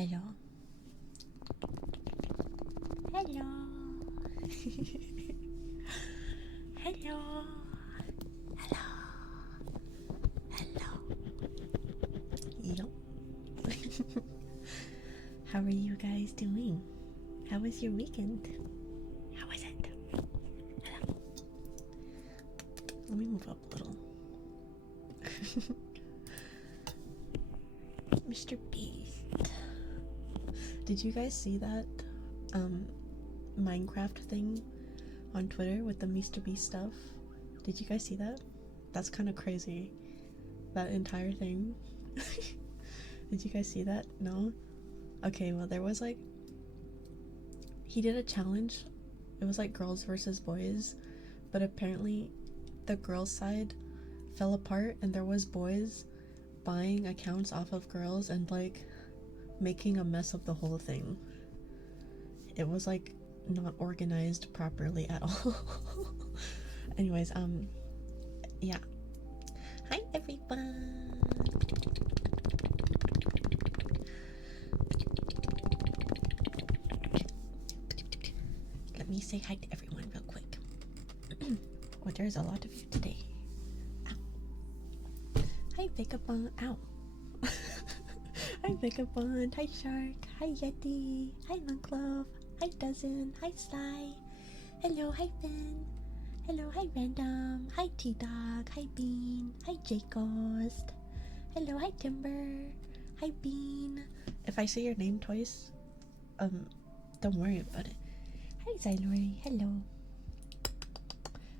Hello. Hello. Hello. Hello. Hello. Yup. How are you guys doing? How was your weekend? How was it? Hello. Let me move up a little. Mr. Beast. Did you guys see that Minecraft thing on Twitter with the Mr. Beast stuff? Did you guys see that? That's kind of crazy. That entire thing. Did you guys see that? No? Okay, well, there was like, he did a challenge. It was like girls versus boys, but apparently the girls' side fell apart and there was boys buying accounts off of girls and like making a mess of the whole thing. It was like not organized properly at all. Anyways, yeah. Hi everyone. Let me say hi to everyone real quick. Oh, there's a lot of you today. Ow. Hi Vagabond. Ow. Hi Vagabond. Hi Shark. Hi Yeti. Hi Monklove. Hi Dozen. Hi Sly. Hello. Hi Finn. Hello. Hi Random. Hi T-Dog. Hi Bean. Hi J-Ghost. Hello. Hi Timber. Hi Bean. If I say your name twice, don't worry about it. Hi Xylori. Hello.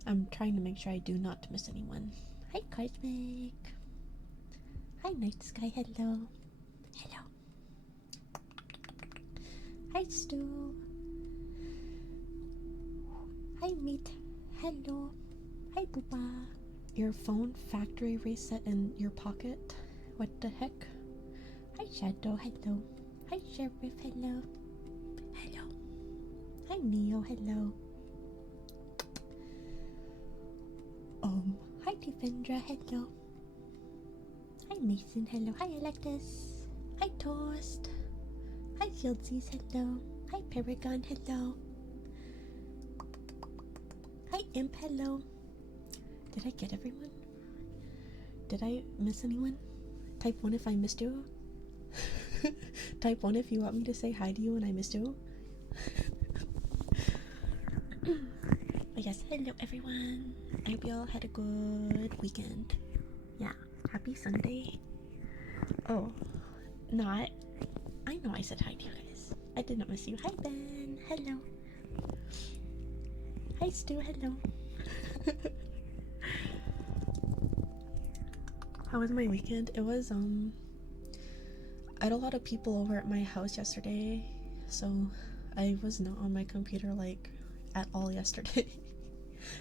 I'm trying to make sure I do not miss anyone. Hi Cosmic. Hi Night Sky. Hello. Hello. Hi Stu. Hi Meat. Hello. Hi Booba. Your phone factory reset in your pocket? What the heck? Hi Shadow. Hello. Hi Sheriff. Hello. Hello. Hi Neo. Hello. Hi Defendra. Hello. Hi Mason. Hello. Hi Electus. Hi Toast. Hi Shieldsies. Hello. Hi Paragon. Hello. Hi Imp. Hello. Did I get everyone? Did I miss anyone? Type 1 if I missed you. Type 1 if you want me to say hi to you and I missed you. But yes, hello everyone. I hope you all had a good weekend. Yeah, happy Sunday. Oh, not. I know I said hi to you guys. I did not miss you. Hi Ben. Hello. Hi Stu. Hello. How was my weekend? It was I had a lot of people over at my house yesterday, so I was not on my computer like at all yesterday.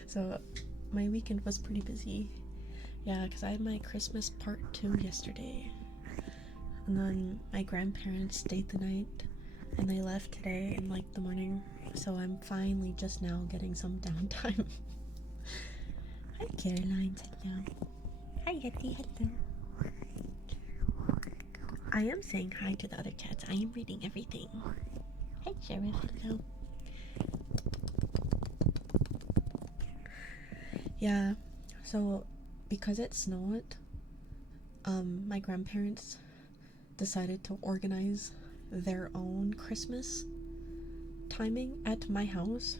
So my weekend was pretty busy. Yeah, because I had my Christmas part 2 yesterday. And then my grandparents stayed the night and they left today in like the morning. So I'm finally just now getting some downtime. Hi Caroline, hello. Hi Yeti, hello. I am saying hi to the other cats. I am reading everything. Hi Sheriff, hello. Yeah, so because it snowed, my grandparents decided to organize their own Christmas timing at my house.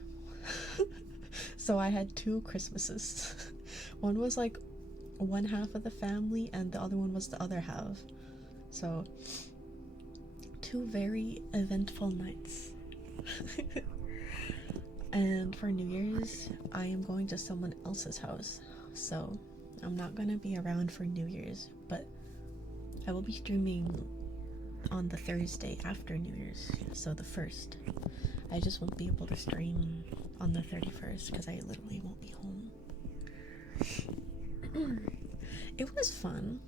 So I had 2 Christmases. One was like one half of the family and the other one was the other half. So 2 very eventful nights. And for New Year's, I am going to someone else's house. So I'm not gonna be around for New Year's, but I will be streaming on the Thursday after New Year's, so the 1st. I just won't be able to stream on the 31st because I literally won't be home. It was fun.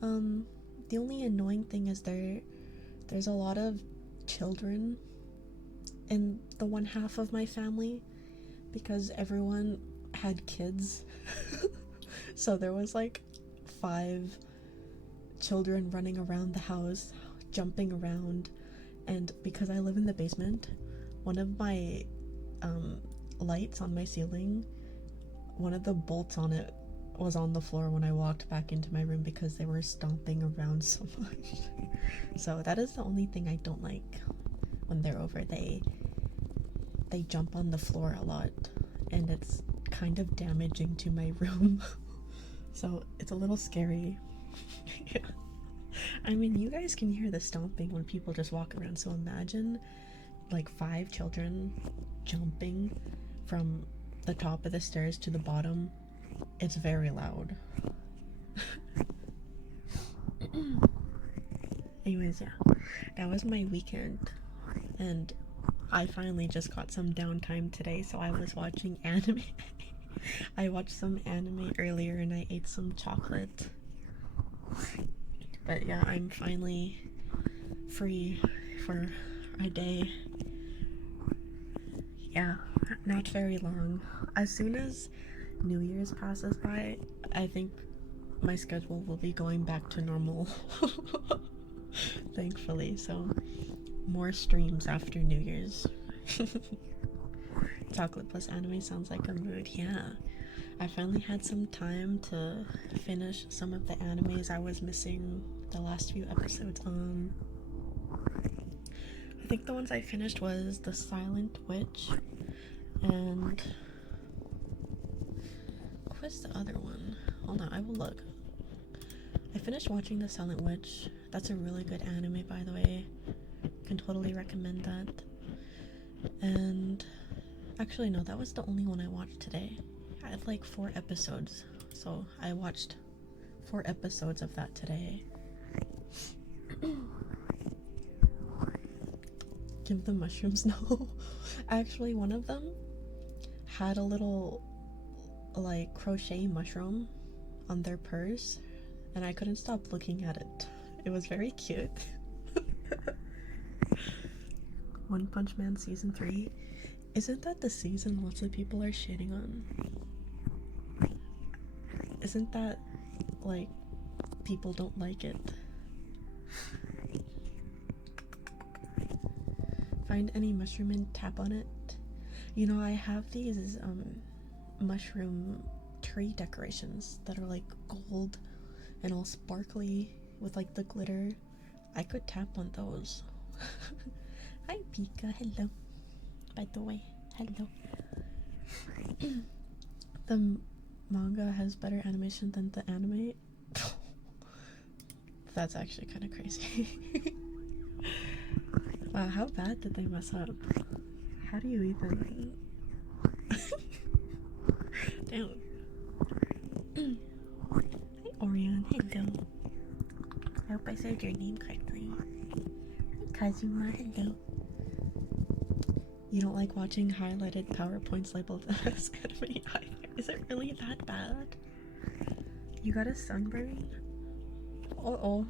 The only annoying thing is there's a lot of children in the one half of my family because everyone had kids. So there was like 5 children running around the house jumping around. And because I live in the basement, one of my lights on my ceiling, one of the bolts on it was on the floor when I walked back into my room because they were stomping around so much. So that is the only thing I don't like when they're over. They jump on the floor a lot, and it's kind of damaging to my room. So it's a little scary. Yeah. I mean, you guys can hear the stomping when people just walk around, so imagine like 5 children jumping from the top of the stairs to the bottom. It's very loud. Anyways, yeah, that was my weekend, and I finally just got some downtime today, so I was watching anime. I watched some anime earlier and I ate some chocolate. But yeah, I'm finally free for a day. Yeah, not very long. As soon as New Year's passes by, I think my schedule will be going back to normal. Thankfully, so more streams after New Year's. Chocolate plus anime sounds like a mood. Yeah, I finally had some time to finish some of the animes I was missing the last few episodes. I think the ones I finished was The Silent Witch, and what was the other one? Hold on, I will look. I finished watching The Silent Witch. That's a really good anime, by the way. Can totally recommend that. And actually, no, that was the only one I watched today. I had like 4 episodes, so I watched 4 episodes of that today. Give them mushrooms? No. Actually, one of them had a little like crochet mushroom on their purse, and I couldn't stop looking at it. It was very cute. One Punch Man season 3. Isn't that the season lots of people are shitting on? Isn't that like people don't like it? Find any mushroom and tap on it. You know, I have these mushroom tree decorations that are like gold and all sparkly with like the glitter. I could tap on those. Hi Pika, hello. By the way, hello. The manga has better animation than the anime. That's actually kind of crazy. Wow, how bad did they mess up? How do you even... Damn. Hi Orion, hello. I hope I said your name correctly. Hi Kazuma, hello. You don't like watching highlighted PowerPoints labeled as anime either. Is it really that bad? You got a sunburn? Uh-oh.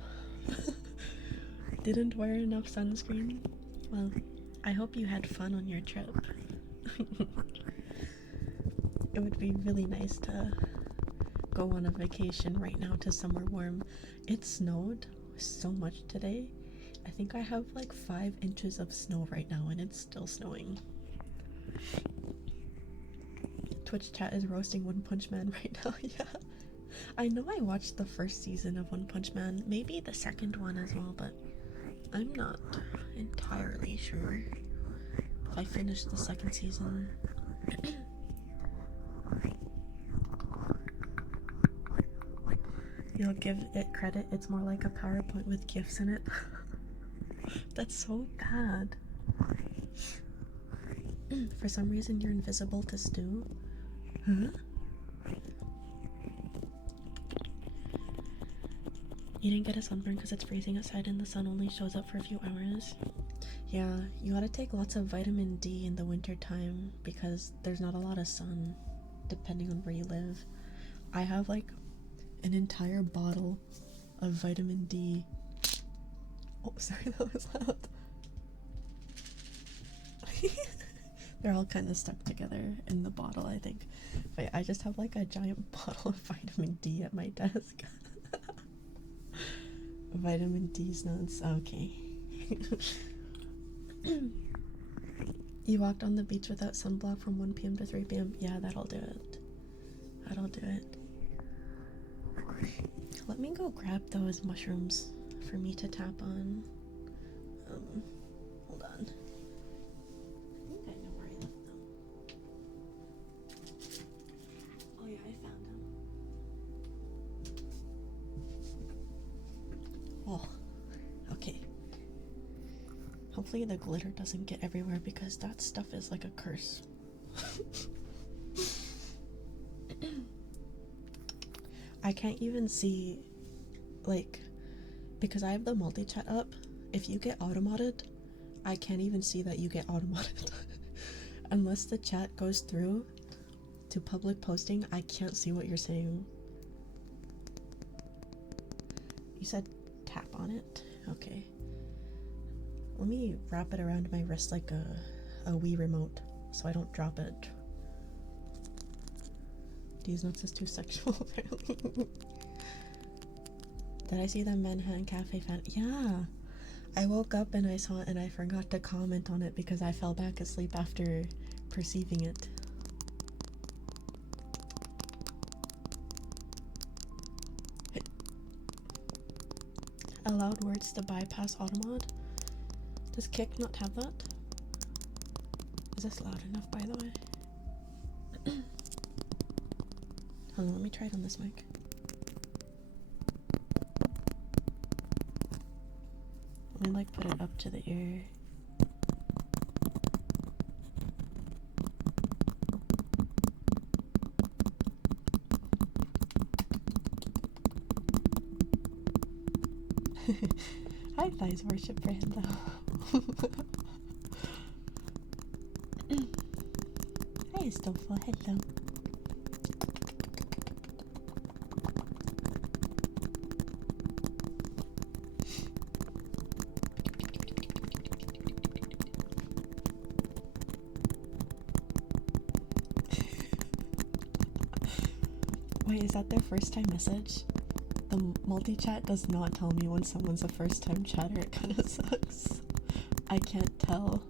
Didn't wear enough sunscreen? Well, I hope you had fun on your trip. It would be really nice to go on a vacation right now to somewhere warm. It snowed so much today. I think I have like 5 inches of snow right now, and it's still snowing. Twitch chat is roasting One Punch Man right now. Yeah, I know I watched the first season of One Punch Man, maybe the second one as well, but I'm not entirely sure if I finished the second season. You'll give it credit, it's more like a PowerPoint with GIFs in it. That's so bad. For some reason you're invisible to Stu. Huh? You didn't get a sunburn because it's freezing outside and the sun only shows up for a few hours. Yeah, you gotta take lots of vitamin D in the winter time because there's not a lot of sun depending on where you live. I have like an entire bottle of vitamin D. Oh, sorry, that was loud. They're all kind of stuck together in the bottle, I think. But I just have like a giant bottle of vitamin D at my desk. Vitamin D's nuts. Okay. You walked on the beach without sunblock from 1 p.m. to 3 p.m. Yeah, that'll do it. That'll do it. Let me go grab those mushrooms for me to tap on. Hold on. I think I know where I left them. Oh yeah, I found them. Oh, okay. Hopefully the glitter doesn't get everywhere because that stuff is like a curse. I can't even see, like, because I have the multi-chat up, if you get automodded, I can't even see that you get automodded. Unless the chat goes through to public posting, I can't see what you're saying. You said tap on it? Okay. Let me wrap it around my wrist like a Wii remote so I don't drop it. These nuts is too sexual, apparently. Did I see the Manhattan Cafe fan? Yeah. I woke up and I saw it and I forgot to comment on it because I fell back asleep after perceiving it. Allowed words to bypass automod? Does Kick not have that? Is this loud enough, by the way? Hold on, let me try it on this mic. Let me like put it up to the ear. Hi, Thighs Worship for Hello. Hi, Stofo. Hello. Wait, is that their first time message? The multi-chat does not tell me when someone's a first time chatter. It kind of sucks. I can't tell.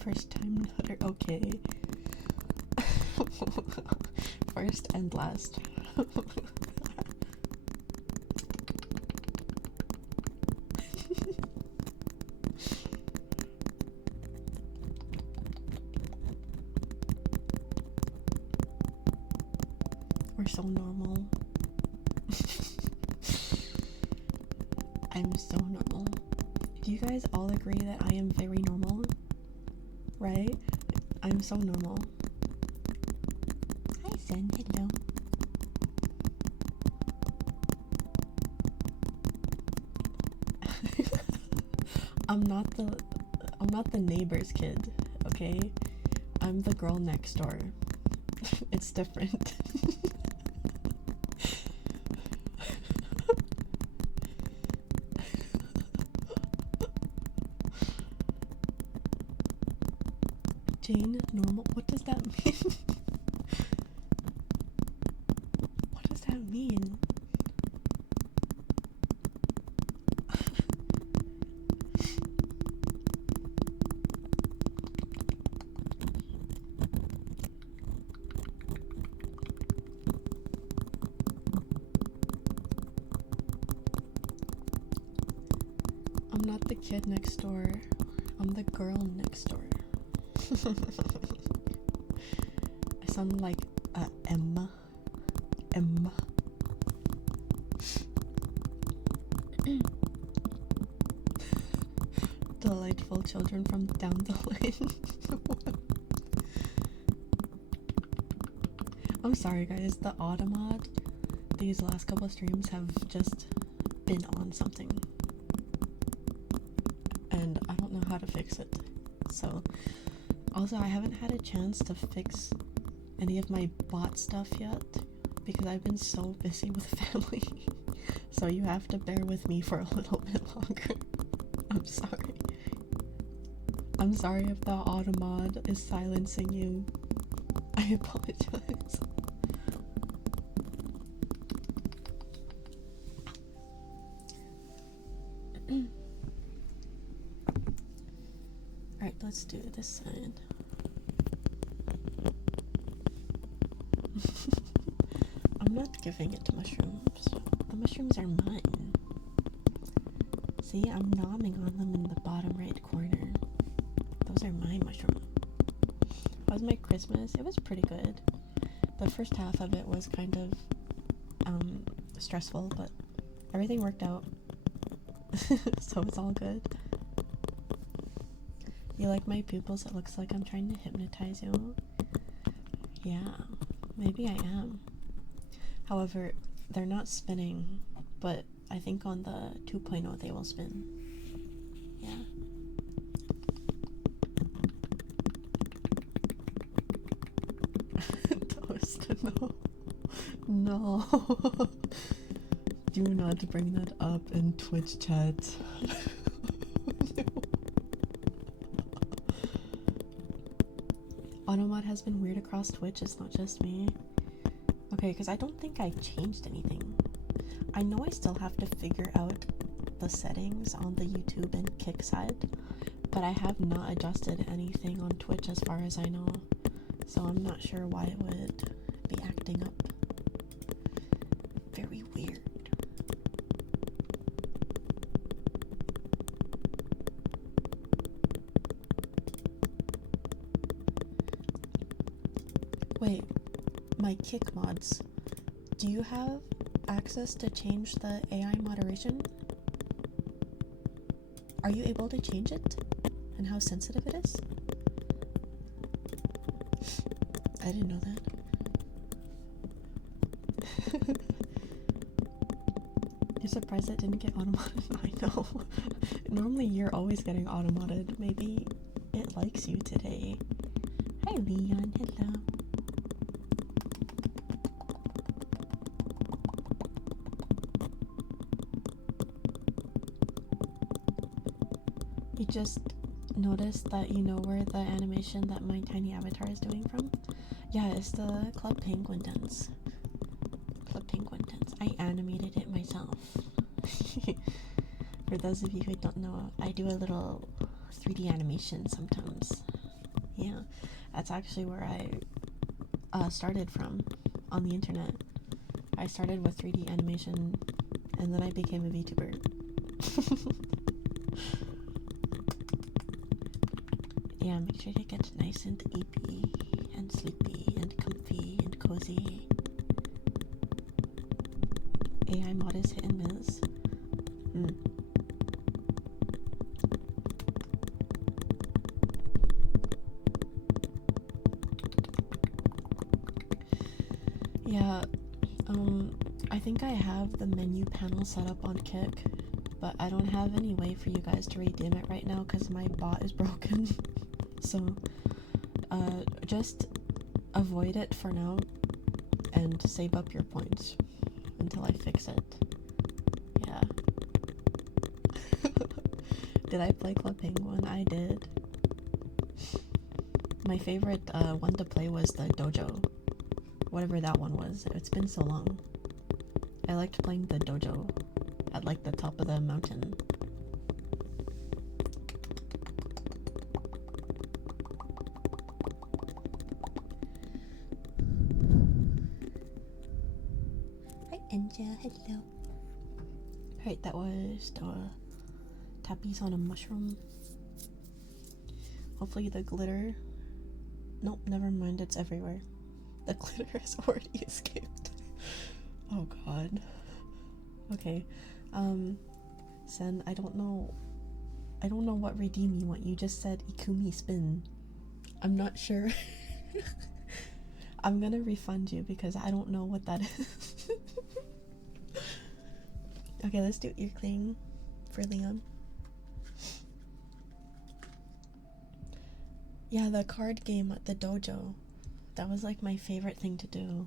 First time nutter. Okay. First and last. We're so normal. I'm so normal. Do you guys all agree that I am very normal? Right? I'm so normal. Hi, Zen. Hello. I'm not the neighbor's kid, okay? I'm the girl next door. It's different. Jane, normal? What does that mean? What does that mean? I'm not the kid next door. I'm the girl next door. I sound like Emma. Delightful children from down the lane. I'm sorry guys, the Automod these last couple of streams have just been on something. And I don't know how to fix it. So, also I haven't had a chance to fix any of my bot stuff yet because I've been so busy with family. So you have to bear with me for a little bit longer. I'm sorry. I'm sorry if the automod is silencing you. I apologize. Alright, let's do this side. I'm not giving it to mushrooms. The mushrooms are mine. See, I'm nomming on them in the bottom right corner. Those are my mushrooms. How was my Christmas? It was pretty good. The first half of it was kind of stressful, but everything worked out. So it's all good. You like my pupils? It looks like I'm trying to hypnotize you. Yeah, maybe I am. However, they're not spinning, but I think on the 2.0 they will spin. Yeah. Toast, no. No. Do not bring that up in Twitch chat. No. Automod has been weird across Twitch, it's not just me. Okay, because I don't think I changed anything. I know I still have to figure out the settings on the YouTube and Kick side, but I have not adjusted anything on Twitch as far as I know, so I'm not sure why it would be acting up. Very weird. Wait, my Kick mods, do you have access to change the AI moderation? Are you able to change it? And how sensitive it is? I didn't know that. You're surprised it didn't get auto-modded? I know. Normally you're always getting auto-modded. Maybe it likes you today. Hi Leon, hello. You just noticed that you know where the animation that my tiny avatar is doing from? Yeah, it's the Club Penguin dance. Club Penguin dance. I animated it myself. For those of you who don't know, I do a little 3D animation sometimes. Yeah, that's actually where I started from on the internet. I started with 3D animation and then I became a VTuber. Yeah, make sure to get nice and eepy and sleepy and comfy and cozy. AI mod is hit and miss. Yeah, I think I have the menu panel set up on Kick, but I don't have any way for you guys to redeem it right now because my bot is broken. So, just avoid it for now and save up your points until I fix it. Yeah. Did I play Club Penguin? I did. My favorite one to play was the dojo. Whatever that one was. It's been so long. I liked playing the dojo at like the top of the mountain. Hi Enja, hello. Alright, that was the tappies on a mushroom. Hopefully the glitter... Nope, never mind, it's everywhere. The glitter has already escaped. Oh god. Okay. Sen, I don't know what redeem you want. You just said Ikumi spin. I'm not sure. I'm gonna refund you because I don't know what that is. Okay, let's do ear cleaning for Leon. Yeah, the card game at the dojo. That was like my favorite thing to do.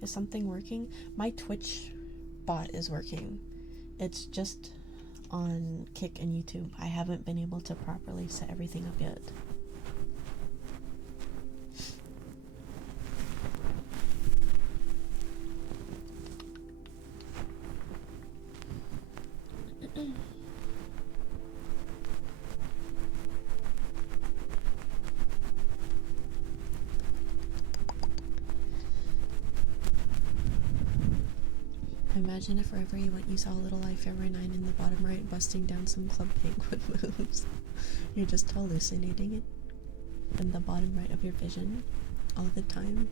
Is something working? My Twitch bot is working. It's just on Kick and YouTube. I haven't been able to properly set everything up yet. Imagine if wherever you went you saw a little life every 9 in the bottom right busting down some Club Penguin moves. You're just hallucinating it in the bottom right of your vision all the time.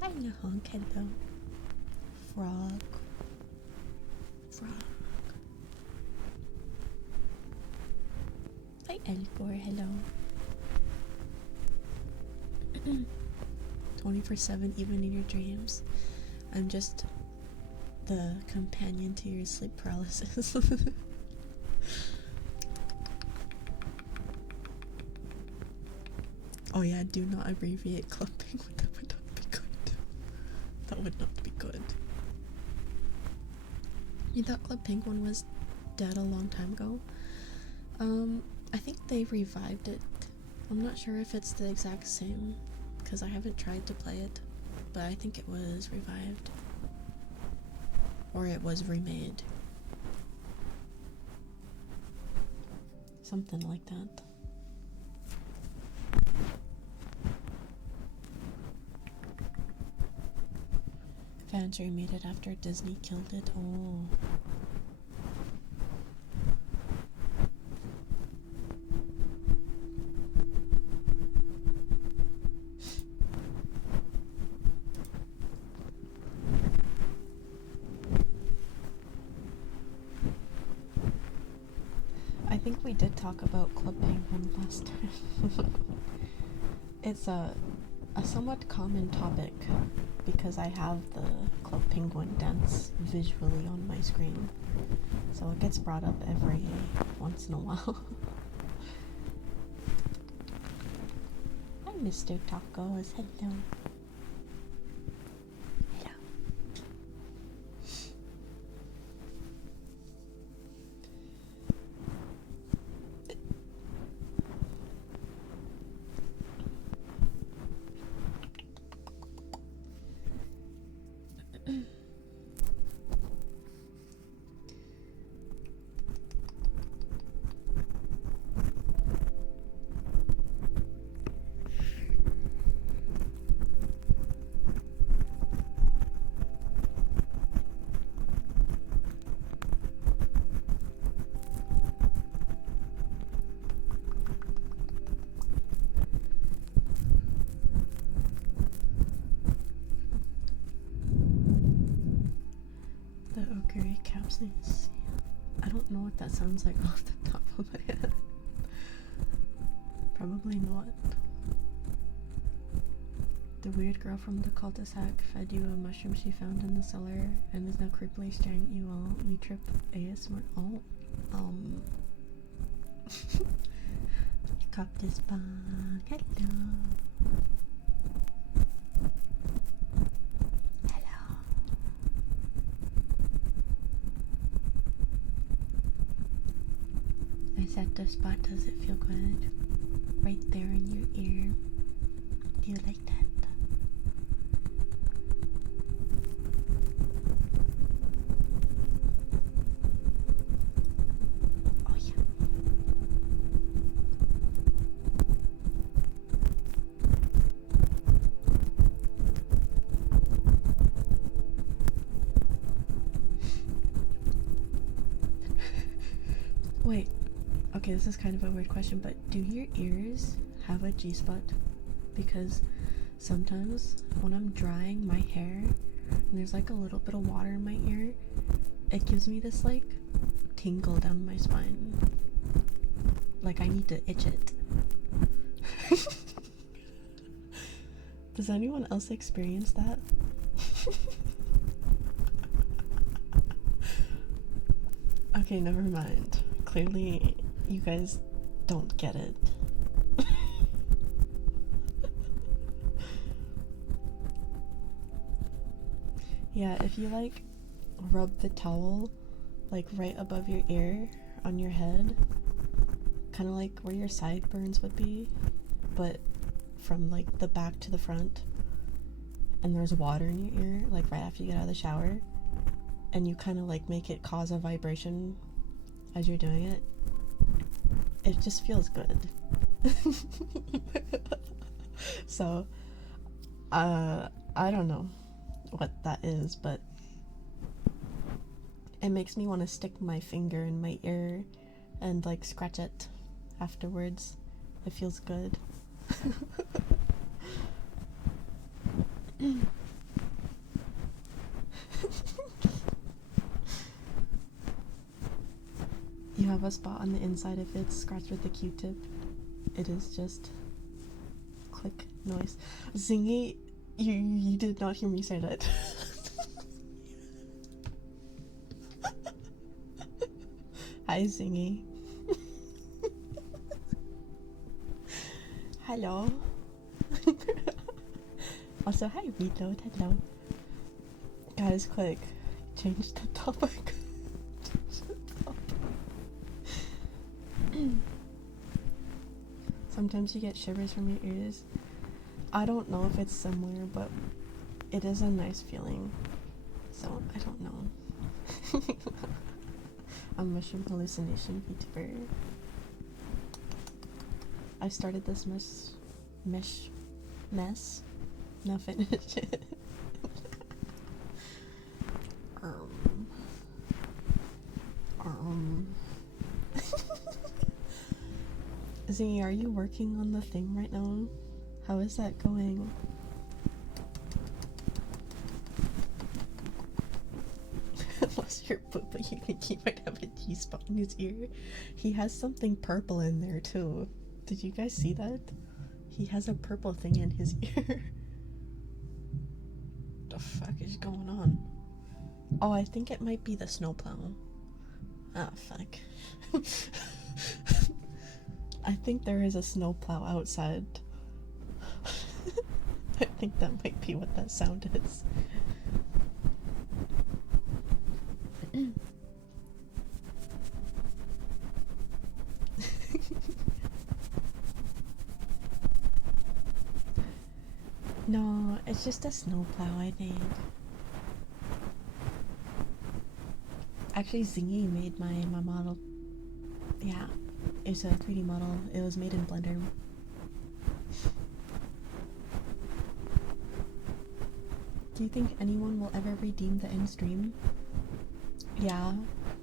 Hi, Nahonk, hello. Frog. Hi, Elgor, hello. 24/7 even in your dreams. I'm just the companion to your sleep paralysis. Oh yeah, do not abbreviate Club Penguin. That would not be good. That would not be good. You thought Club Penguin was dead a long time ago? I think they revived it. I'm not sure if it's the exact same, because I haven't tried to play it, but I think it was revived. Or it was remade. Something like that. Fans remade it after Disney killed it. Oh. I think we did talk about Club Penguin last time. It's a somewhat common topic because I have the Club Penguin dance visually on my screen, so it gets brought up every once in a while. Hi, Mr. Tacos. Hello. Capsules. I don't know what that sounds like off the top of my head. Probably not. The weird girl from the cul-de-sac fed you a mushroom she found in the cellar and is now creepily staring at you while you trip ASMR. Oh, Cactus bug. Hello. At the spot, does it feel good? Right there in your ear. Do you like that? Oh yeah. Wait. Okay, this is kind of a weird question, but do your ears have a G-spot? Because sometimes when I'm drying my hair and there's like a little bit of water in my ear, it gives me this like tingle down my spine. Like I need to itch it. Does anyone else experience that? Okay, never mind. Clearly you guys don't get it. Yeah, if you like rub the towel like right above your ear on your head, kind of like where your sideburns would be, but from like the back to the front, and there's water in your ear like right after you get out of the shower, and you kind of like make it cause a vibration as you're doing it, it just feels good. So I don't know what that is, but it makes me want to stick my finger in my ear and like scratch it afterwards. It feels good. You have a spot on the inside if it's scratched with a Q-tip. It is just click noise. Zingy, you did not hear me say that. Hi, Zingy. Hello. Also, hi, Reload. Hello. Guys, quick. Change the topic. Sometimes you get shivers from your ears. I don't know if it's similar, but it is a nice feeling. So, I don't know. I'm mushroom hallucination vtuber. I started this mess. Now finish it. Zingy, are you working on the thing right now? How is that going? Unless you're poop, but you think he might have a G-spot in his ear. He has something purple in there too. Did you guys see that? He has a purple thing in his ear. The fuck is going on? Oh, I think it might be the snowplow. Ah, fuck. I think there is a snowplow outside. I think that might be what that sound is. No, it's just a snowplow, I think. Actually, Zingy made my model. Yeah, it's a 3D model. It was made in Blender. Do you think anyone will ever redeem the end stream? Yeah,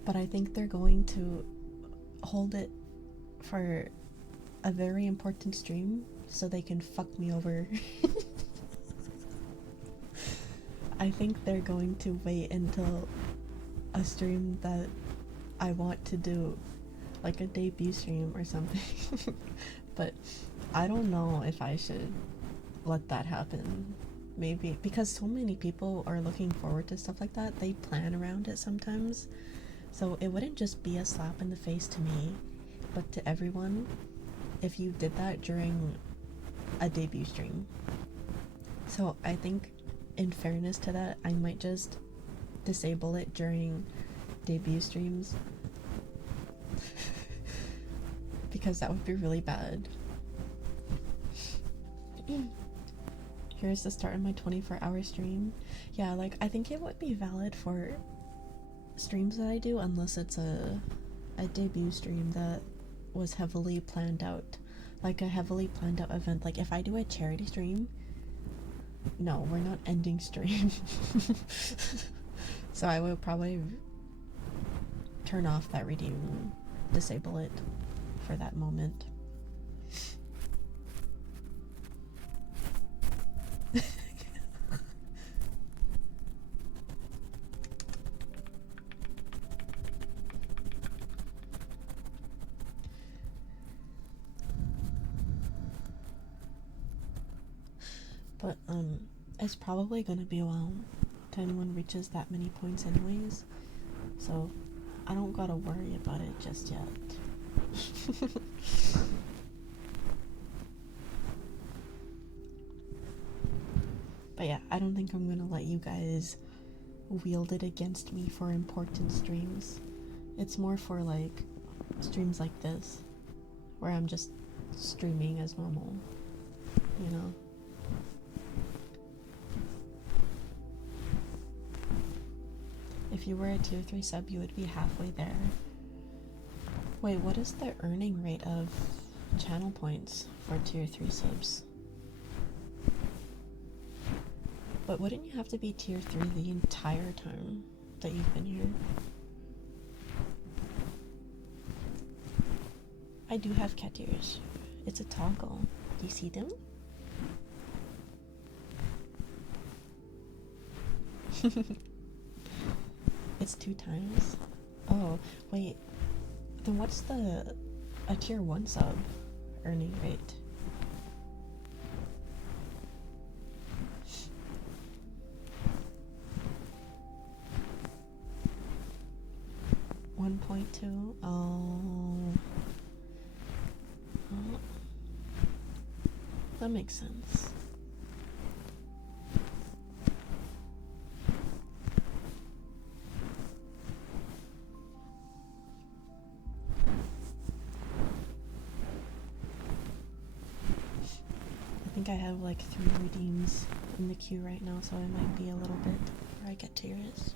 but I think they're going to hold it for a very important stream so they can fuck me over. I think they're going to wait until a stream that I want to do, like a debut stream or something. But I don't know if I should let that happen. Maybe because so many people are looking forward to stuff like that, they plan around it sometimes. So it wouldn't just be a slap in the face to me, but to everyone if you did that during a debut stream. So I think in fairness to that, I might just disable it during debut streams. Because that would be really bad. Here's the start of my 24-hour stream. Yeah, like I think it would be valid for streams that I do unless it's a debut stream that was heavily planned out. Like a heavily planned out event. Like if I do a charity stream, no, we're not ending stream. So I would probably turn off that redeem, disable it for that moment. But it's probably gonna be a while till anyone reaches that many points anyways, so I don't gotta worry about it just yet. But yeah, I don't think I'm gonna let you guys wield it against me for important streams. It's more for like streams like this, where I'm just streaming as normal, you know? If you were a tier 3 sub, you would be halfway there. Wait, what is the earning rate of channel points for tier 3 subs? But wouldn't you have to be tier 3 the entire time that you've been here? I do have cat ears. It's a toggle. Do you see them? It's 2 times. Oh, wait. Then what's a tier 1 sub earning rate? $1.2. Oh. Oh. That makes sense. I think I have like 3 redeems in the queue right now, so it might be a little bit before I get to yours.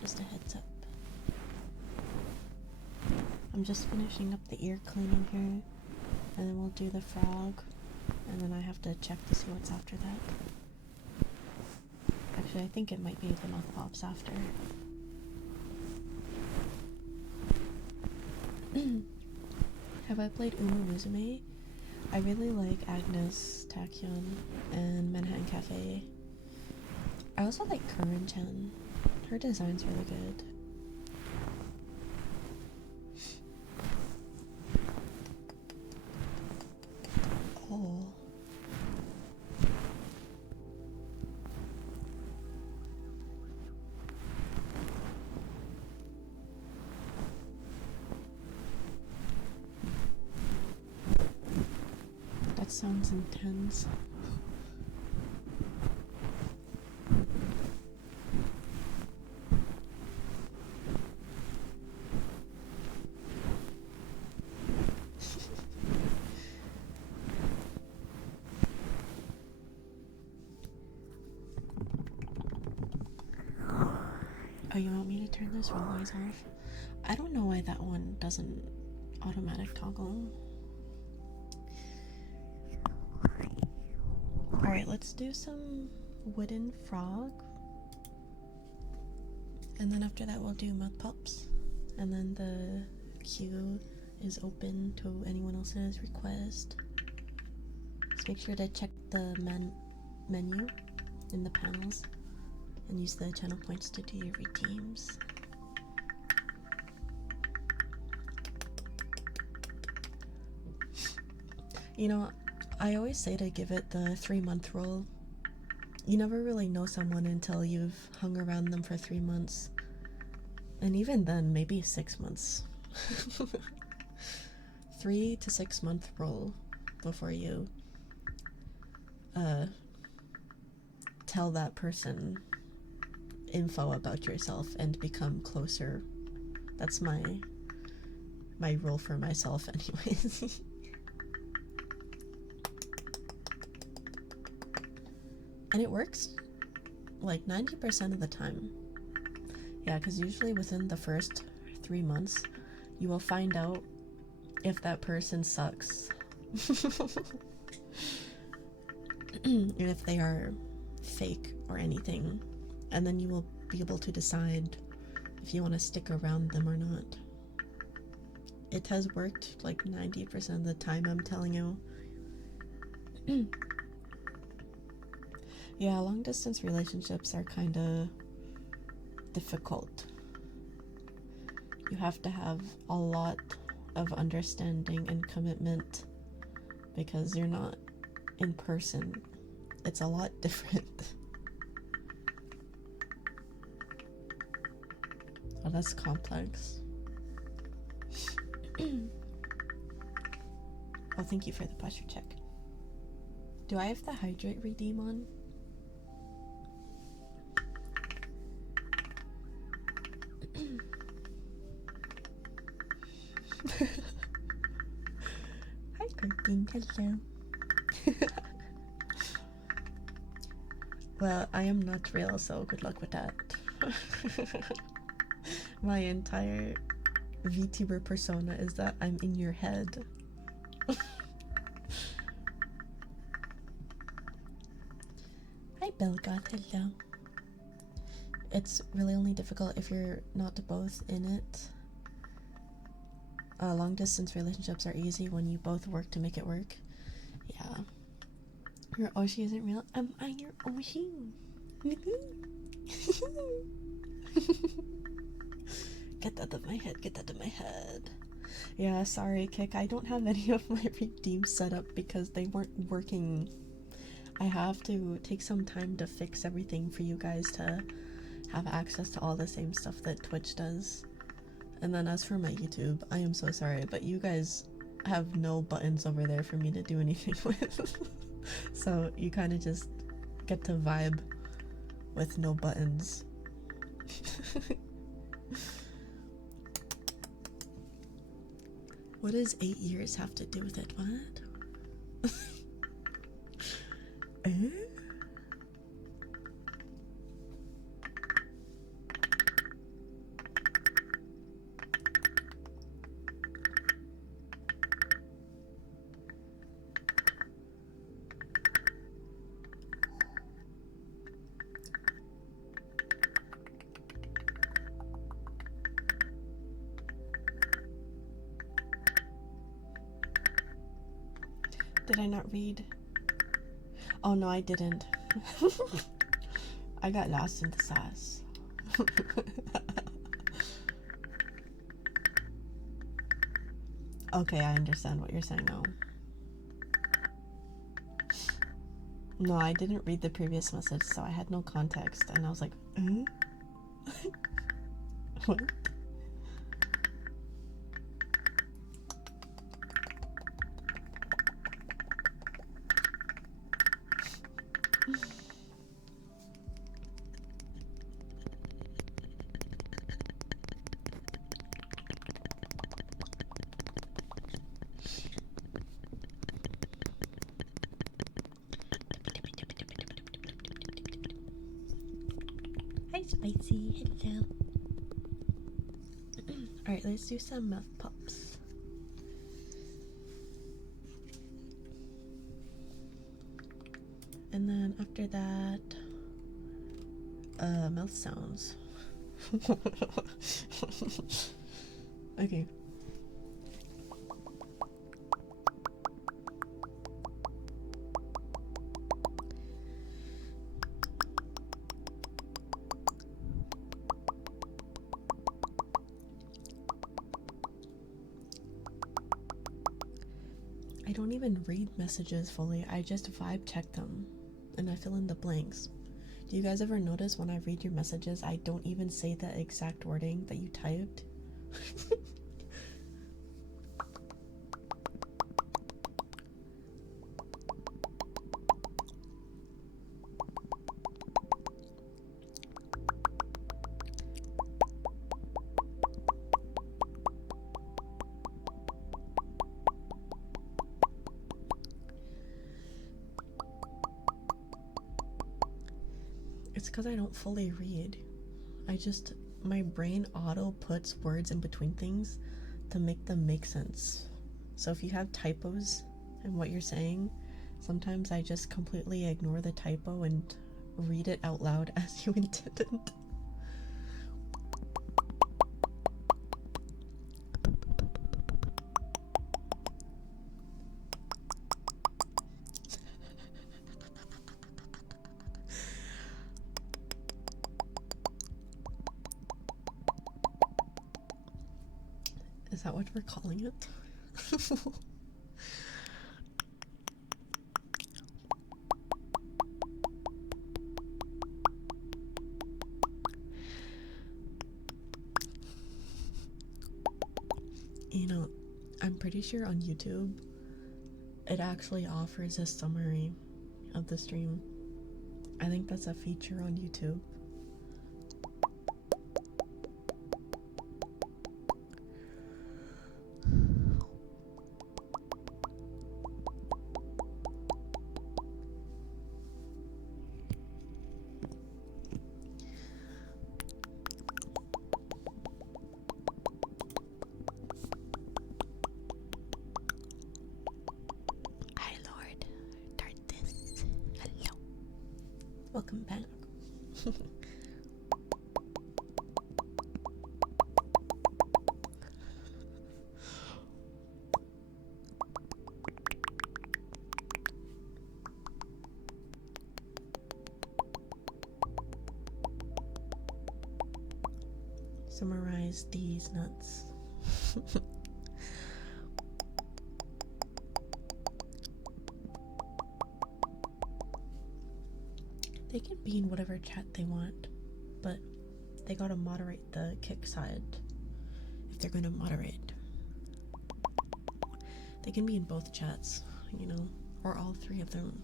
Just a heads up. I'm just finishing up the ear cleaning here, and then we'll do the frog, and then I have to check to see what's after that. Actually, I think it might be the mouth pops after. Have I played Uma Musume? I really like Agnes Tachyon and Manhattan Cafe. I also like Curran-chan. Her design's really good. Oh. That sounds intense. Oh, you want me to turn this roll eyes off? I don't know why that one doesn't automatic toggle. Alright, let's do some wooden frog. And then after that we'll do mouth pops. And then the queue is open to anyone else's request. Just make sure to check the menu in the panels and use the channel points to do your redeems. You know, I always say to give it the 3-month rule. You never really know someone until you've hung around them for 3 months. And even then, maybe 6 months. 3 to 6 month rule before you tell that person info about yourself and become closer. That's my rule for myself anyways. And it works like 90% of the time. Yeah, because usually within the first 3 months you will find out if that person sucks. If they are fake or anything, and then you will be able to decide if you want to stick around them or not. It has worked like 90% of the time, I'm telling you. Yeah, long distance relationships are kind of difficult. You have to have a lot of understanding and commitment because you're not in person. It's a lot different. Oh, that's complex. Oh, thank you for the posture check. Do I have the hydrate redeem on? talking. Hello. Well, I am not real, so good luck with that. My entire VTuber persona is that I'm in your head. Hi, Belgoth. Hello. It's really only difficult if you're not both in it. Long distance relationships are easy when you both work to make it work. Yeah. Your Oshi isn't real. Am I your Oshi? Get that out of my head. Get that out of my head. Yeah, sorry, Kick. I don't have any of my redeems set up because they weren't working. I have to take some time to fix everything for you guys to have access to all the same stuff that Twitch does. And then as for my YouTube, I am so sorry, but you guys have no buttons over there for me to do anything with. So you kind of just get to vibe with no buttons. What does 8 years have to do with it? What? Eh? Did I not read? Oh no, I didn't. I got lost in the sauce. Okay, I understand what you're saying now. No, I didn't read the previous message, so I had no context, and I was like, what? Hi, Spicy. Hello. Alright, let's do some mouth pops. And then after that, mouth sounds. Okay. I don't even read messages fully, I just vibe check them and I fill in the blanks. Do you guys ever notice when I read your messages, I don't even say the exact wording that you typed? It's because I don't fully read. My brain auto puts words in between things to make them make sense. So if you have typos in what you're saying, sometimes I just completely ignore the typo and read it out loud as you intended. Is that what we're calling it? You know, I'm pretty sure on YouTube it actually offers a summary of the stream. I think that's a feature on YouTube. Welcome back. Summarize these nuts. They can be in whatever chat they want, but they gotta moderate the kick side if they're gonna moderate. They can be in both chats, you know, or all three of them.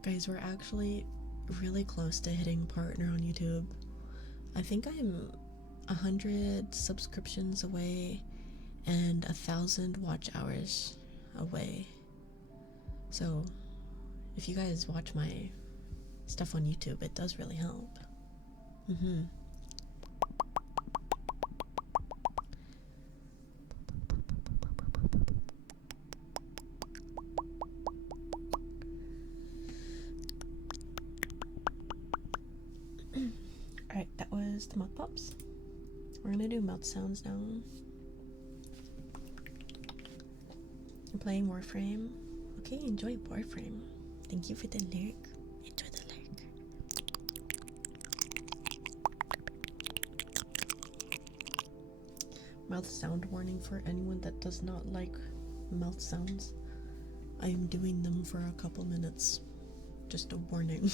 Guys, we're actually really close to hitting partner on YouTube. I think I'm 100 subscriptions away and 1,000 watch hours away. So if you guys watch my stuff on YouTube, it does really help. Alright, that was the mouth pops. We're gonna do mouth sounds now. I'm playing Warframe. Okay, enjoy Warframe. Thank you for the lurk. Enjoy the lurk. Mouth sound warning for anyone that does not like mouth sounds. I am doing them for a couple minutes. Just a warning.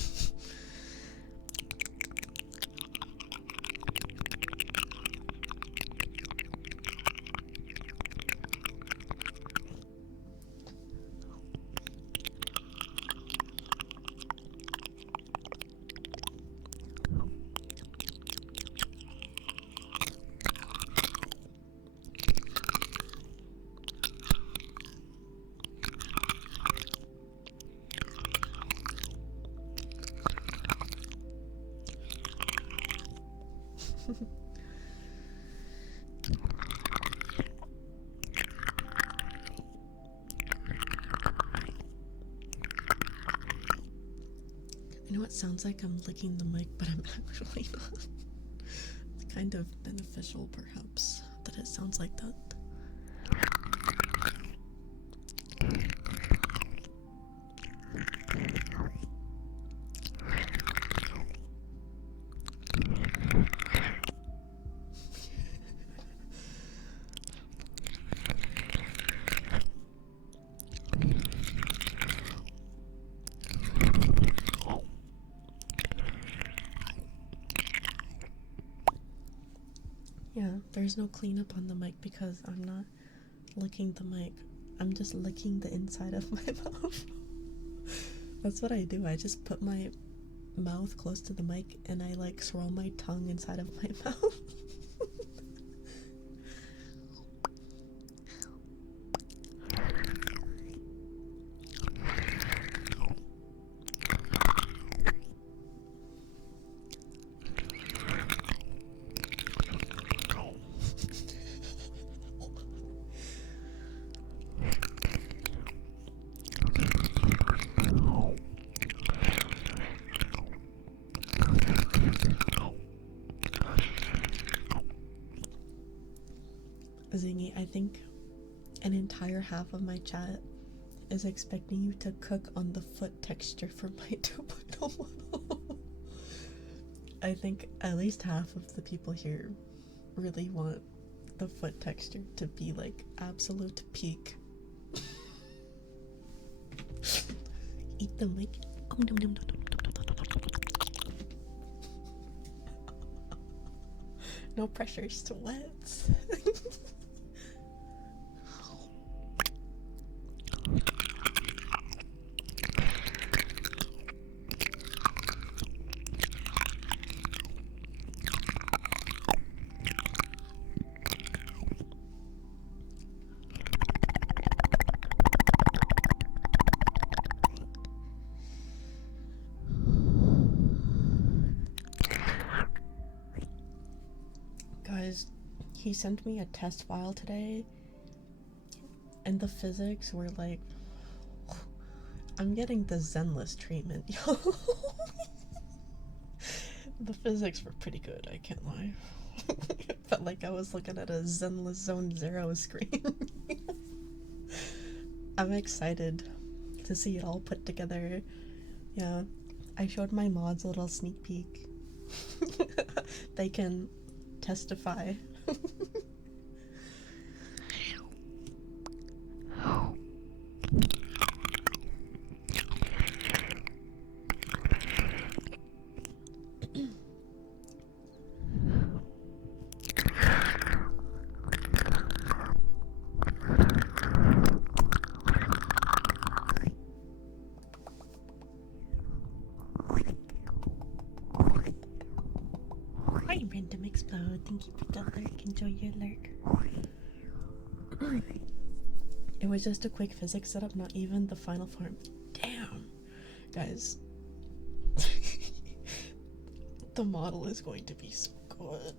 You know what sounds like? I'm licking the mic, but I'm actually not. It's kind of beneficial, perhaps, that it sounds like that. Yeah, there's no cleanup on the mic because I'm not licking the mic. I'm just licking the inside of my mouth. That's what I do. I just put my mouth close to the mic and I like swirl my tongue inside of my mouth. Zingy, I think an entire half of my chat is expecting you to cook on the foot texture for my 2.0 model. I think at least half of the people here really want the foot texture to be like absolute peak. Eat the mic. No pressure, sweats. Guys, he sent me a test file today and the physics were like I'm getting the Zenless treatment, yo. The physics were pretty good, I can't lie. It felt like I was looking at a Zenless Zone Zero screen. I'm excited to see it all put together. Yeah, I showed my mods a little sneak peek. They can testify. Hi, Random Explode. Thank you for the lurk. Enjoy your lurk. It was just a quick physics setup, not even the final form. Damn. Guys. The model is going to be so good.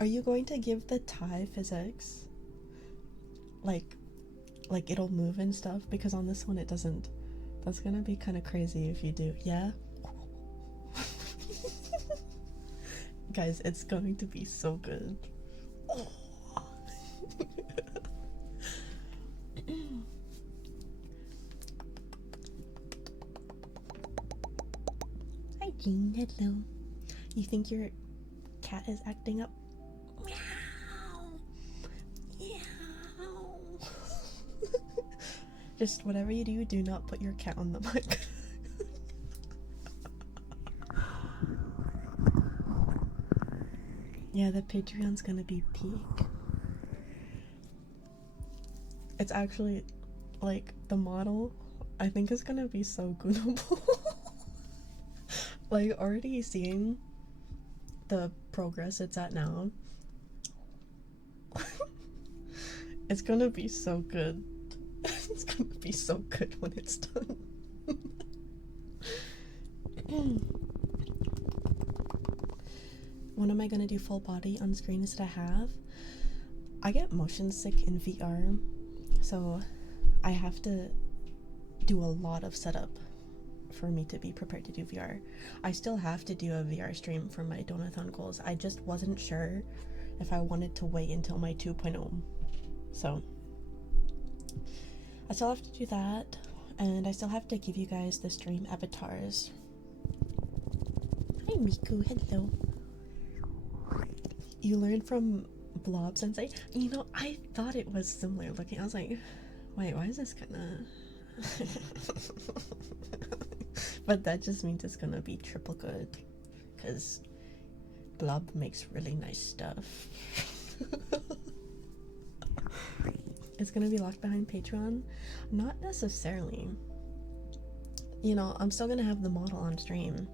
Are you going to give the Thai physics? Like it'll move and stuff? Because on this one it doesn't. That's gonna be kind of crazy if you do. Yeah? Guys, it's going to be so good. Oh. Hi, Jean. Hello. You think your cat is acting up? Meow. Meow. Just whatever you do, do not put your cat on the mic. Yeah, the Patreon's gonna be peak. It's actually, like, the model, I think is gonna be so goonable. Like, already seeing the progress it's at now, it's gonna be so good. It's gonna be so good when it's done. When am I gonna do full body on screens that I have? I get motion sick in VR, so I have to do a lot of setup for me to be prepared to do VR. I still have to do a VR stream for my donathon goals. I just wasn't sure if I wanted to wait until my 2.0. So I still have to do that, and I still have to give you guys the stream avatars. Hi Miku, hello. You learned from Blob Sensei? You know, I thought it was similar looking. I was like, wait, why is this kinda... But that just means it's gonna be triple good, because Blob makes really nice stuff. It's gonna be locked behind Patreon? Not necessarily. You know, I'm still gonna have the model on stream.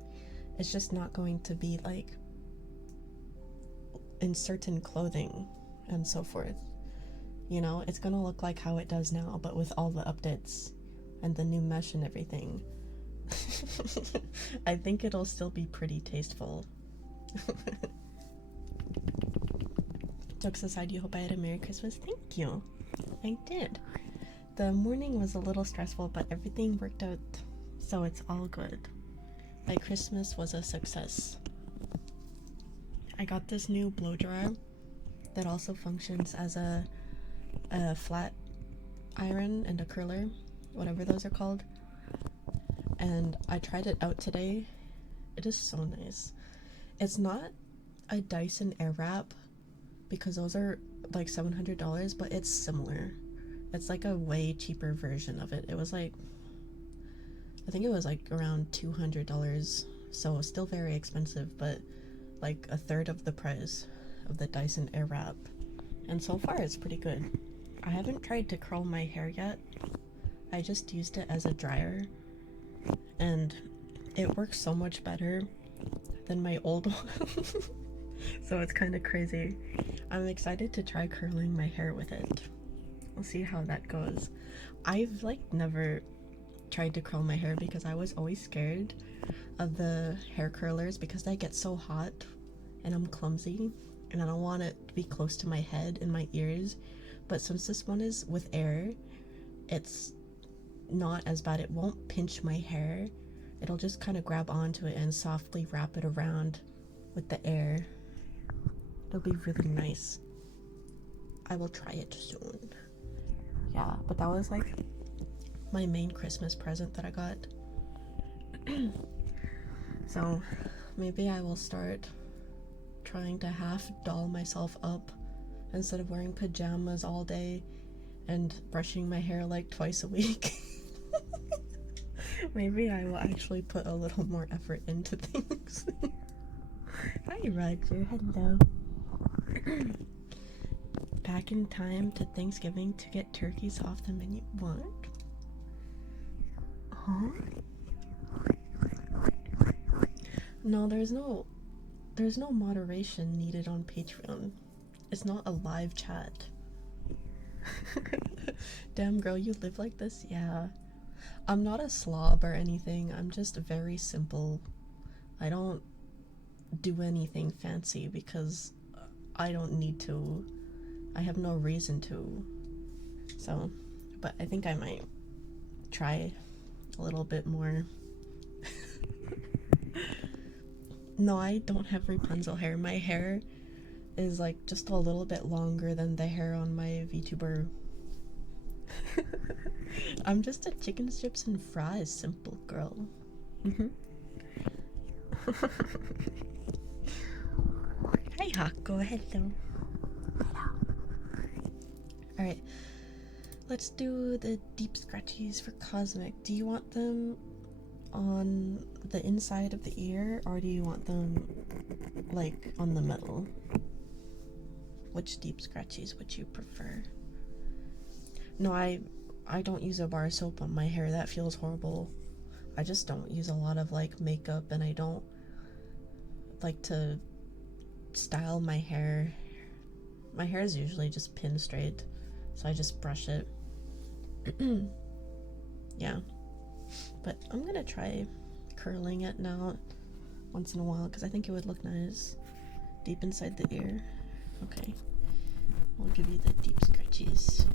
It's just not going to be like in certain clothing and so forth. You know, it's gonna look like how it does now, but with all the updates and the new mesh and everything. I think it'll still be pretty tasteful. Jokes aside, you hope I had a Merry Christmas? Thank you. I did. The morning was a little stressful, but everything worked out, so it's all good. My Christmas was a success. I got this new blow dryer that also functions as a flat iron and a curler, whatever those are called. And I tried it out today. It is so nice. It's not a Dyson Airwrap, because those are like $700, but it's similar. It's like a way cheaper version of it. It was like, I think it was like around $200, so still very expensive, but like a third of the price of the Dyson Airwrap. And so far it's pretty good. I haven't tried to curl my hair yet. I just used it as a dryer, and it works so much better than my old one. So it's kind of crazy. I'm excited to try curling my hair with it. We'll see how that goes. I've like never tried to curl my hair because I was always scared of the hair curlers because they get so hot and I'm clumsy and I don't want it to be close to my head and my ears. But since this one is with air, it's not as bad. It won't pinch my hair. It'll just kind of grab onto it and softly wrap it around with the air. It'll be really nice. I will try it soon. Yeah, but that was like my main Christmas present that I got. So maybe I will start trying to half doll myself up instead of wearing pajamas all day and brushing my hair like twice a week. Maybe I will actually put a little more effort into things. Hi Roger, hello. Back in time to Thanksgiving to get turkeys off the menu. What? Huh? No, there's no moderation needed on Patreon. It's not a live chat. Damn girl, you live like this? Yeah. I'm not a slob or anything. I'm just very simple. I don't do anything fancy because I don't need to. I have no reason to. So, but I think I might try a little bit more. No, I don't have Rapunzel hair. My hair is like just a little bit longer than the hair on my VTuber. I'm just a chicken strips and fries simple girl. Hi Hako, hello. Alright, let's do the deep scratchies for Cosmic. Do you want them on the inside of the ear or do you want them like on the middle? Which deep scratchies would you prefer? No, I don't use a bar of soap on my hair. That feels horrible. I just don't use a lot of like makeup and I don't like to style my hair. My hair is usually just pin straight, so I just brush it. Yeah, but I'm gonna try curling it now once in a while because I think it would look nice deep inside the ear. Okay, I'll give you the deep scratchies.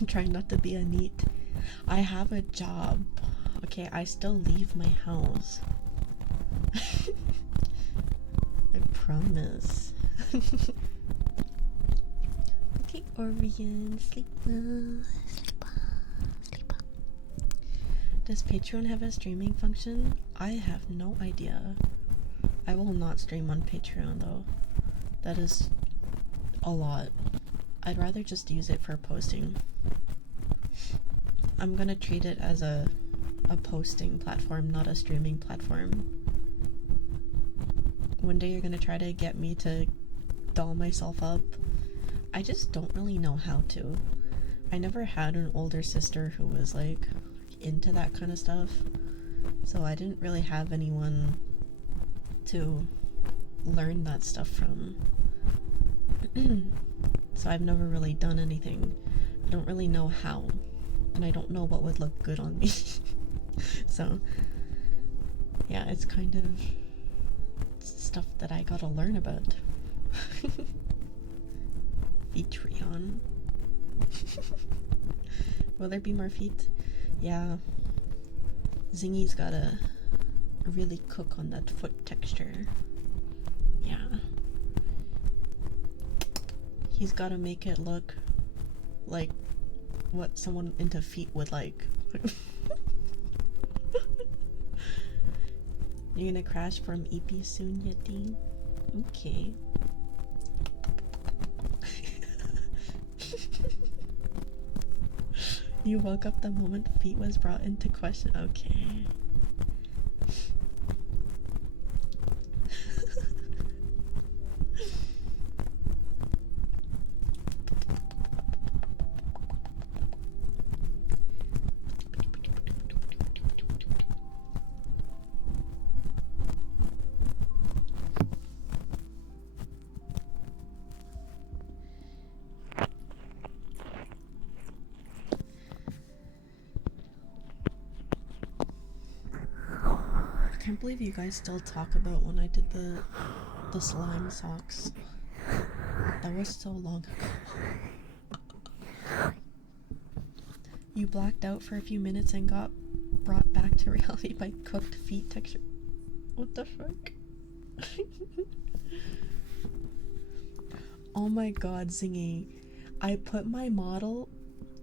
I'm trying not to be a neat. I have a job. Okay, I still leave my house. I promise. Okay, Orion, sleep well. Sleep well. Sleep well. Does Patreon have a streaming function? I have no idea. I will not stream on Patreon though. That is a lot. I'd rather just use it for posting. I'm gonna treat it as a posting platform, not a streaming platform. One day you're gonna try to get me to doll myself up. I just don't really know how to. I never had an older sister who was like into that kind of stuff, so I didn't really have anyone to learn that stuff from. So I've never really done anything. I don't really know how, and I don't know what would look good on me. So yeah, it's kind of stuff that I gotta learn about. Patreon. Will there be more feet? Yeah. Zingy's gotta really cook on that foot texture. Yeah. He's gotta make it look like what someone into feet would like. You're gonna crash from EP soon, Yeti? Okay. You woke up the moment feet was brought into question. Okay. I can't believe you guys still talk about when I did the slime socks. That was so long ago. You blacked out for a few minutes and got brought back to reality by cooked feet texture. What the fuck? Oh my god, Zingy. I put my model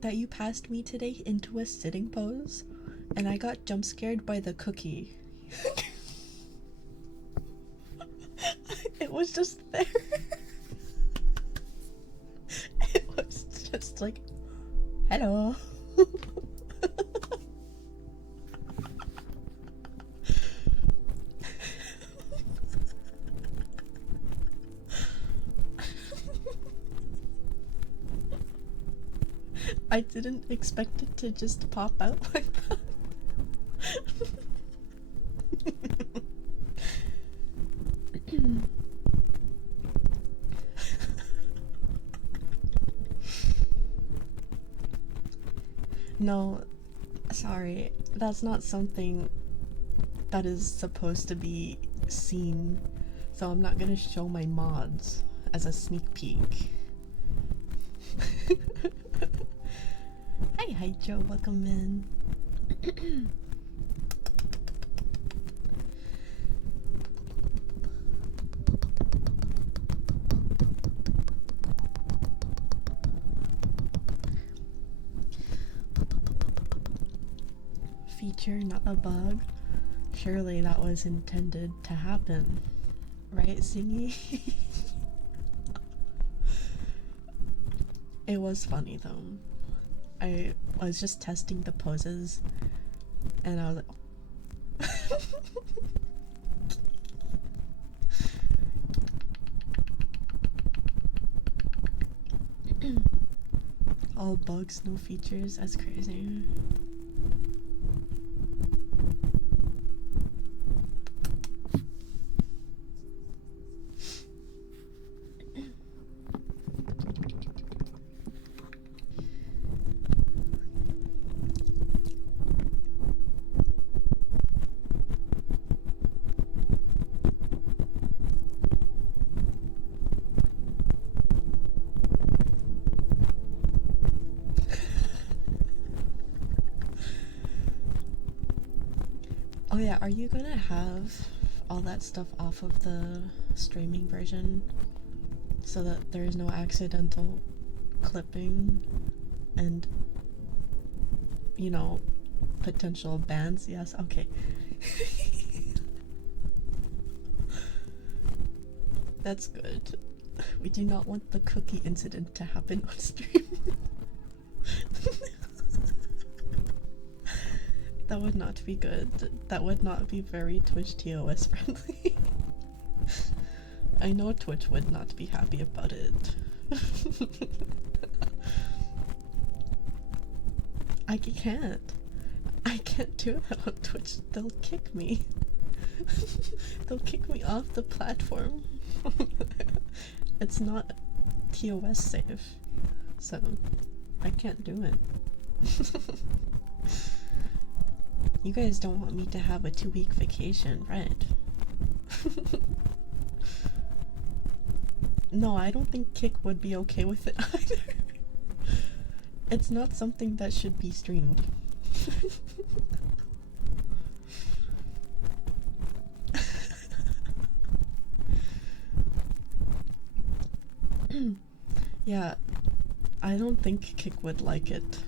that you passed me today into a sitting pose, and I got jump scared by the cookie. It was just there. It was just like, hello. I didn't expect it to just pop out like that. No, sorry, that's not something that is supposed to be seen, so I'm not gonna show my mods as a sneak peek. Hi Joe, welcome in. Feature, not a bug. Surely that was intended to happen, right, Zingy? It was funny though. I was just testing the poses, and I was like, all bugs, no features. That's crazy. Oh yeah, are you gonna have all that stuff off of the streaming version so that there is no accidental clipping and, you know, potential bans? Yes, okay. That's good. We do not want the cookie incident to happen on stream. That would not be good. That would not be very Twitch TOS friendly. I know Twitch would not be happy about it. I can't. I can't do that on Twitch. They'll kick me. They'll kick me off the platform. It's not TOS safe, so I can't do it. You guys don't want me to have a 2-week vacation, right? No, I don't think Kick would be okay with it either. It's not something that should be streamed. Yeah, I don't think Kick would like it.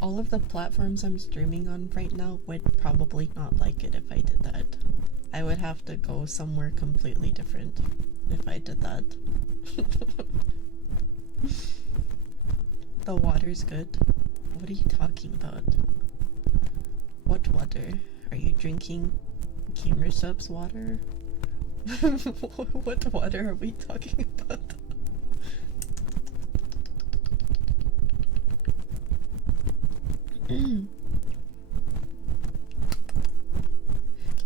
All of the platforms I'm streaming on right now would probably not like it if I did that. I would have to go somewhere completely different if I did that. The water's good. What are you talking about? What water? Are you drinking Gamer Subs water? What water are we talking about?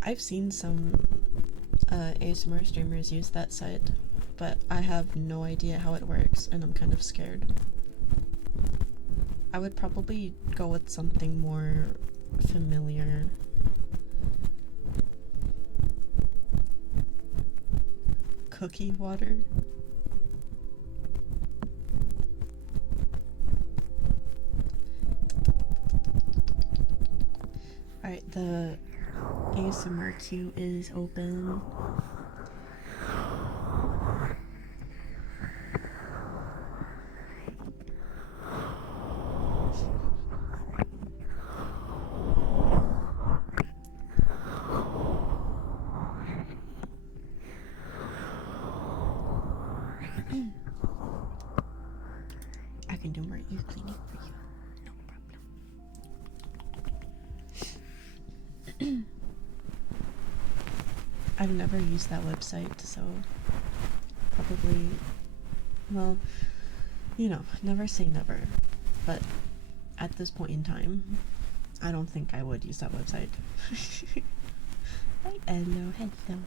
I've seen some ASMR streamers use that site, but I have no idea how it works and I'm kind of scared. I would probably go with something more familiar. Cookie water. Alright, the ASMR queue is open. I can do more ear cleaning for you. No problem. I've never used that website, so probably, well, you know, never say never. But at this point in time, I don't think I would use that website. Hello, hello.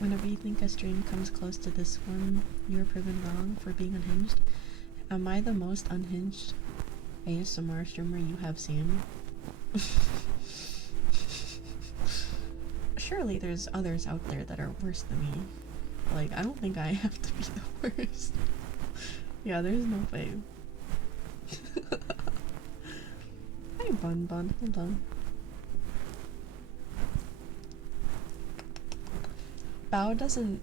Whenever you think a stream comes close to this one, you are proven wrong for being unhinged. Am I the most unhinged ASMR streamer you have seen? Surely there's others out there that are worse than me. Like, I don't think I have to be the worst. Yeah, there's no way. Hi, Bun Bun. Hold on. Bao doesn't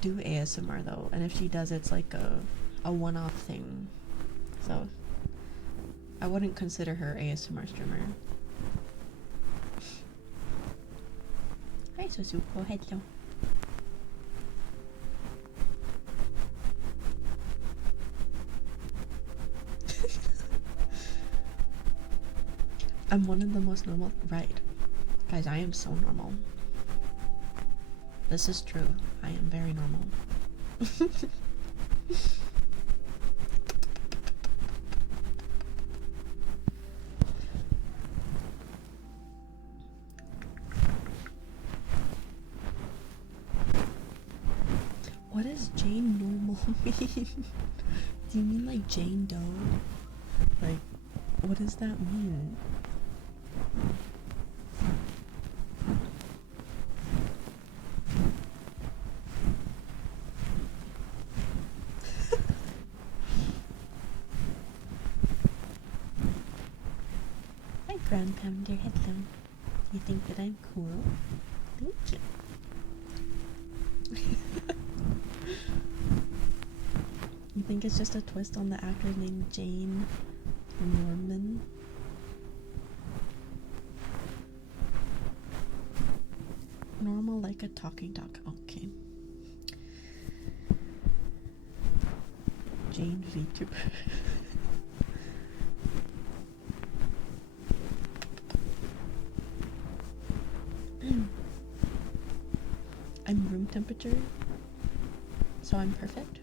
do ASMR though, and if she does, it's like a one-off thing. So I wouldn't consider her ASMR streamer. Hi, Susuko. Hello. I'm one of the most normal. Right. Guys, I am so normal. This is true. I am very normal. What does Jane normal mean? Do you mean like Jane Doe? Like, what does that mean? Hi, Grand Pounder. Hello. You think that I'm cool? Thank you. You think it's just a twist on the actor named Jane Norman? Normal like a talking dog. Okay. Jane VTuber. I'm room temperature, so I'm perfect.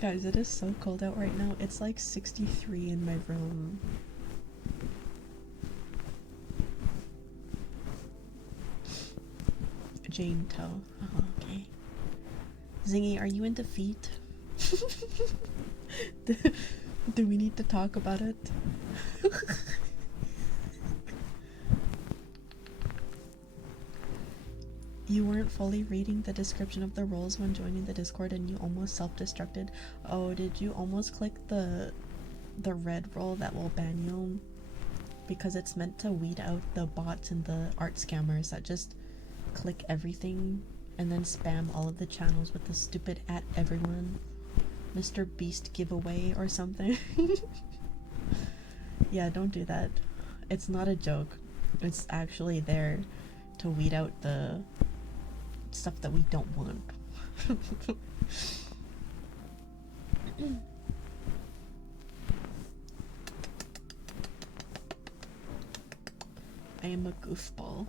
Guys, it is so cold out right now. It's like 63 in my room. Jane Toe. Oh, okay. Zingy, are you into feet? Do we need to talk about it? You weren't fully reading the description of the roles when joining the Discord and you almost self-destructed. Oh, did you almost click the red role that will ban you? Because it's meant to weed out the bots and the art scammers that just click everything and then spam all of the channels with the stupid @everyone Mr. Beast giveaway or something. Yeah, don't do that. It's not a joke. It's actually there to weed out the stuff that we don't want. I am a goofball.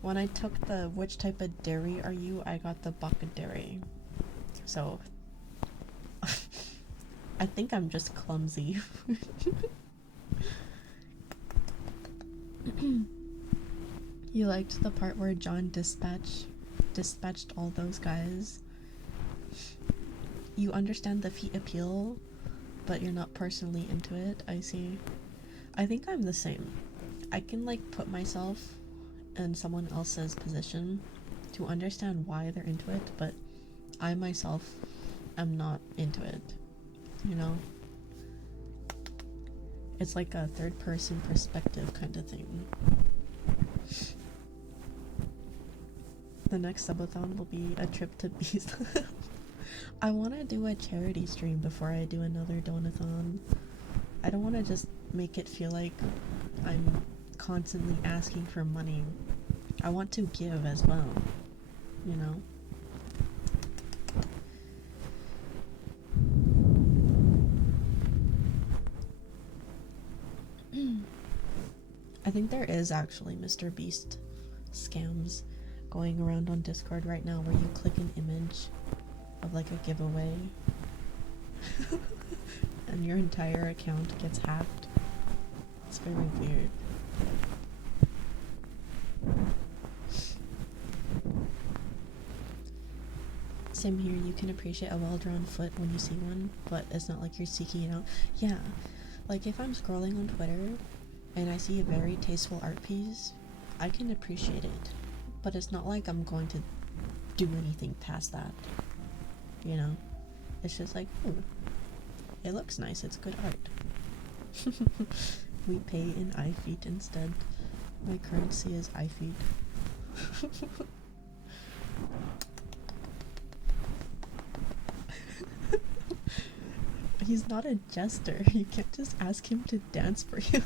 When I took the which type of dairy are you, I got the bucket dairy. So I think I'm just clumsy. You liked the part where John dispatched all those guys. You understand the feet appeal, but you're not personally into it. I see. I think I'm the same. I can like put myself in someone else's position to understand why they're into it, but I myself am not into it, you know? It's like a third person perspective kind of thing. The next subathon will be a trip to Beast. I want to do a charity stream before I do another donathon. I don't want to just make it feel like I'm constantly asking for money. I want to give as well, you know? I think there is actually Mr. Beast scams going around on Discord right now where you click an image of like a giveaway and your entire account gets hacked. It's very weird. Same here, you can appreciate a well-drawn foot when you see one, but it's not like you're seeking it out. Yeah, like if I'm scrolling on Twitter and I see a very tasteful art piece, I can appreciate it, but it's not like I'm going to do anything past that, you know? It's just like, ooh, it looks nice, it's good art. We pay in iFeet instead. My currency is iFeet. He's not a jester. You can't just ask him to dance for you.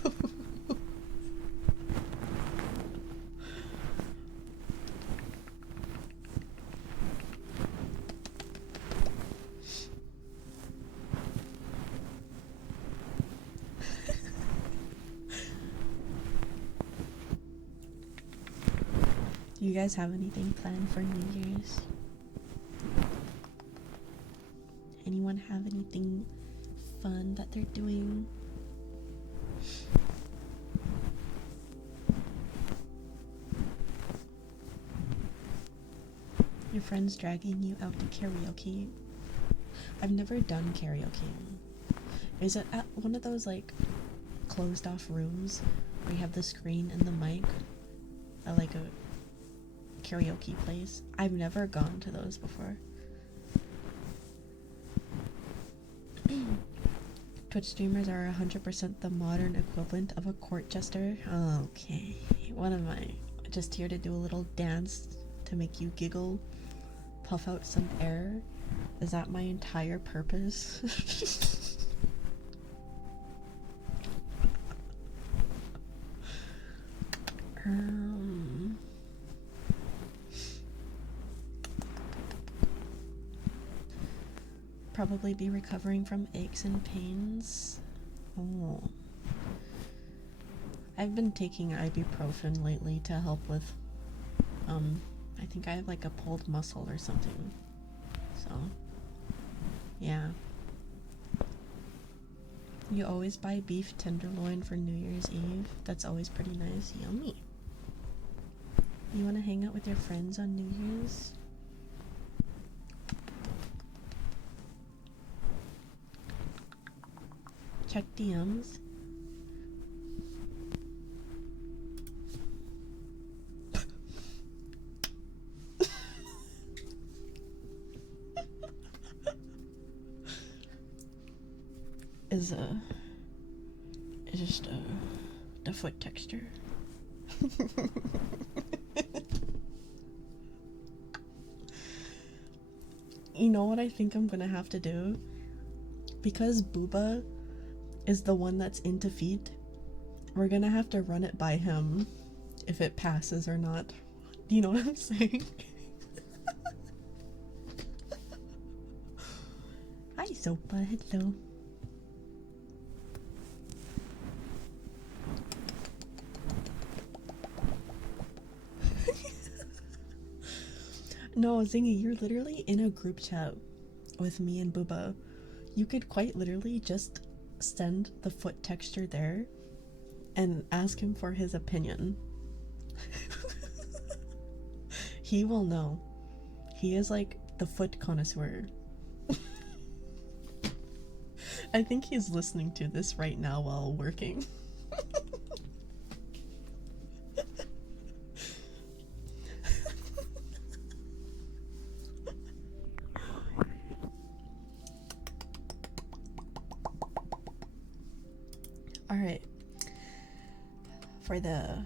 You guys have anything planned for New Year's? Anyone have anything fun that they're doing? Your friends dragging you out to karaoke? I've never done karaoke. Is it at one of those like closed off rooms where you have the screen and the mic at like a karaoke place? I've never gone to those before. Twitch streamers are 100% the modern equivalent of a court jester. Okay, what am I? Just here to do a little dance to make you giggle, puff out some air? Is that my entire purpose? Probably be recovering from aches and pains. Oh. I've been taking ibuprofen lately to help with, I think I have like a pulled muscle or something. So, yeah. You always buy beef tenderloin for New Year's Eve. That's always pretty nice. Yummy. You want to hang out with your friends on New Year's? Check DMs. Is just the foot texture. You know what I think I'm gonna have to do? Because Booba is the one that's into feet, we're gonna have to run it by him if it passes or not. Do you know what I'm saying? Hi Zopa, hello. No, Zingy, you're literally in a group chat with me and Booba. You could quite literally just send the foot texture there and ask him for his opinion. He will know. He is like the foot connoisseur. I think he's listening to this right now while working. Alright. For the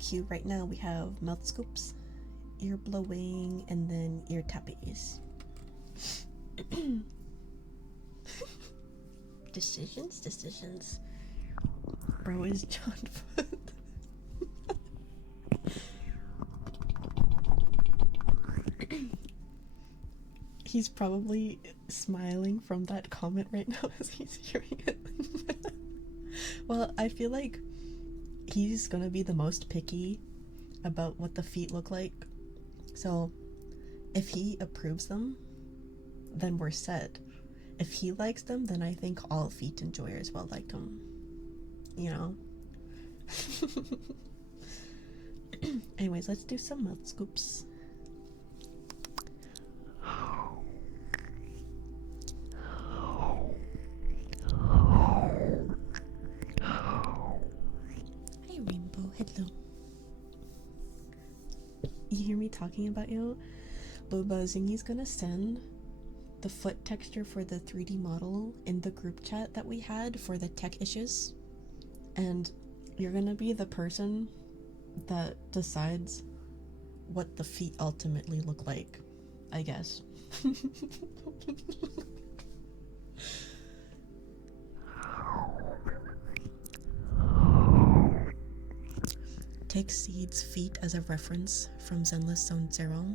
cue right now, we have mouth scoops, ear blowing, and then ear tappies. Decisions. Bro is John Foot. He's probably smiling from that comment right now as he's hearing it. Well, I feel like he's gonna be the most picky about what the feet look like. So if he approves them, then we're set. If he likes them, then I think all feet enjoyers will like them. You know? Anyways, let's do some mouth scoops. Hi, Rainbow. Hello. You hear me talking about you? Boba Zingy's gonna send the foot texture for the 3D model in the group chat that we had for the tech issues. And you're gonna be the person that decides what the feet ultimately look like, I guess. Take Seed's feet as a reference from Zenless Zone Zero.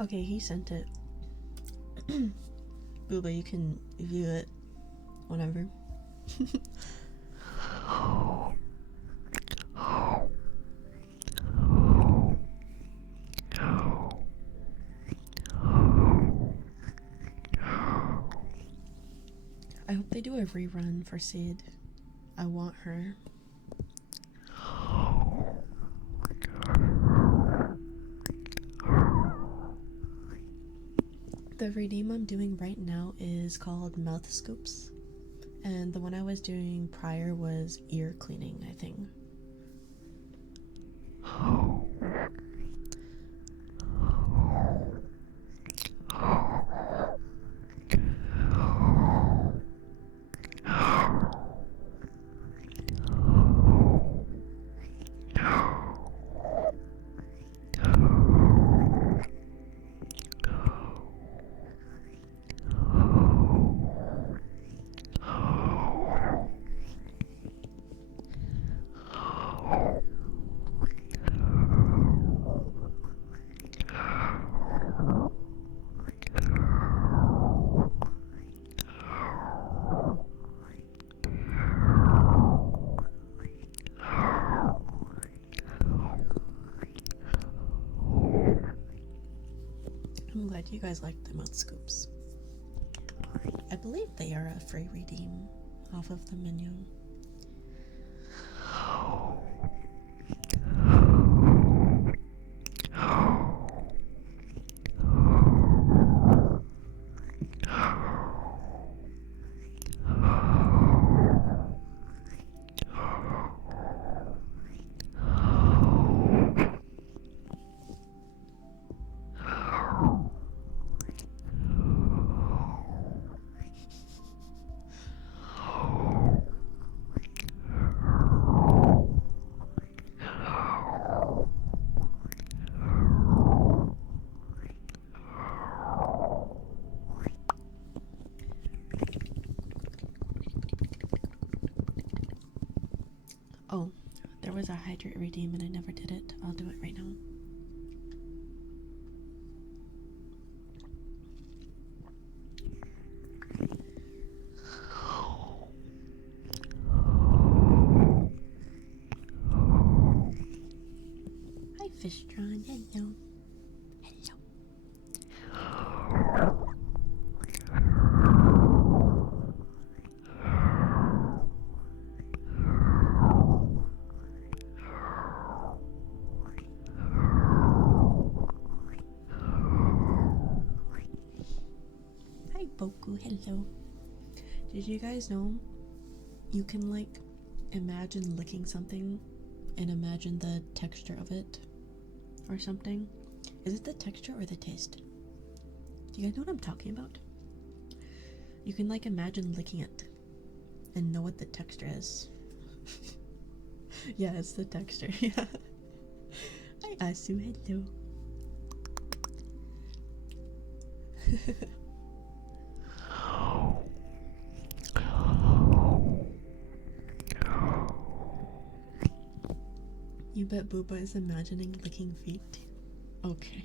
Okay, he sent it. Booba, you can view it whenever. I hope they do a rerun for Sid. I want her. The redeem I'm doing right now is called Mouth Scoops, and the one I was doing prior was ear cleaning, I think. I'm glad you guys like the mouth scoops. I believe they are a free redeem off of the menu. Oh, there was a hydrate redeem and I never did it. I'll do it right now. Hello. Hello. Hi, Boku. Hello. Did you guys know you can like imagine licking something and imagine the texture of it or something? Is it the texture or the taste? Do you guys know what I'm talking about? You can like imagine licking it and know what the texture is. Yeah, it's the texture. Yeah. Hi, Asu. Hello. You bet Booba is imagining licking feet. Okay.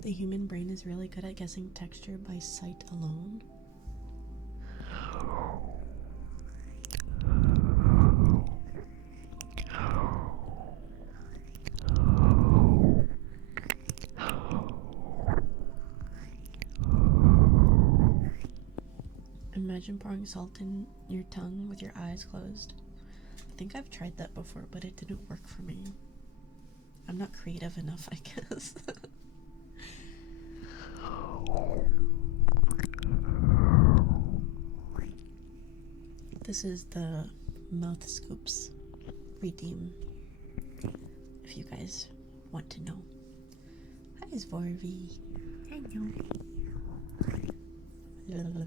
The human brain is really good at guessing texture by sight alone. Imagine pouring salt in your tongue with your eyes closed. I think I've tried that before, but it didn't work for me. I'm not creative enough, I guess. This is the mouth scoops redeem, if you guys want to know. Hi, Zvorvi. Hello.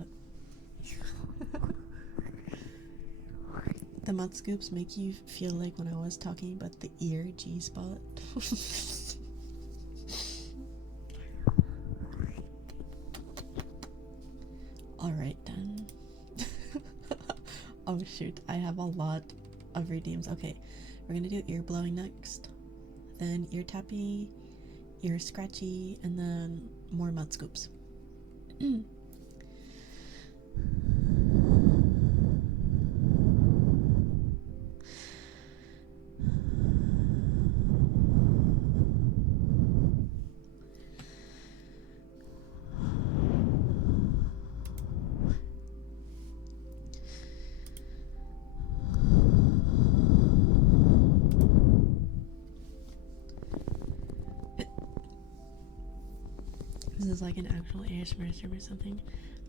The mouth scoops make you feel like when I was talking about the ear G-spot. Alright then. Oh shoot, I have a lot of redeems. Okay, we're gonna do ear blowing next, then ear tappy, ear scratchy, and then more mouth scoops. This is like an actual ASMR stream or something.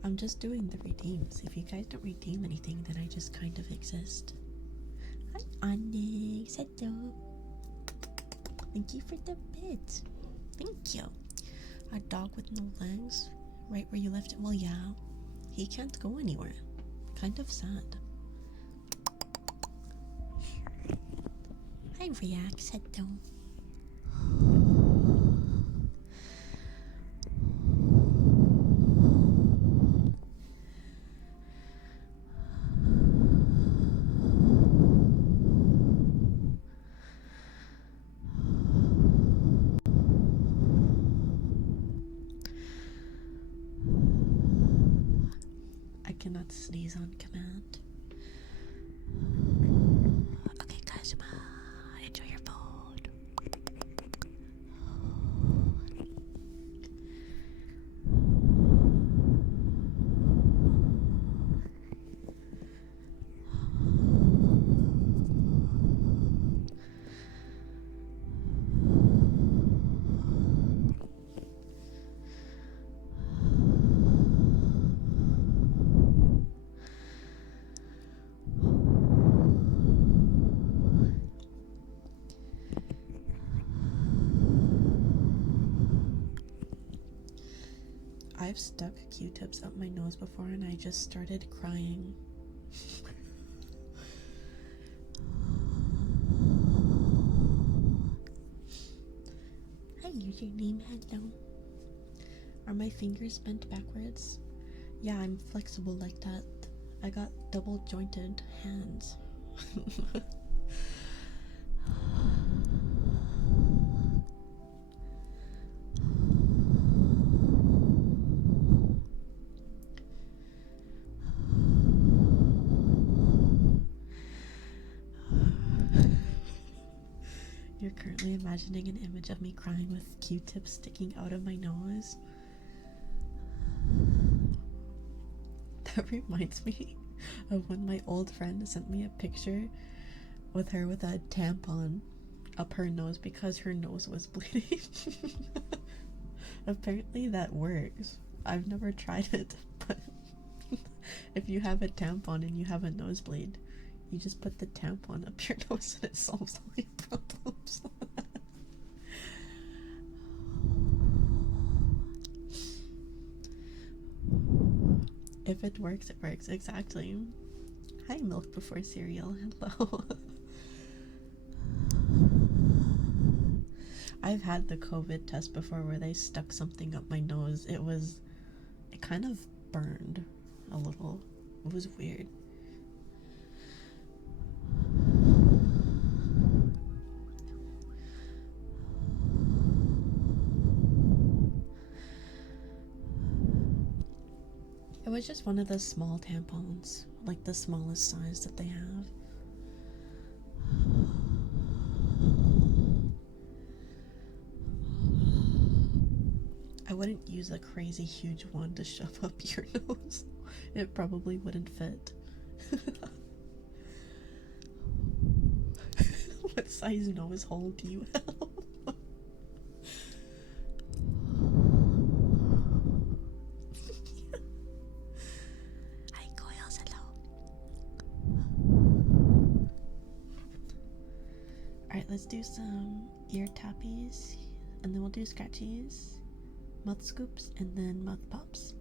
I'm just doing the redeems. If you guys don't redeem anything, then I just kind of exist. Hi, Onyx. Hello. Thank you for the bit. Thank you. A dog with no legs? Right where you left it? Well, yeah. He can't go anywhere. Kind of sad. Hi, Reax. Hello. I cannot sneeze on command. Okay, guys, enjoy your food. I've stuck Q-tips up my nose before and I just started crying. Hi, username. Hello. Are my fingers bent backwards? Yeah, I'm flexible like that. I got double jointed hands. currently imagining an image of me crying with Q-tips sticking out of my nose. That reminds me of when my old friend sent me a picture with her with a tampon up her nose because her nose was bleeding. Apparently that works. I've never tried it, but if you have a tampon and you have a nosebleed, you just put the tampon up your nose and it solves all your problems. If it works, it works. Exactly. Hi, milk before cereal. Hello. I've had the COVID test before where they stuck something up my nose. It kind of burned a little. It was weird. It was just one of the small tampons, like the smallest size that they have. I wouldn't use a crazy huge one to shove up your nose. It probably wouldn't fit. What size nose hole do you have? Alright, let's do some ear tappies, and then we'll do scratchies, mouth scoops, and then mouth pops.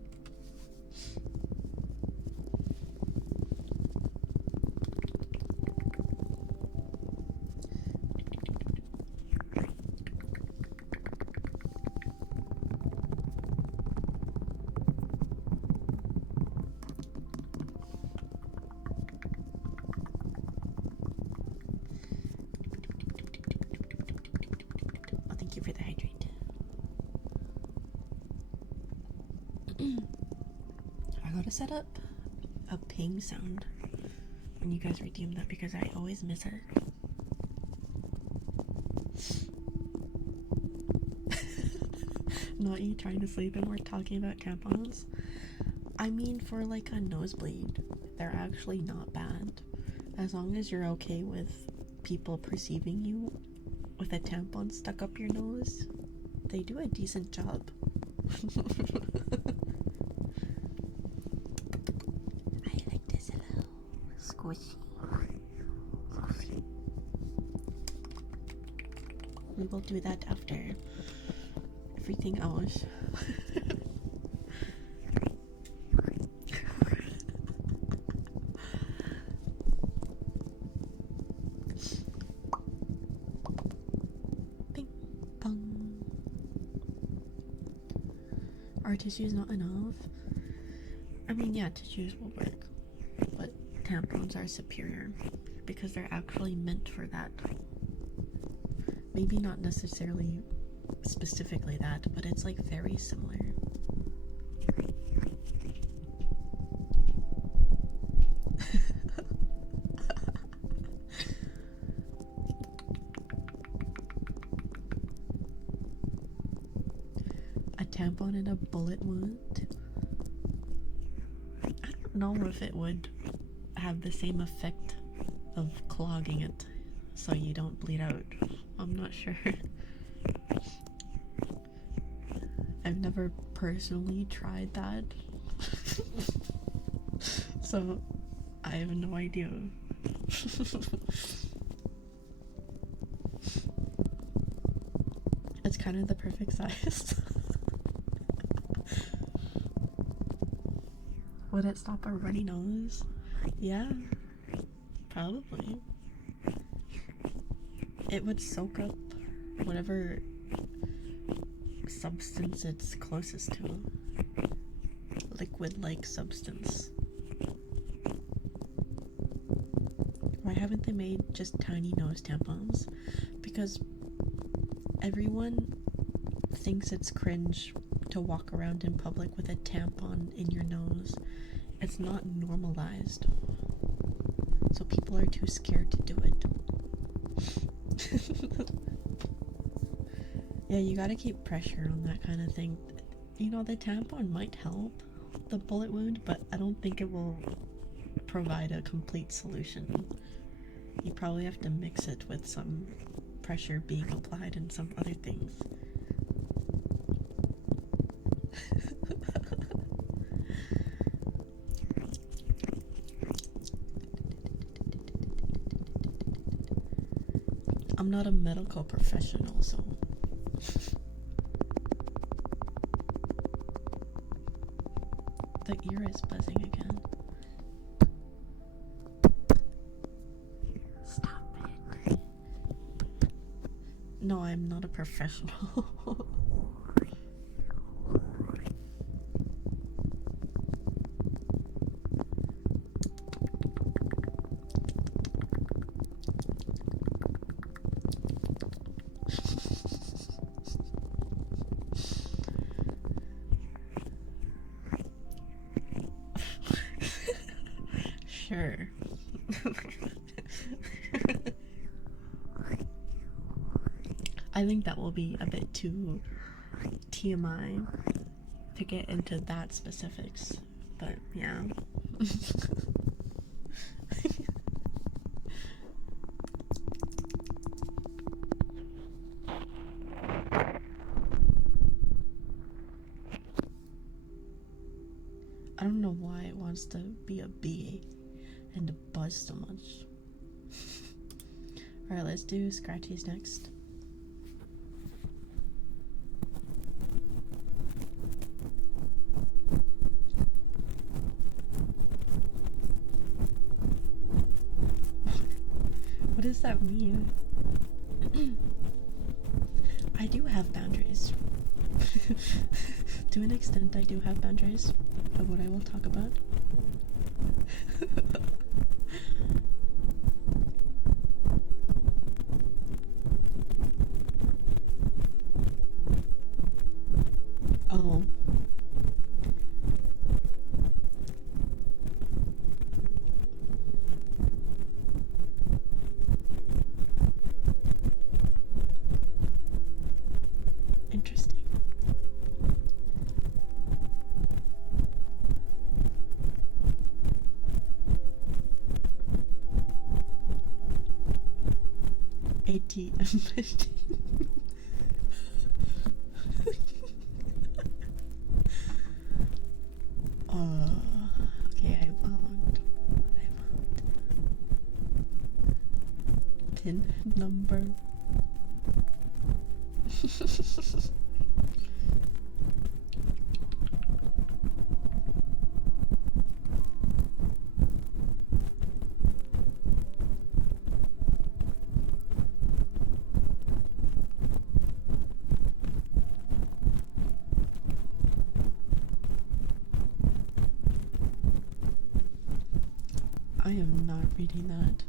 Thank you for the hydrate. I gotta set up a ping sound when you guys redeem that because I always miss it. Not you trying to sleep and we're talking about tampons. I mean, for like a nosebleed, they're actually not bad. As long as you're okay with people perceiving you with a tampon stuck up your nose, they do a decent job. I like this a little squishy. We will do that after everything else. Are tissues not enough? I mean, yeah, tissues will work, but tampons are superior because they're actually meant for that. Maybe not necessarily specifically that, but it's like very similar. A tampon and a bullet wound? I don't know if it would have the same effect of clogging it so you don't bleed out. I'm not sure. I've never personally tried that. So I have no idea. It's kind of the perfect size. Would it stop a runny nose? Yeah, probably. It would soak up whatever substance it's closest to. Liquid-like substance. Why haven't they made just tiny nose tampons? Because everyone thinks it's cringe to walk around in public with a tampon in your nose. It's not normalized. So people are too scared to do it. Yeah, you gotta keep pressure on that kind of thing. You know, the tampon might help the bullet wound, but I don't think it will provide a complete solution. You probably have to mix it with some pressure being applied and some other things. I'm not a medical professional, so. The ear is buzzing again. Stop it. No, I'm not a professional. Sure. I think that will be a bit too TMI to get into that specifics, but yeah. I don't know why it wants to be a bee and to buzz so much. Alright, let's do scratchies next. What does that mean? I do have boundaries. To an extent, I do have boundaries of what I will talk about. Oh. Interesting. ATM machine. Okay, I won't. Pin number. I am not reading that.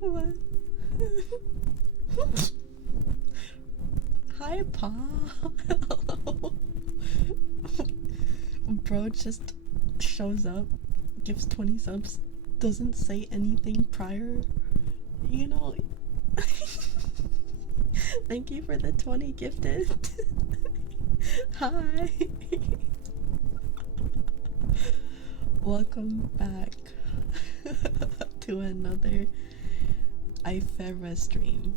What? Hi, Pa. Hello. Bro just shows up, gives 20 subs, doesn't say anything prior. You know. Thank you for the 20 gifted. Hi. Welcome back to another iFera stream.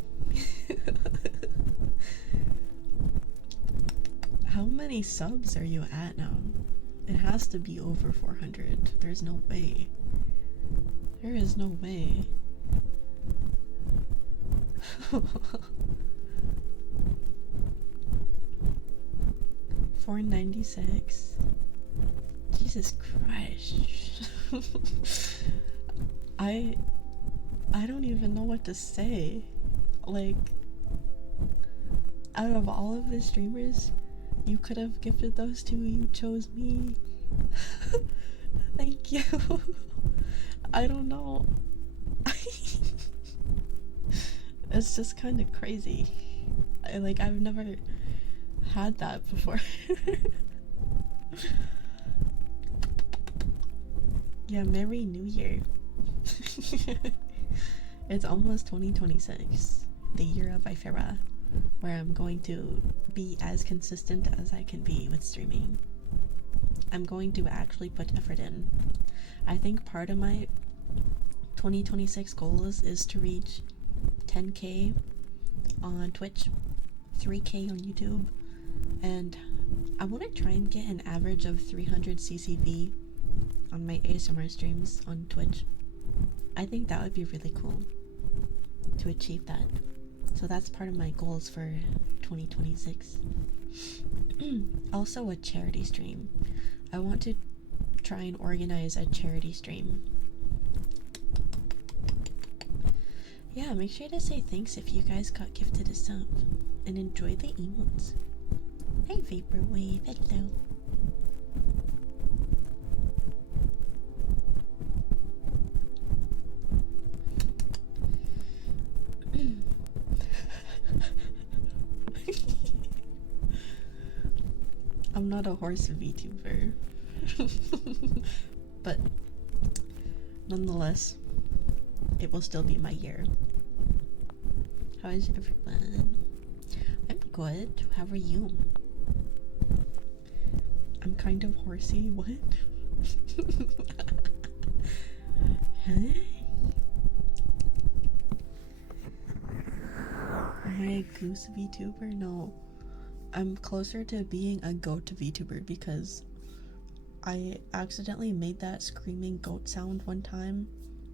How many subs are you at now? It has to be over 400. There's no way. There is no way. $4.96. Jesus Christ. I don't even know what to say. Like, out of all of the streamers, you could have gifted those two, you chose me. Thank you. I don't know. It's just kind of crazy. I've never had that before. Yeah, Merry New Year. It's almost 2026, the year of Ifera, where I'm going to be as consistent as I can be with streaming. I'm going to actually put effort in. I think part of my 2026 goals is to reach 10k on Twitch, 3k on YouTube, and I want to try and get an average of 300 CCV on my ASMR streams on Twitch. I think that would be really cool to achieve that. So that's part of my goals for 2026. Also, a charity stream. I want to try and organize a charity stream. Yeah, make sure to say thanks if you guys got gifted a sub. And enjoy the emotes. Hey, Vaporwave, hello. I'm not a horse VTuber. But nonetheless, it will still be my year. How is everyone? I'm good. How are you? I'm kind of horsey. What? Huh? Am I a goose VTuber? No. I'm closer to being a goat VTuber because I accidentally made that screaming goat sound one time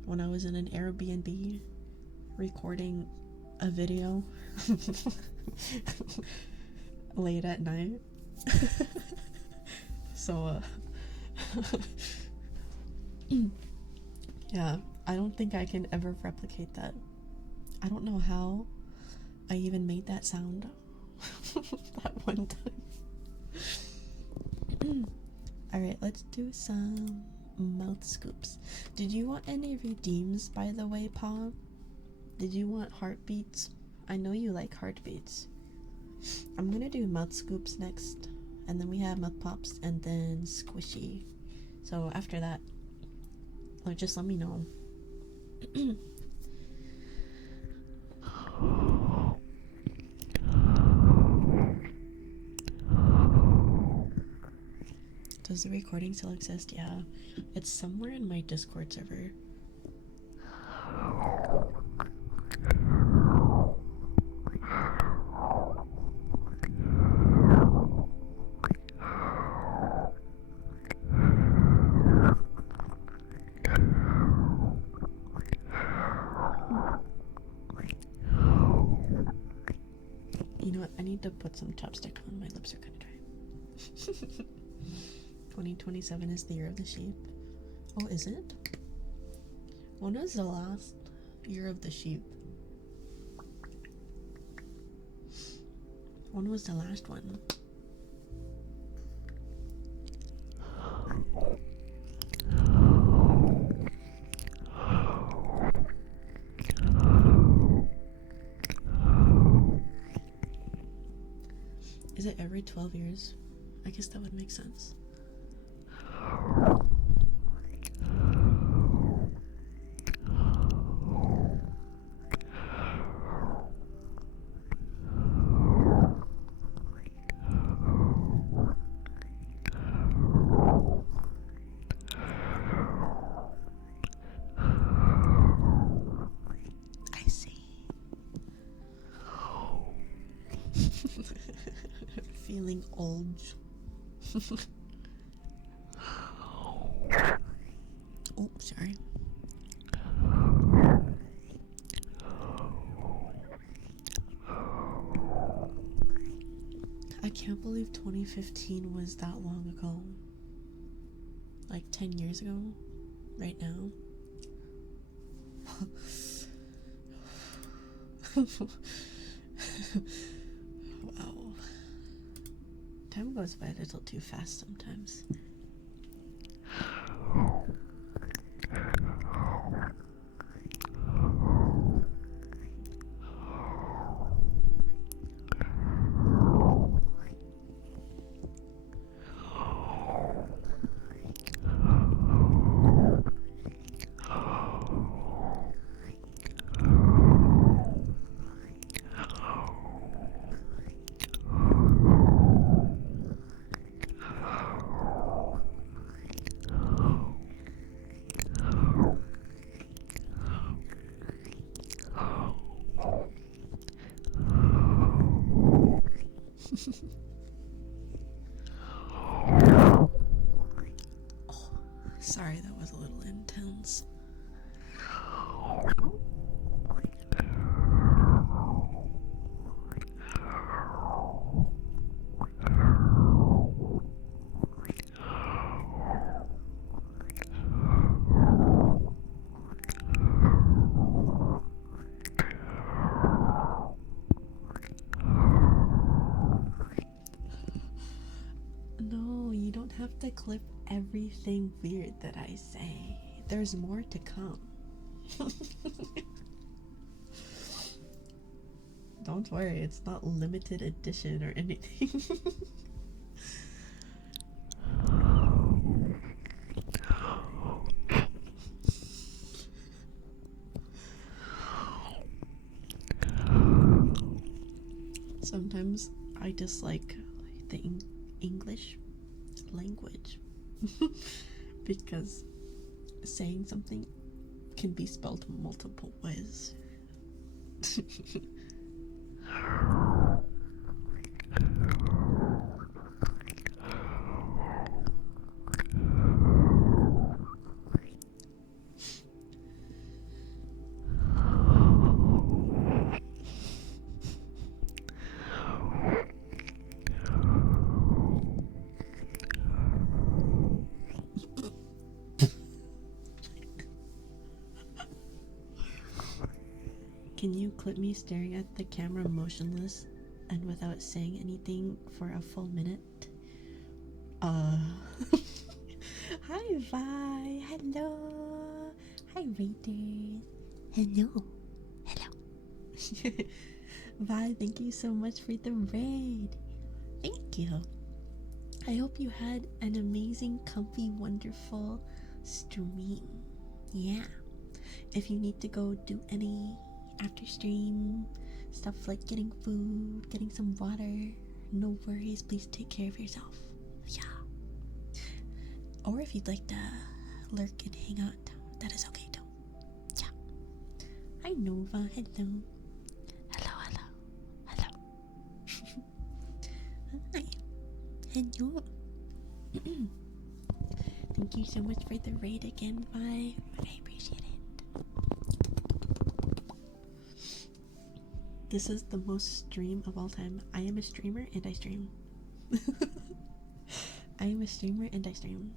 when I was in an Airbnb recording a video late at night. So yeah, I don't think I can ever replicate that. I don't know how I even made that sound that one time. Alright, let's do some mouth scoops. Did you want any redeems, by the way, Paul? Did you want heartbeats? I know you like heartbeats. I'm gonna do mouth scoops next, and then we have mouth pops, and then squishy. So after that, just let me know. Does the recording still exist? Yeah. It's somewhere in my Discord server. You know what? I need to put some chapstick on. My lips are kind of dry. 2027 is the year of the sheep. Oh, is it? When was the last year of the sheep? When was the last one? Is it every 12 years? I guess that would make sense. I see. Feeling old. Oh, sorry. I can't believe 2015 was that long ago. Like 10 years ago, right now. Wow. Time goes by a little too fast sometimes. Oh, sorry, that was a little intense. No, you don't have to clip everything weird that I say. There's more to come. Don't worry, it's not limited edition or anything. Sometimes I dislike the English language because saying something can be spelled multiple ways. Can you clip me staring at the camera motionless and without saying anything for a full minute? Hi Vi, hello. Hi Raiders. Hello. Hello. Vi, thank you so much for the raid. Thank you. I hope you had an amazing, comfy, wonderful stream. Yeah. If you need to go do any after stream stuff like getting food, getting some water, no worries, please take care of yourself. Yeah. Or if you'd like to lurk and hang out, that is okay too. Yeah. Hi Nova, hello. Hello. Hi. Hello. Thank you so much for the raid again, bye. I appreciate it. This is the most stream of all time. I am a streamer and I stream. I am a streamer and I stream.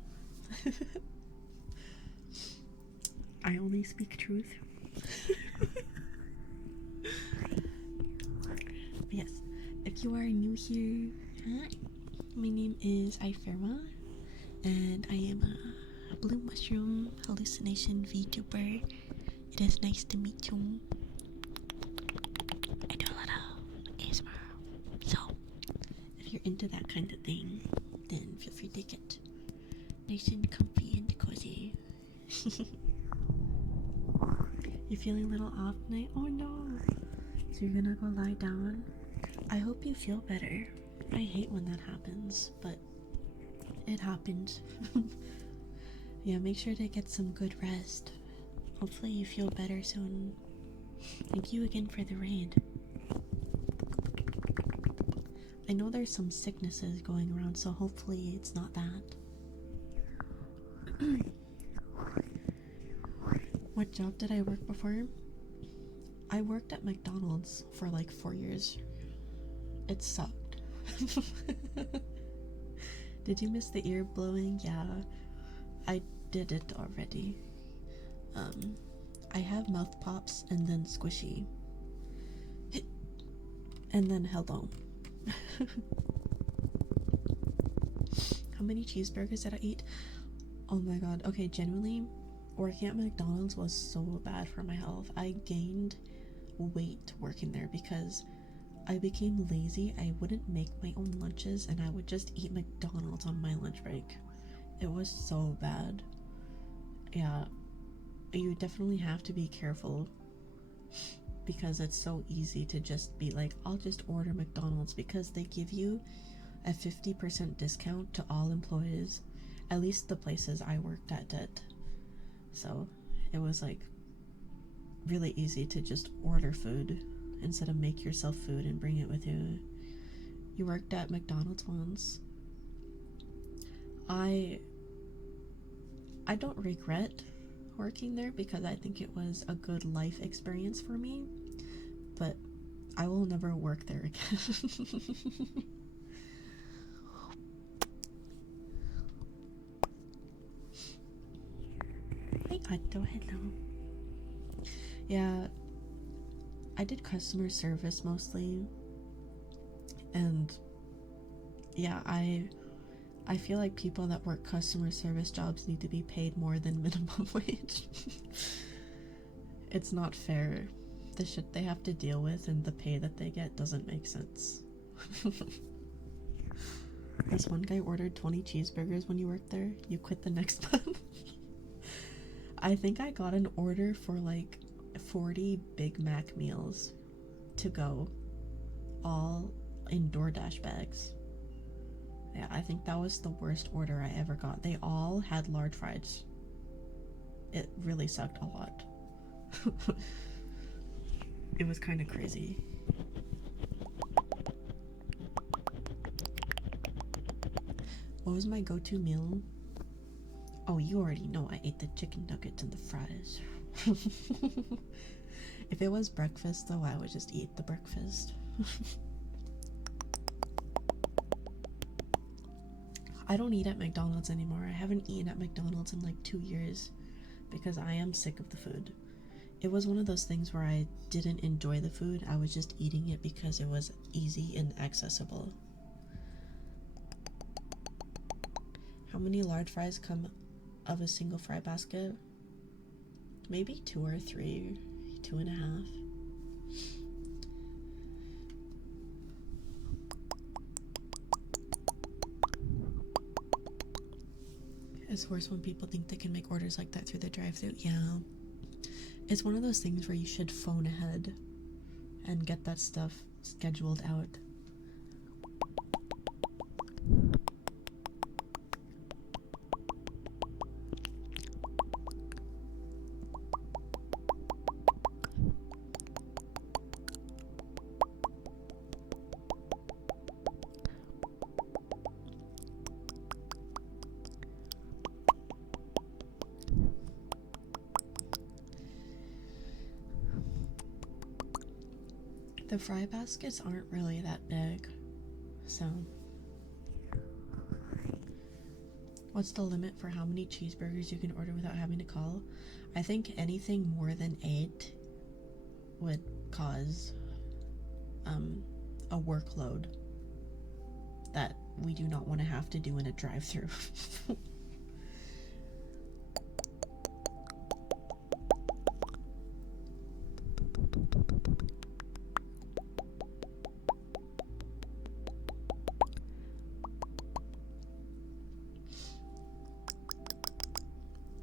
I only speak truth. Yes, if you are new here, hi. My name is Ifirma, and I am a blue mushroom hallucination VTuber. It is nice to meet you. I do a lot of ASMR, so if you're into that kind of thing, then feel free to get nice and comfy and cozy. You're feeling a little off tonight? Oh no! So you're gonna go lie down? I hope you feel better. I hate when that happens, but it happened. Yeah, make sure to get some good rest. Hopefully you feel better soon. Thank you again for the raid. I know there's some sicknesses going around, so hopefully it's not that. What job did I work before? I worked at McDonald's for like 4 years. It sucked. Did you miss the ear blowing? Yeah, I did it already. I have mouth pops and then squishy. And then hello. How many cheeseburgers did I eat? Oh my god. Okay, genuinely, working at McDonald's was so bad for my health. I gained weight working there because I became lazy. I wouldn't make my own lunches and I would just eat McDonald's on my lunch break. It was so bad. Yeah, you definitely have to be careful because it's so easy to just be like, I'll just order McDonald's because they give you a 50% discount to all employees. At least the places I worked at did. So it was like really easy to just order food instead of make yourself food and bring it with you. You worked at McDonald's once. I don't regret working there because I think it was a good life experience for me, but I will never work there again. Hey, Otto, hello. Yeah, I did customer service mostly, and yeah, I feel like people that work customer service jobs need to be paid more than minimum wage. It's not fair. The shit they have to deal with and the pay that they get doesn't make sense. This one guy ordered 20 cheeseburgers when you worked there. You quit the next month. I think I got an order for like 40 Big Mac meals to go, all in DoorDash bags. Yeah, I think that was the worst order I ever got. They all had large fries. It really sucked a lot. It was kind of crazy. What was my go-to meal? Oh, you already know I ate the chicken nuggets and the fries. If it was breakfast, though, I would just eat the breakfast. I don't eat at McDonald's anymore. I haven't eaten at McDonald's in like 2 years because I am sick of the food. It was one of those things where I didn't enjoy the food. I was just eating it because it was easy and accessible. How many large fries come of a single fry basket? Maybe 2 or 3, 2.5. It's worse when people think they can make orders like that through the drive-thru. Yeah. It's one of those things where you should phone ahead and get that stuff scheduled out. The fry baskets aren't really that big, so what's the limit for how many cheeseburgers you can order without having to call? I think anything more than 8 would cause a workload that we do not want to have to do in a drive-thru.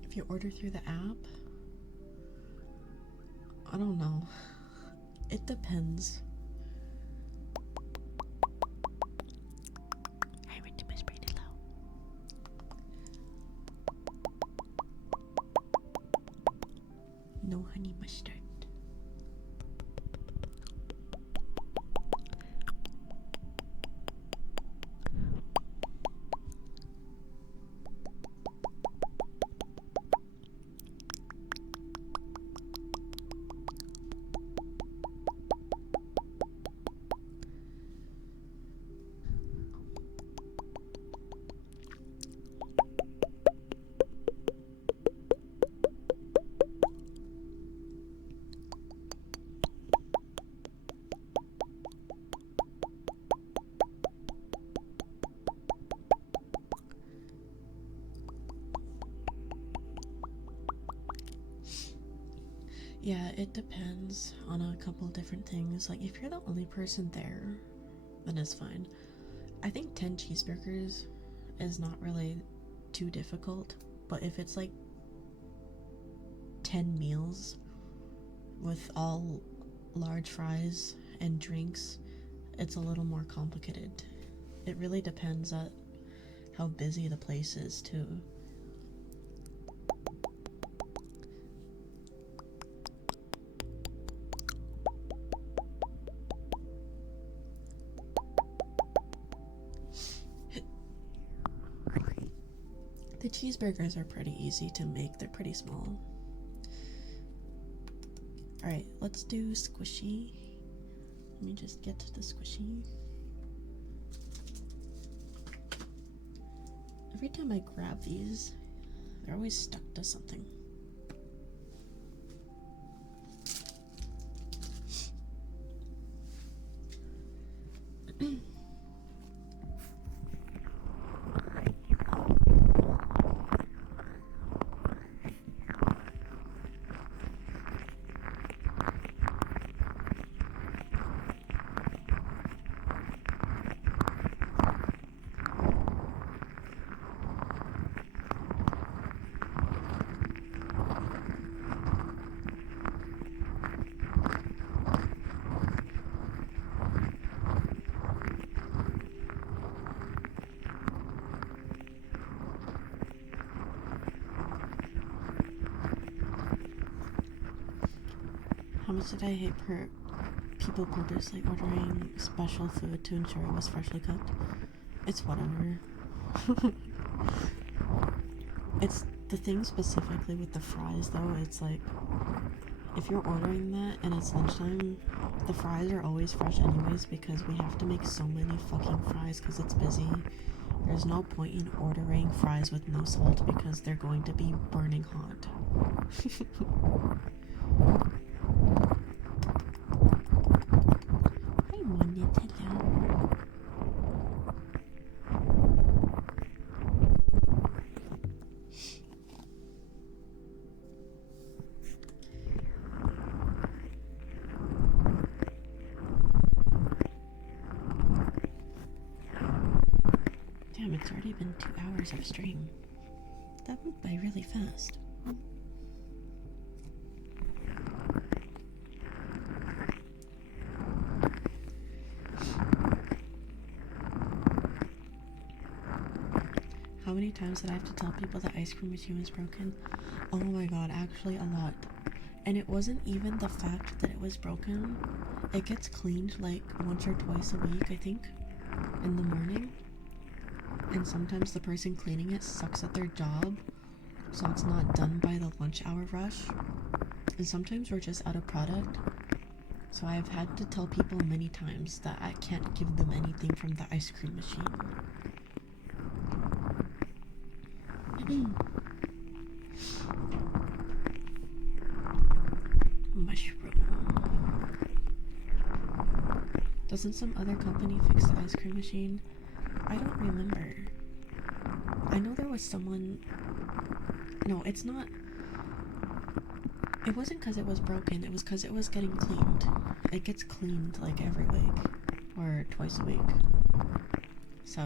If you order through the app, I don't know. It depends. I went to Miss Brady Low. No honey mustard. Yeah, it depends on a couple different things. Like, if you're the only person there, then it's fine. I think 10 cheeseburgers is not really too difficult, but if it's like 10 meals with all large fries and drinks, it's a little more complicated. It really depends on how busy the place is, too. cheeseburgers are pretty easy to make, they're pretty small. Alright, let's do squishy. Let me just get to the squishy. Every time I grab these, they're always stuck to something. How much did I hate people purposely ordering special food to ensure it was freshly cooked? It's whatever. It's the thing specifically with the fries though, it's like, if you're ordering that and it's lunchtime, the fries are always fresh anyways because we have to make so many fucking fries because it's busy. There's no point in ordering fries with no salt because they're going to be burning hot. Damn, it's already been 2 hours of stream. That went by really fast. How many times did I have to tell people the ice cream machine was broken? Oh my god, actually a lot. And it wasn't even the fact that it was broken. It gets cleaned like once or twice a week, I think, in the morning. And sometimes the person cleaning it sucks at their job, so it's not done by the lunch hour rush. And sometimes we're just out of product. So I've had to tell people many times that I can't give them anything from the ice cream machine. Mushroom. Doesn't some other company fix the ice cream machine? I don't remember. I know there was someone... No, it's not... It wasn't because it was broken, it was because it was getting cleaned. It gets cleaned like every week. Or twice a week. So,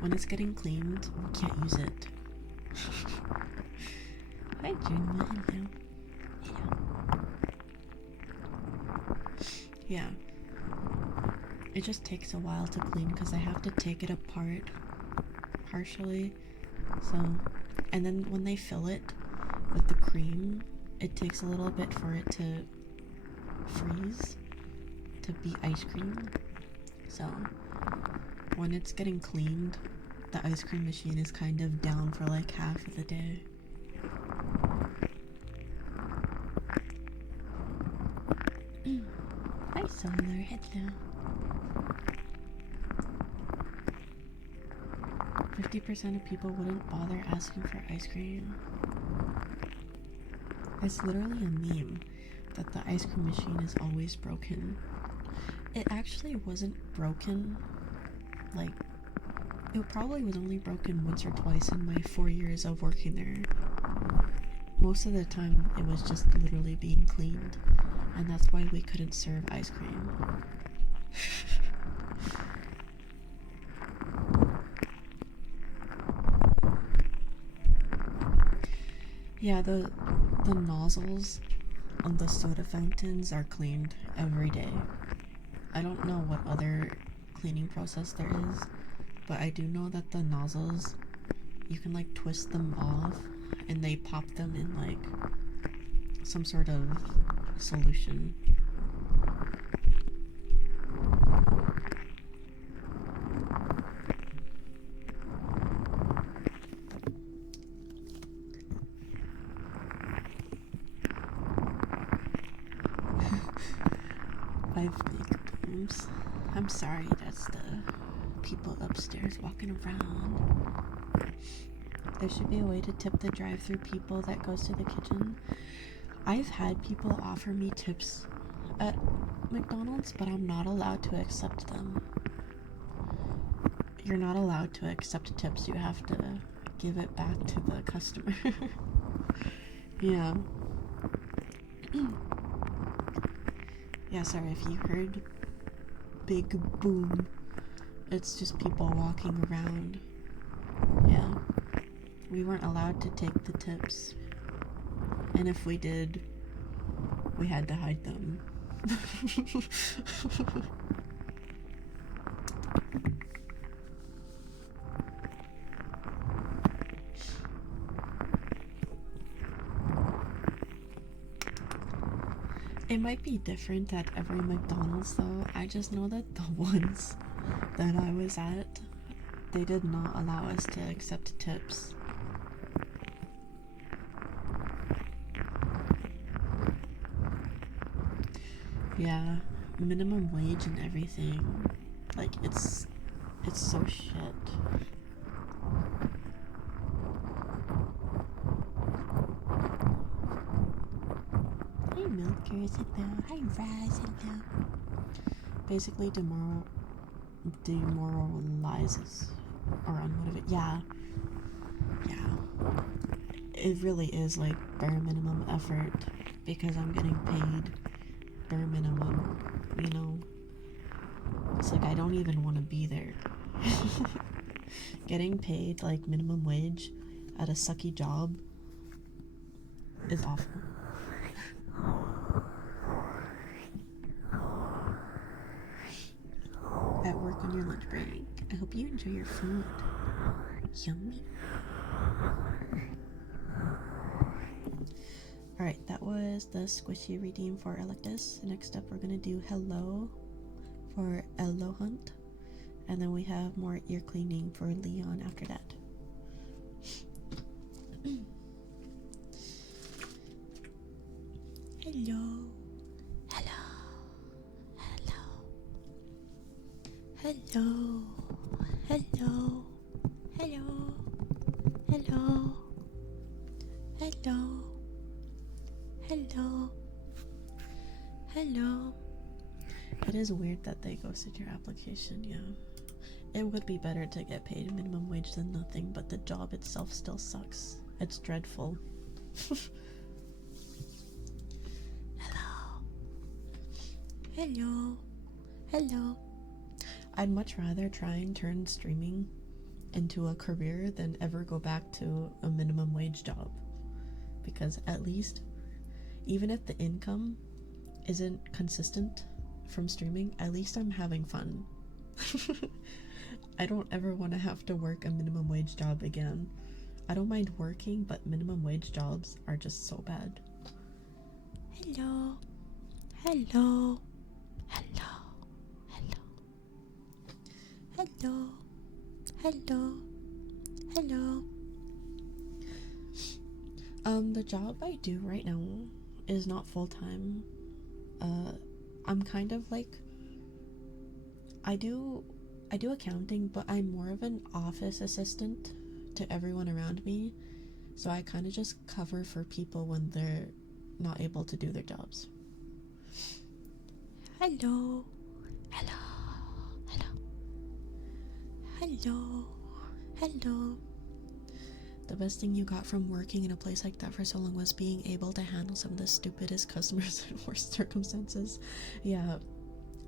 when it's getting cleaned, we can't use it. Hi, June. Hello. Yeah. It just takes a while to clean because I have to take it apart partially. So, and then when they fill it with the cream, it takes a little bit for it to freeze to be ice cream. So, when it's getting cleaned, the ice cream machine is kind of down for like half of the day. Hi, Solar. Hello. 50% of people wouldn't bother asking for ice cream. It's literally a meme that the ice cream machine is always broken. It actually wasn't broken. Like, it probably was only broken once or twice in my 4 years of working there. Most of the time, it was just literally being cleaned, and that's why we couldn't serve ice cream. Yeah, the nozzles on the soda fountains are cleaned every day. I don't know what other cleaning process there is, but I do know that the nozzles, you can like twist them off and they pop them in like some sort of solution. I'm sorry, that's the people upstairs walking around. There should be a way to tip the drive-through people that goes to the kitchen. I've had people offer me tips at McDonald's, but I'm not allowed to accept them. You're not allowed to accept tips. You have to give it back to the customer. Yeah. Yeah, sorry if you heard big boom. It's just people walking around. Yeah. We weren't allowed to take the tips. And if we did, we had to hide them. It might be different at every McDonald's though. I just know that the ones that I was at, they did not allow us to accept tips. Yeah, minimum wage and everything. Like, it's so shit. Hi, Milkers, hello. Hi, Raz, hello. Basically, demoralizes or unmotivated. Yeah. It really is like bare minimum effort because I'm getting paid bare minimum, you know? It's like I don't even want to be there. Getting paid like minimum wage at a sucky job is awful. At work on your lunch break. I hope you enjoy your food. Yummy. Alright, that was the squishy redeem for Electus. Next up, we're gonna do hello for Elo Hunt. And then we have more ear cleaning for Leon after that. Hello. Hello. Hello. Hello. Hello. Hello. Hello. Hello. It is weird that they ghosted your application, yeah. It would be better to get paid minimum wage than nothing, but the job itself still sucks. It's dreadful. Hello. Hello. Hello. I'd much rather try and turn streaming into a career than ever go back to a minimum wage job. Because at least, even if the income isn't consistent from streaming, at least I'm having fun. I don't ever want to have to work a minimum wage job again. I don't mind working, but minimum wage jobs are just so bad. Hello. Hello. Hello. Hello. Hello. Hello. The job I do right now is not full-time. I'm kind of like, I do accounting, but I'm more of an office assistant to everyone around me. So I kind of just cover for people when they're not able to do their jobs. Hello. Hello. Hello. Hello. The best thing you got from working in a place like that for so long was being able to handle some of the stupidest customers in worst circumstances. Yeah,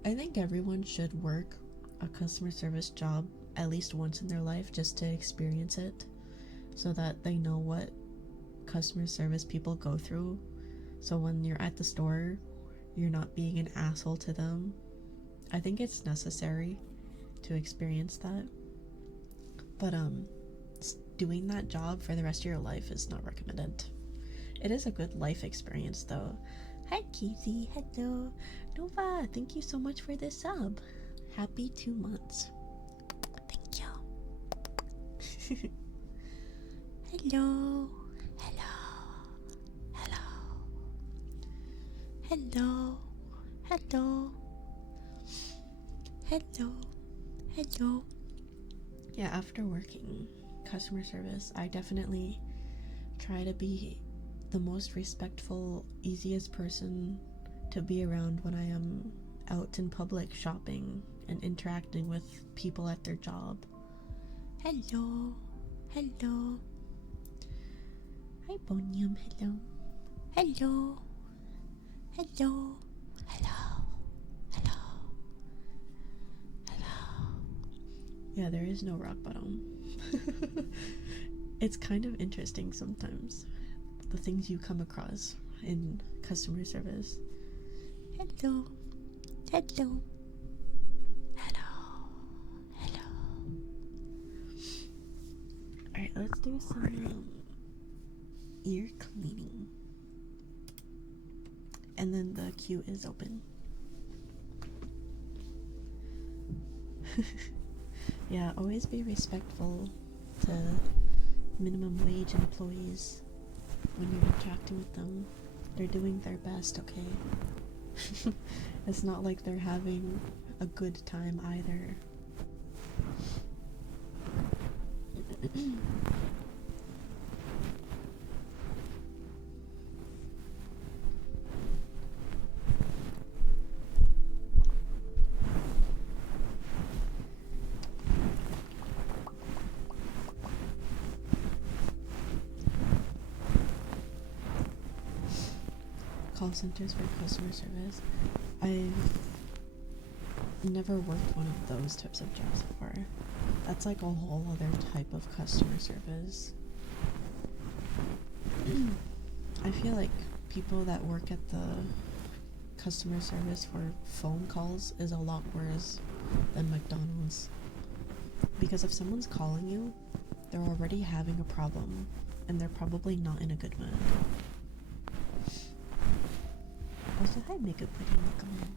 I think everyone should work a customer service job at least once in their life just to experience it, so that they know what customer service people go through. So when you're at the store, you're not being an asshole to them. I think it's necessary to experience that. But doing that job for the rest of your life is not recommended. It is a good life experience though. Hi Casey, hello. Nova, thank you so much for this sub. Happy 2 months. Thank you. Hello. Hello. Hello. Yeah, after working customer service, I definitely try to be the most respectful, easiest person to be around when I am out in public shopping and interacting with people at their job. Hello. Hello. Hi, Bonium. Hello. Hello. Hello. Hello. Hello. Hello. Yeah, there is no rock bottom. It's kind of interesting sometimes, the things you come across in customer service. Hello. Hello. Hello. Hello. Alright, let's do some ear cleaning. And then the queue is open. Yeah, always be respectful to minimum wage employees when you're interacting with them. They're doing their best, okay? It's not like they're having a good time either. Call centers for customer service. I've never worked one of those types of jobs before. That's like a whole other type of customer service. I feel like people that work at the customer service for phone calls is a lot worse than McDonald's. Because if someone's calling you, they're already having a problem and they're probably not in a good mood. Also, hi makeup lady, welcome.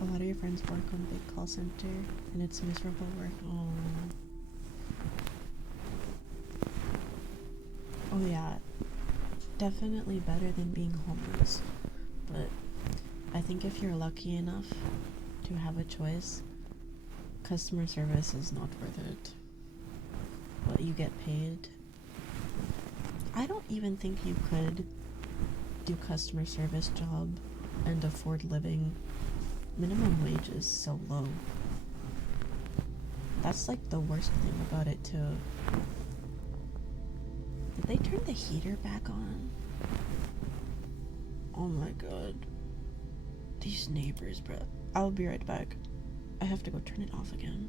A lot of your friends work on a big call center and it's miserable work. Oh yeah, definitely better than being homeless, but I think if you're lucky enough to have a choice, customer service is not worth it. What you get paid, I don't even think you could do customer service job and afford living. Minimum wage is so low. That's like the worst thing about it too. Did they turn the heater back on? Oh my god. These neighbors, bro. I'll be right back. I have to go turn it off again.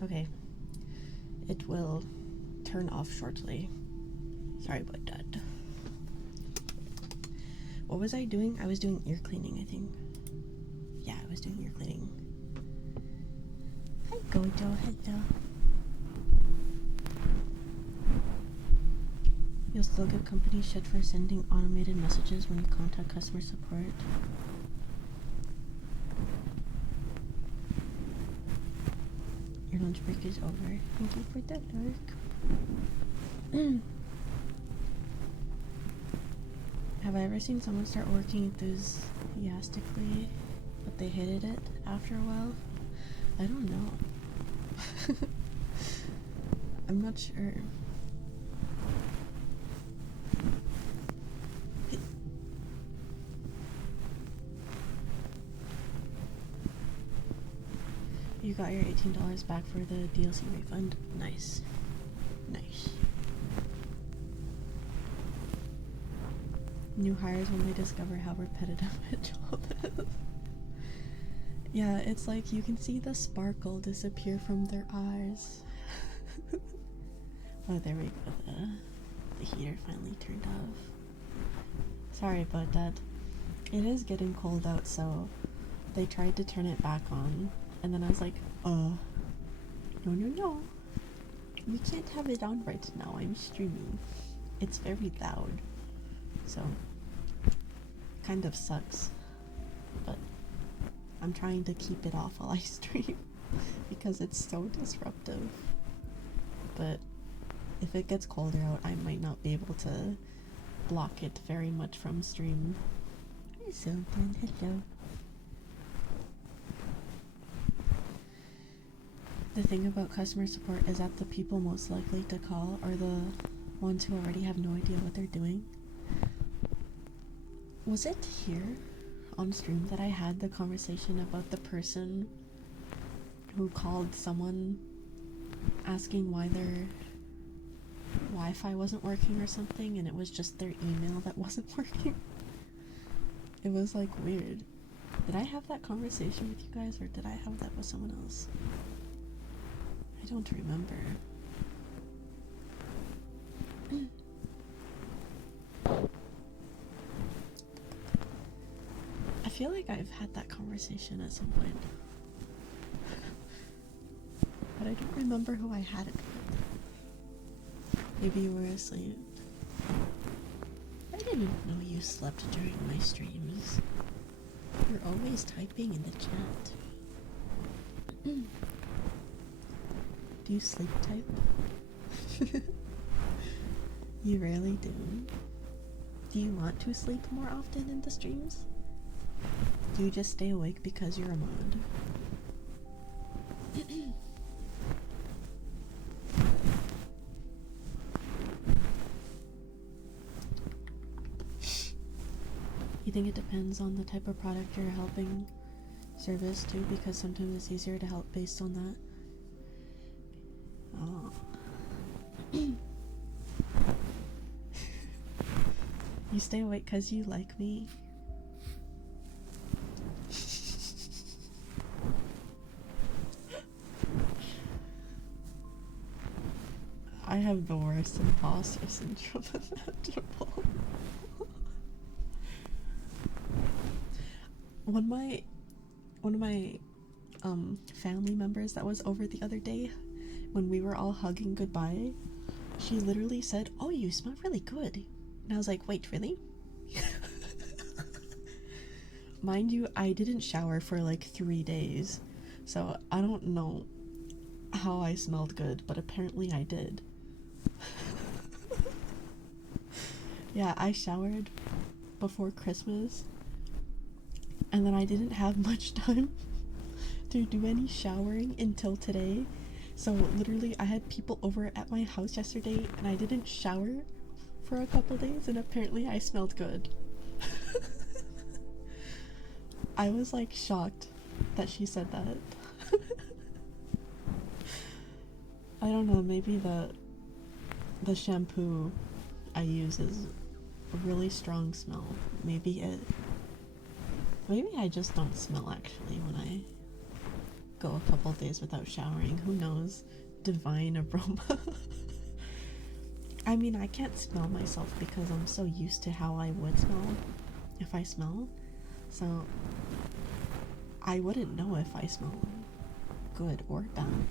Okay, it will turn off shortly. Sorry about that. What was I doing? I was doing ear cleaning, I think. Yeah, I was doing ear cleaning. Hi, Gojo. Hello. You'll still give company shit for sending automated messages when you contact customer support. You're lunch break is over. Thank you for that, Dark. Have I ever seen someone start working enthusiastically, but they hated it after a while? I don't know. I'm not sure. You got your $18 back for the DLC refund. Nice. Nice. New hires when they discover how repetitive a job is. Yeah, it's like you can see the sparkle disappear from their eyes. Oh, there we go. The heater finally turned off. Sorry about that. It is getting cold out, so they tried to turn it back on. And then I was like, no, we can't have it on right now, I'm streaming. It's very loud. So, kind of sucks. But I'm trying to keep it off while I stream because it's so disruptive. But if it gets colder out, I might not be able to block it very much from stream. Hi, Sultan. Hello. The thing about customer support is that the people most likely to call are the ones who already have no idea what they're doing. Was it here on stream that I had the conversation about the person who called someone asking why their Wi-Fi wasn't working or something, and it was just their email that wasn't working? It was like weird. Did I have that conversation with you guys, or did I have that with someone else? I don't remember. I feel like I've had that conversation at some point. But I don't remember who I had it with. Maybe you were asleep. I didn't know you slept during my streams. You're always typing in the chat. Do you sleep type? You rarely do. Do you want to sleep more often in the streams? Do you just stay awake because you're a mod? You think it depends on the type of product you're helping service too, because sometimes it's easier to help based on that. Oh. You stay awake because you like me? I have the worst imposter syndrome imaginable. One of my family members that was over the other day, when we were all hugging goodbye, she literally said, "Oh, you smell really good." And I was like, "Wait, really?" Mind you, I didn't shower for like 3 days, so I don't know how I smelled good, but apparently I did. Yeah, I showered before Christmas, and then I didn't have much time to do any showering until today. So literally I had people over at my house yesterday and I didn't shower for a couple days, and apparently I smelled good. I was like shocked that she said that. I don't know, maybe the shampoo I use is a really strong smell. Maybe I just don't smell actually when I go a couple days without showering. Who knows? Divine aroma. I mean, I can't smell myself because I'm so used to how I would smell if I smell. So I wouldn't know if I smell good or bad.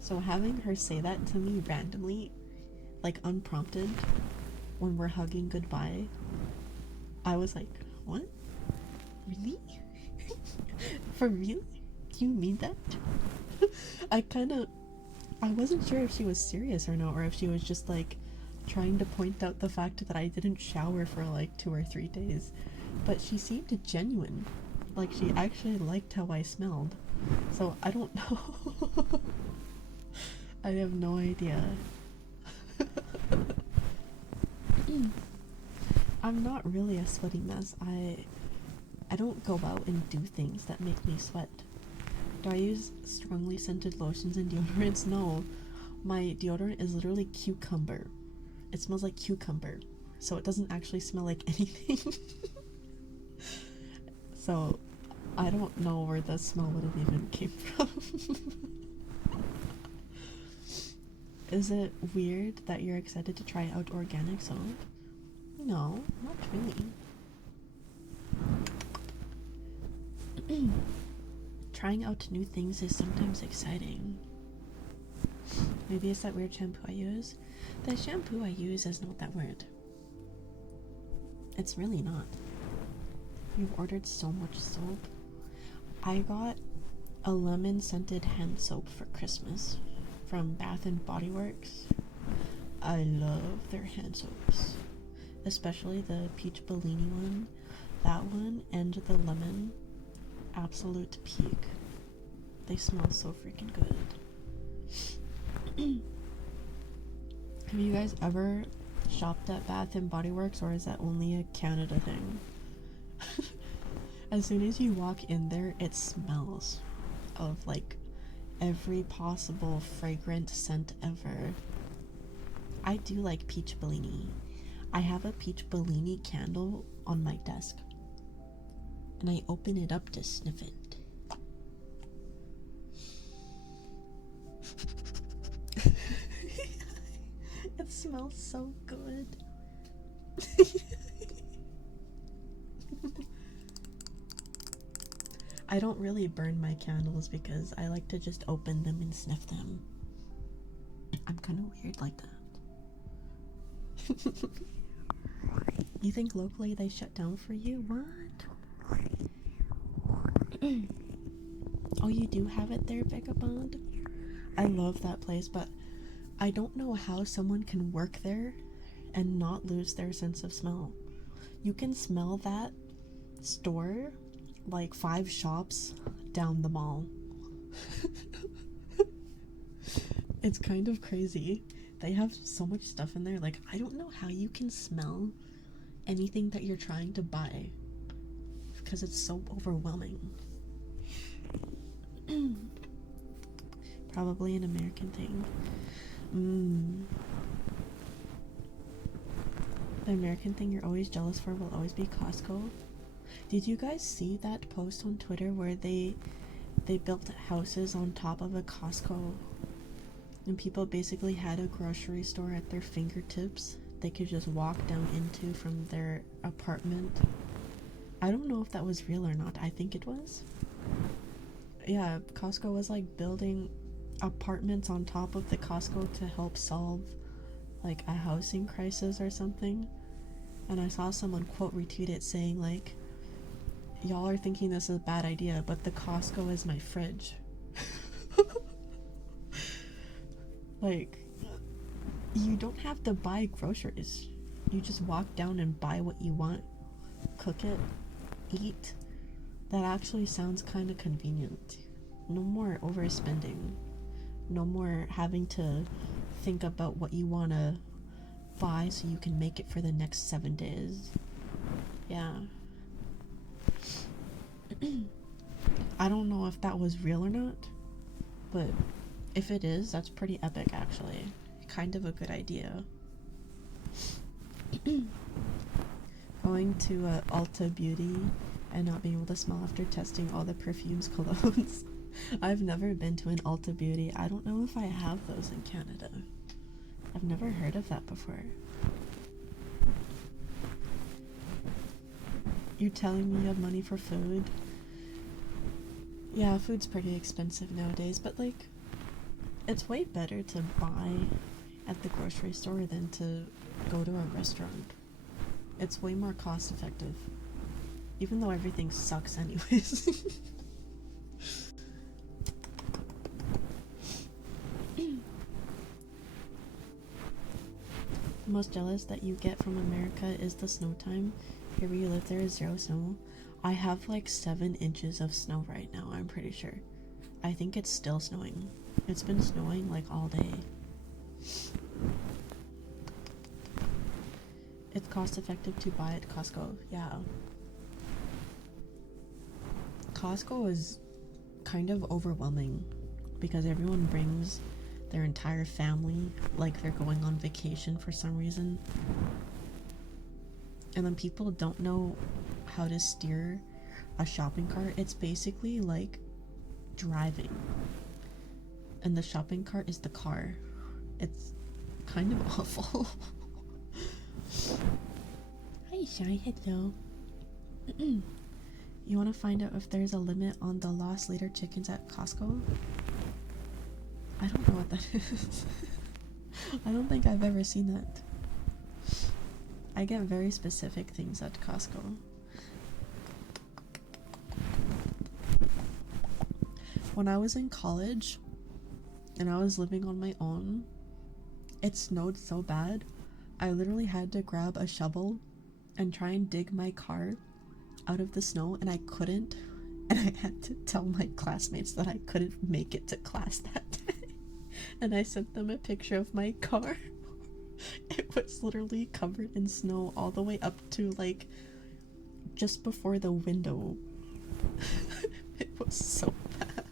So having her say that to me randomly, like unprompted, when we're hugging goodbye, I was like, what? Really? For real? Do you mean that? I wasn't sure if she was serious or not, or if she was just like trying to point out the fact that I didn't shower for like 2 or 3 days. But she seemed genuine. Like she actually liked how I smelled. So I don't know. I have no idea. I'm not really a sweaty mess. I don't go out and do things that make me sweat. Do I use strongly scented lotions and deodorants? No. My deodorant is literally cucumber. It smells like cucumber. So it doesn't actually smell like anything. So I don't know where the smell would have even came from. Is it weird that you're excited to try out organic soap? No, not really. Trying out new things is sometimes exciting. Maybe it's that weird shampoo I use. The shampoo I use is not that weird. It's really not. You've ordered so much soap. I got a lemon scented hand soap for Christmas from Bath and Body Works. I love their hand soaps, especially the peach Bellini one. That one and the lemon, absolute peak. They smell so freaking good. Have you guys ever shopped at Bath and Body Works, or is that only a Canada thing? As soon as you walk in there, it smells of like every possible fragrant scent ever. I do like peach Bellini. I have a peach Bellini candle on my desk, and I open it up to sniff it. It smells so good. I don't really burn my candles because I like to just open them and sniff them. I'm kind of weird like that. You think locally they shut down for you? What? Oh, you do have it there, Vagabond? I love that place, but I don't know how someone can work there and not lose their sense of smell. You can smell that store like 5 shops down the mall. It's kind of crazy. They have so much stuff in there. Like, I don't know how you can smell anything that you're trying to buy because it's so overwhelming. Probably an American thing. The American thing you're always jealous for will always be Costco. Did you guys see that post on Twitter where they built houses on top of a Costco, and people basically had a grocery store at their fingertips they could just walk down into from their apartment? I don't know if that was real or not. I think it was. Yeah, Costco was like building apartments on top of the Costco to help solve like a housing crisis or something. And I saw someone quote retweet it saying like, y'all are thinking this is a bad idea, but the Costco is my fridge. Like, you don't have to buy groceries. You just walk down and buy what you want, cook it, eat. That actually sounds kind of convenient. No more overspending. No more having to think about what you want to buy so you can make it for the next 7 days. Yeah. I don't know if that was real or not, but if it is, that's pretty epic actually. Kind of a good idea. Going to Ulta Beauty and not being able to smell after testing all the perfumes, colognes. I've never been to an Ulta Beauty. I don't know if I have those in Canada. I've never heard of that before. You're telling me you have money for food? Yeah, food's pretty expensive nowadays, but like, it's way better to buy at the grocery store than to go to a restaurant. It's way more cost effective. Even though everything sucks anyways. The most jealous that you get from America is the snow time. Here where you live, there is 0 snow. I have like 7 inches of snow right now, I'm pretty sure. I think it's still snowing. It's been snowing like all day. It's cost effective to buy at Costco. Yeah. Costco is kind of overwhelming because everyone brings their entire family like they're going on vacation for some reason. And then people don't know how to steer a shopping cart. It's basically like driving. And the shopping cart is the car. It's kind of awful. Hi, Shy. Hello. You want to find out if there's a limit on the lost leader chickens at Costco? I don't know what that is. I don't think I've ever seen that. I get very specific things at Costco. When I was in college and I was living on my own, it snowed so bad, I literally had to grab a shovel and try and dig my car out of the snow, and I couldn't, and I had to tell my classmates that I couldn't make it to class that day. And I sent them a picture of my car. It was literally covered in snow all the way up to like just before the window. It was so bad.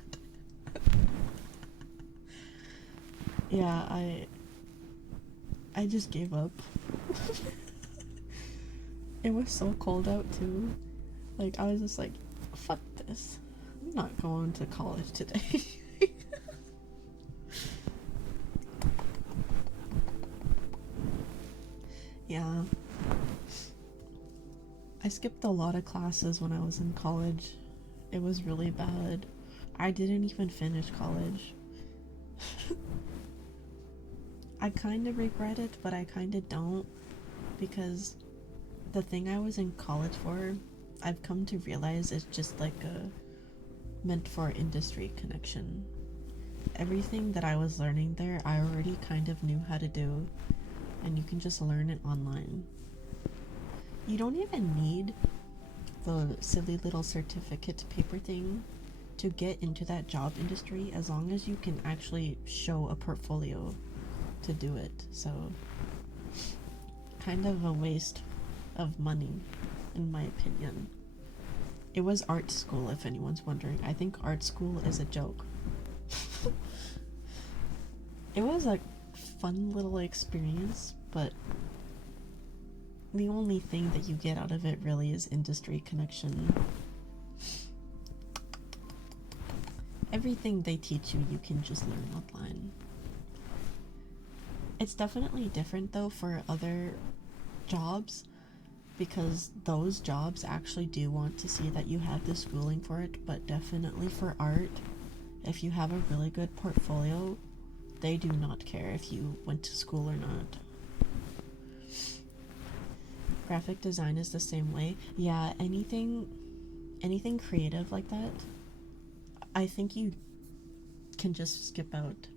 Yeah, I just gave up. It was so cold out too. Like, I was just like, fuck this. I'm not going to college today. Yeah. I skipped a lot of classes when I was in college. It was really bad. I didn't even finish college. I kind of regret it, but I kind of don't, because the thing I was in college for, I've come to realize is just like a meant for industry connection. Everything that I was learning there, I already kind of knew how to do, and you can just learn it online. You don't even need the silly little certificate paper thing to get into that job industry, as long as you can actually show a portfolio to do it. So kind of a waste of money, in my opinion. It was art school, if anyone's wondering. I think art school is a joke. It was a fun little experience, but the only thing that you get out of it really is industry connection. Everything they teach you, you can just learn online. It's definitely different though for other jobs, because those jobs actually do want to see that you have the schooling for it, but definitely for art, if you have a really good portfolio, they do not care if you went to school or not. Graphic design is the same way. Yeah, anything creative like that, I think you can just skip out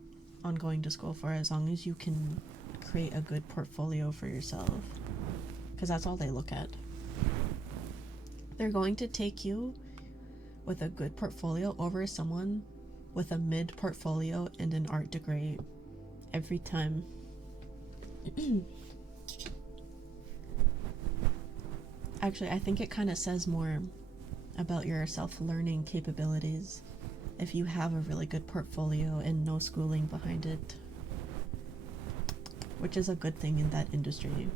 on going to school for, as long as you can create a good portfolio for yourself, because that's all they look at. They're going to take you with a good portfolio over someone with a mid portfolio and an art degree every time. Actually, I think it kind of says more about your self-learning capabilities if you have a really good portfolio and no schooling behind it, which is a good thing in that industry.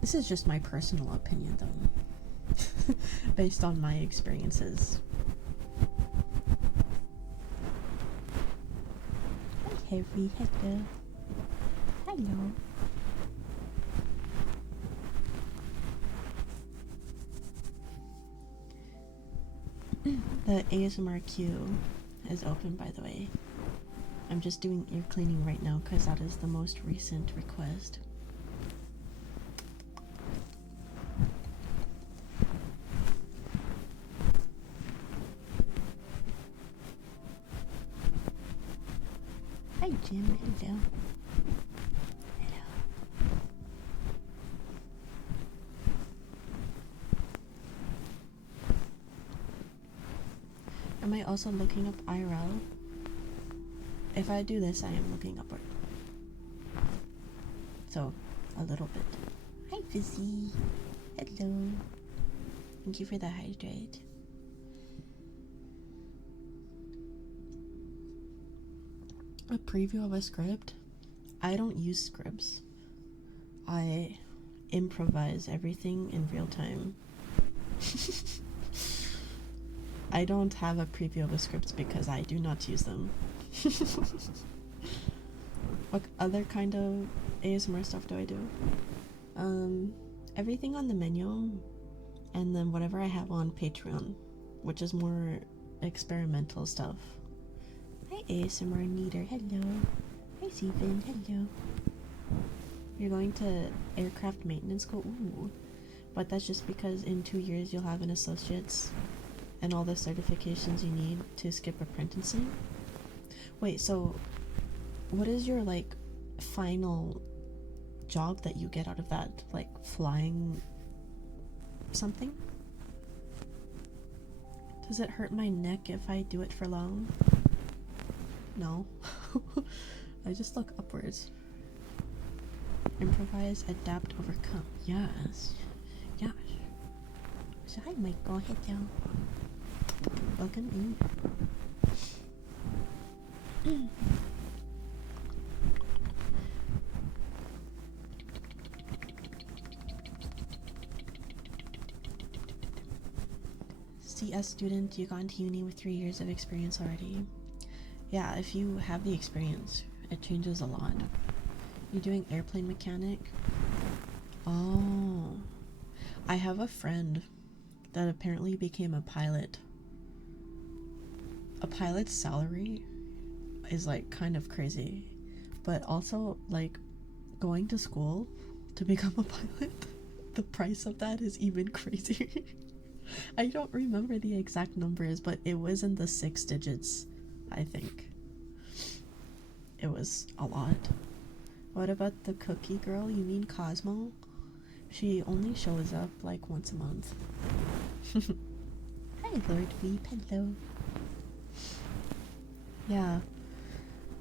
This is just my personal opinion though, based on my experiences. Hi Harry, hello. Hello. The ASMR queue is open, by the way. I'm just doing ear cleaning right now because that is the most recent request. Hi, Jim. Hello. Hello. Am I also looking up IRL? If I do this, I am looking upward. So, a little bit. Hi, Fizzy. Hello. Thank you for the hydrate. A preview of a script? I don't use scripts. I improvise everything in real time. I don't have a preview of a script because I do not use them. What other kind of ASMR stuff do I do? Everything on the menu, and then whatever I have on Patreon, which is more experimental stuff. Hi, ASMR Neater. Hello. Hi, Stephen. Hello. You're going to aircraft maintenance school? Ooh. But that's just because in 2 years you'll have an associate's and all the certifications you need to skip apprenticing. Wait, so what is your like final job that you get out of that? Like flying something? Does it hurt my neck if I do it for long? No. I just look upwards. Improvise, adapt, overcome. Yes. Yes. So hi Michael, hello. Welcome in. CS student, you got into uni with 3 years of experience already. Yeah, if you have the experience, it changes a lot. You're doing airplane mechanic? Oh. I have a friend that apparently became a pilot. A pilot's salary is like kind of crazy, but also like going to school to become a pilot, the price of that is even crazier. I don't remember the exact numbers, but it was in the 6 digits, I think. It was a lot. What about the cookie girl? You mean Cosmo? She only shows up like once a month. Hi, Lord Veep. Hello. Yeah,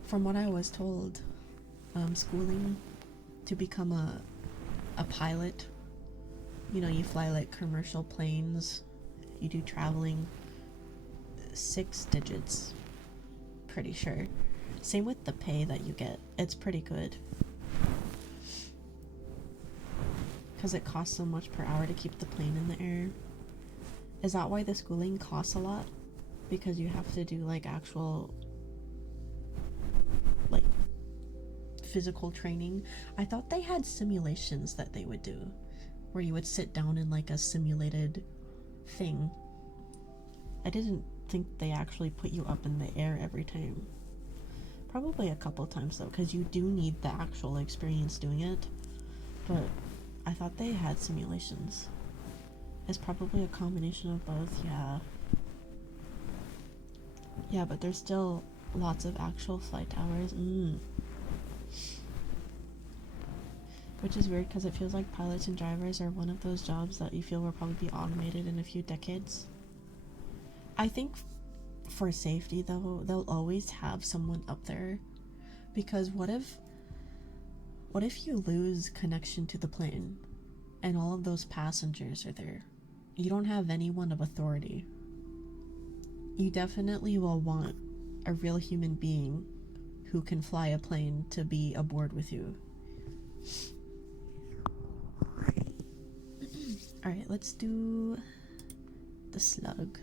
from what I was told, schooling to become a pilot, you know, you fly like commercial planes, you do traveling, 6 digits, pretty sure. Same with the pay that you get, it's pretty good. Because it costs so much per hour to keep the plane in the air. Is that why the schooling costs a lot? Because you have to do like actual like physical training. I thought they had simulations that they would do where you would sit down in like a simulated thing. I didn't think they actually put you up in the air every time. Probably a couple times though, because you do need the actual experience doing it, but I thought they had simulations. It's probably a combination of both. Yeah, but there's still lots of actual flight hours. Which is weird because it feels like pilots and drivers are one of those jobs that you feel will probably be automated in a few decades. I think for safety though, they'll always have someone up there, because what if you lose connection to the plane and all of those passengers are there? You don't have anyone of authority. You definitely will want a real human being who can fly a plane to be aboard with you. Alright, let's do the slug.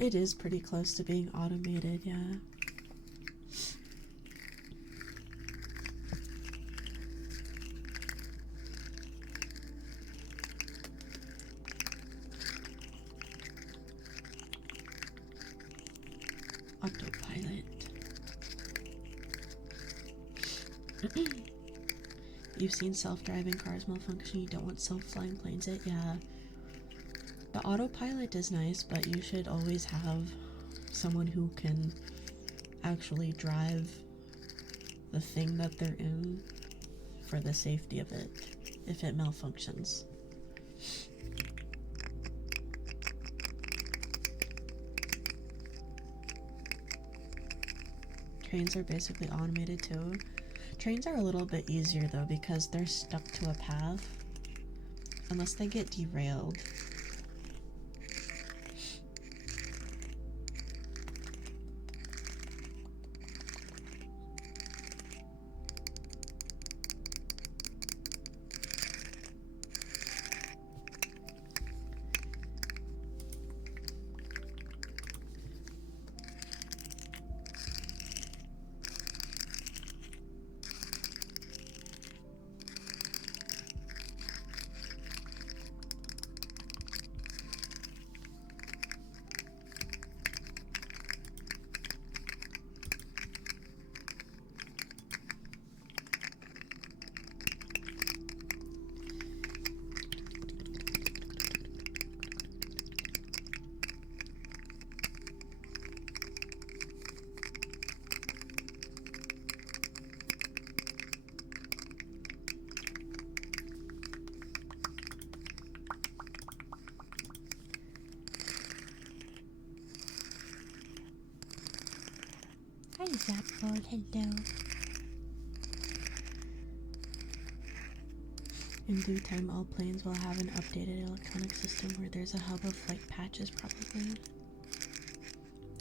It is pretty close to being automated, yeah. Autopilot. You've seen self-driving cars malfunction, you don't want self-flying planes yet? Yeah. The autopilot is nice, but you should always have someone who can actually drive the thing that they're in for the safety of it if it malfunctions. Trains are basically automated too. Trains are a little bit easier though because they're stuck to a path unless they get derailed. Hi Zapboard, hello. In due time, all planes will have an updated electronic system where there's a hub of flight patches, probably.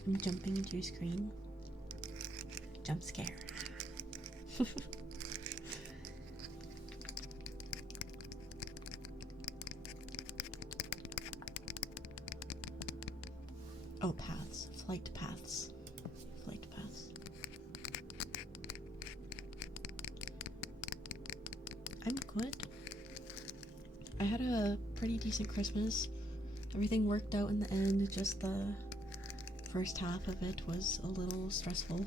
I'm jumping into your screen. Jump scare. Oh, paths. Flight paths. Flight paths. I'm good. I had a pretty decent Christmas. Everything worked out in the end, just the first half of it was a little stressful.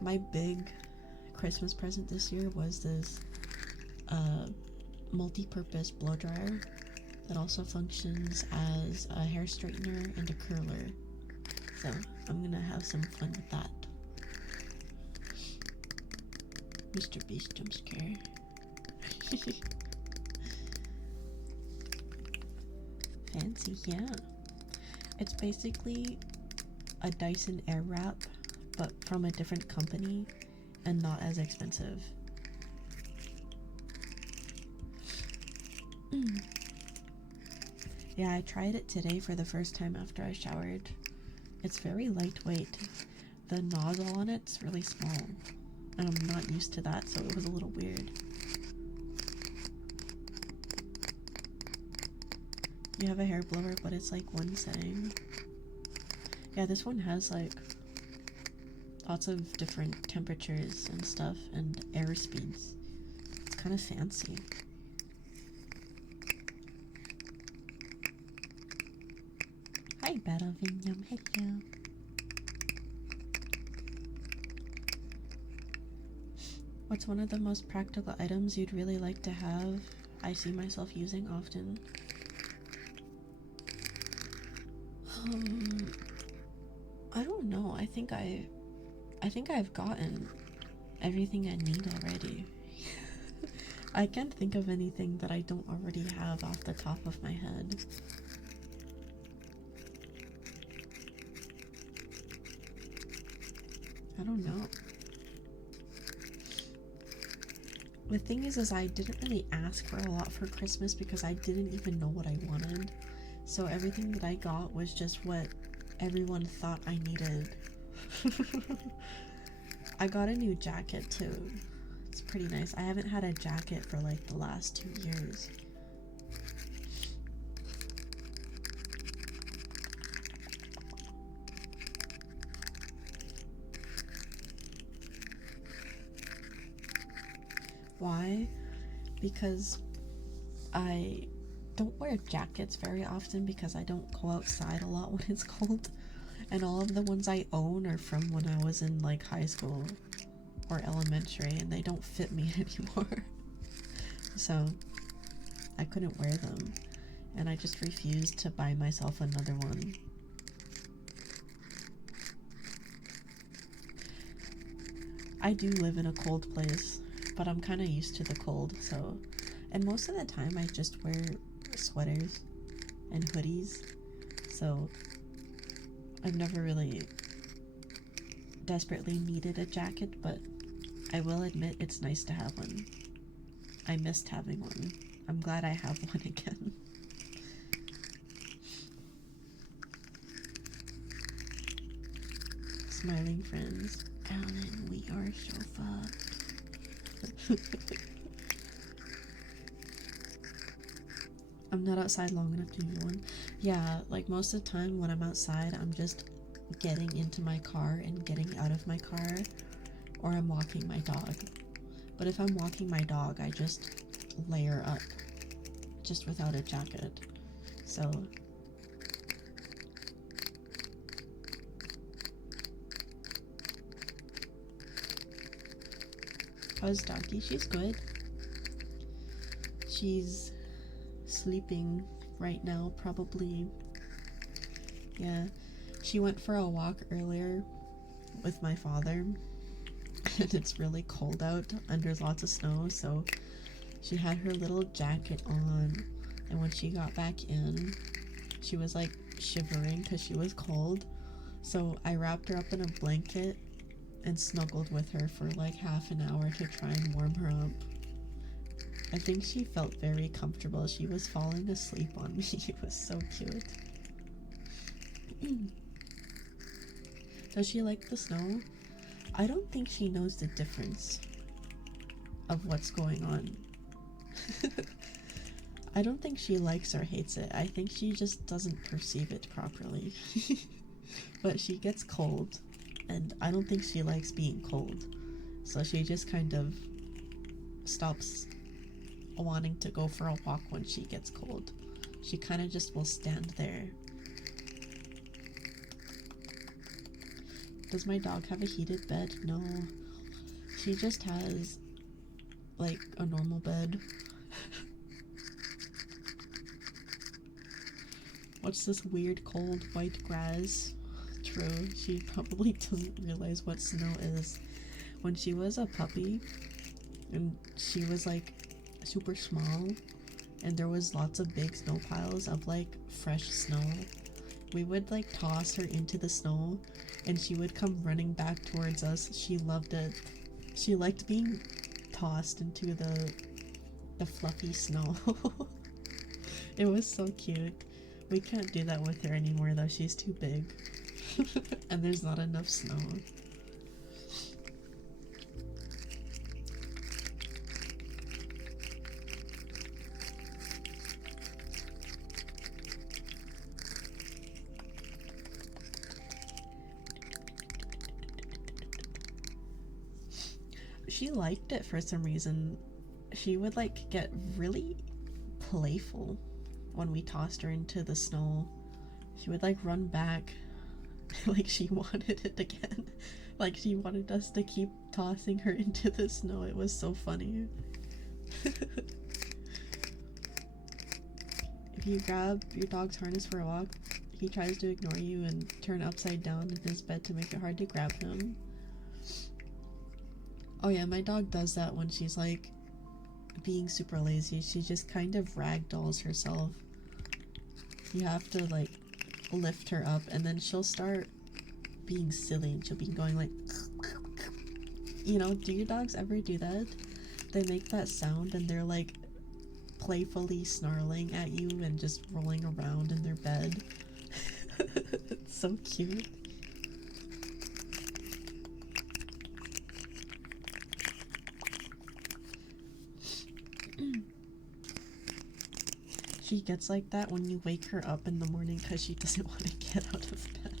My big Christmas present this year was this multi-purpose blow dryer that also functions as a hair straightener and a curler. So I'm gonna have some fun with that. Mr. Beast jump scare. Fancy, yeah. It's basically a Dyson Airwrap, but from a different company and not as expensive. Yeah, I tried it today for the first time after I showered. It's very lightweight. The nozzle on it's really small, and I'm not used to that, so it was a little weird. You have a hair blower, but it's like one setting. Yeah, this one has like lots of different temperatures and stuff and air speeds. It's kind of fancy. Hi, Battle Vignum. Hello. What's one of the most practical items you'd really like to have? I see myself using often. I don't know. I think I've gotten everything I need already. I can't think of anything that I don't already have off the top of my head. I don't know. The thing is I didn't really ask for a lot for Christmas because I didn't even know what I wanted. So everything that I got was just what everyone thought I needed. I got a new jacket too. It's pretty nice. I haven't had a jacket for like the last 2 years. Why? Because I don't wear jackets very often because I don't go outside a lot when it's cold, and all of the ones I own are from when I was in like high school or elementary, and they don't fit me anymore. So I couldn't wear them, and I just refused to buy myself another one. I do live in a cold place, but I'm kind of used to the cold, so... And most of the time I just wear sweaters and hoodies, so I've never really desperately needed a jacket, but I will admit it's nice to have one. I missed having one. I'm glad I have one again. Smiling friends. Alan, we are so fucked. I'm not outside long enough to use one. Yeah, like most of the time when I'm outside, I'm just getting into my car and getting out of my car, or I'm walking my dog. But if I'm walking my dog, I just layer up, just without a jacket. So how's doggy? She's good. She's sleeping right now, probably. Yeah, she went for a walk earlier with my father, and it's really cold out and there's lots of snow, so she had her little jacket on, and when she got back in, she was like shivering because she was cold, so I wrapped her up in a blanket and snuggled with her for like half an hour to try and warm her up. I think she felt very comfortable. She was falling asleep on me. It was so cute. Does she like the snow? I don't think she knows the difference of what's going on. I don't think she likes or hates it. I think she just doesn't perceive it properly. But she gets cold, and I don't think she likes being cold. So she just kind of stops wanting to go for a walk when she gets cold. She kind of just will stand there. Does my dog have a heated bed? No. She just has like a normal bed. What's this weird cold white grass? True, she probably doesn't realize what snow is. When she was a puppy and she was like super small and there was lots of big snow piles of like fresh snow, we would like toss her into the snow and she would come running back towards us. She loved it. She liked being tossed into the fluffy snow. It was so cute. We can't do that with her anymore though, she's too big. And there's not enough snow. She liked it for some reason. She would like get really playful when we tossed her into the snow. She would like run back like she wanted it again. Like she wanted us to keep tossing her into the snow. It was so funny. If you grab your dog's harness for a walk, he tries to ignore you and turn upside down in his bed to make it hard to grab him. Oh yeah, my dog does that when she's like being super lazy. She just kind of ragdolls herself. You have to like lift her up and then she'll start being silly and she'll be going like, you know, do your dogs ever do that? They make that sound and they're like playfully snarling at you and just rolling around in their bed. It's so cute. She gets like that when you wake her up in the morning because she doesn't want to get out of bed.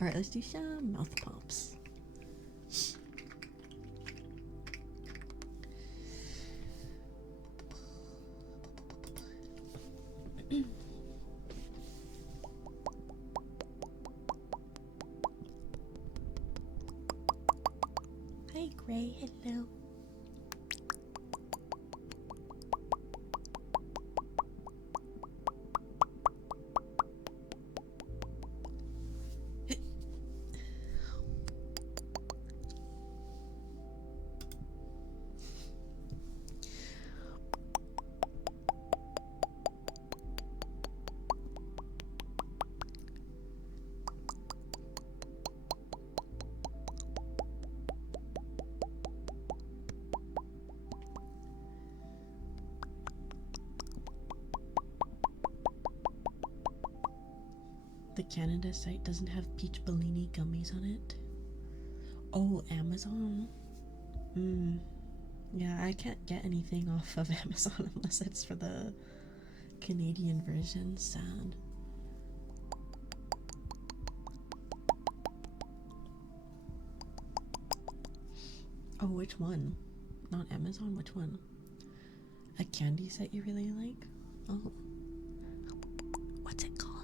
Alright, let's do some mouth pumps. Hi, Gray, hello. The Canada site doesn't have peach Bellini gummies on it. Oh, Amazon. Yeah, I can't get anything off of Amazon unless it's for the Canadian version. Sad. Oh, which one? Not Amazon, which one? A candy set you really like? Oh. What's it called?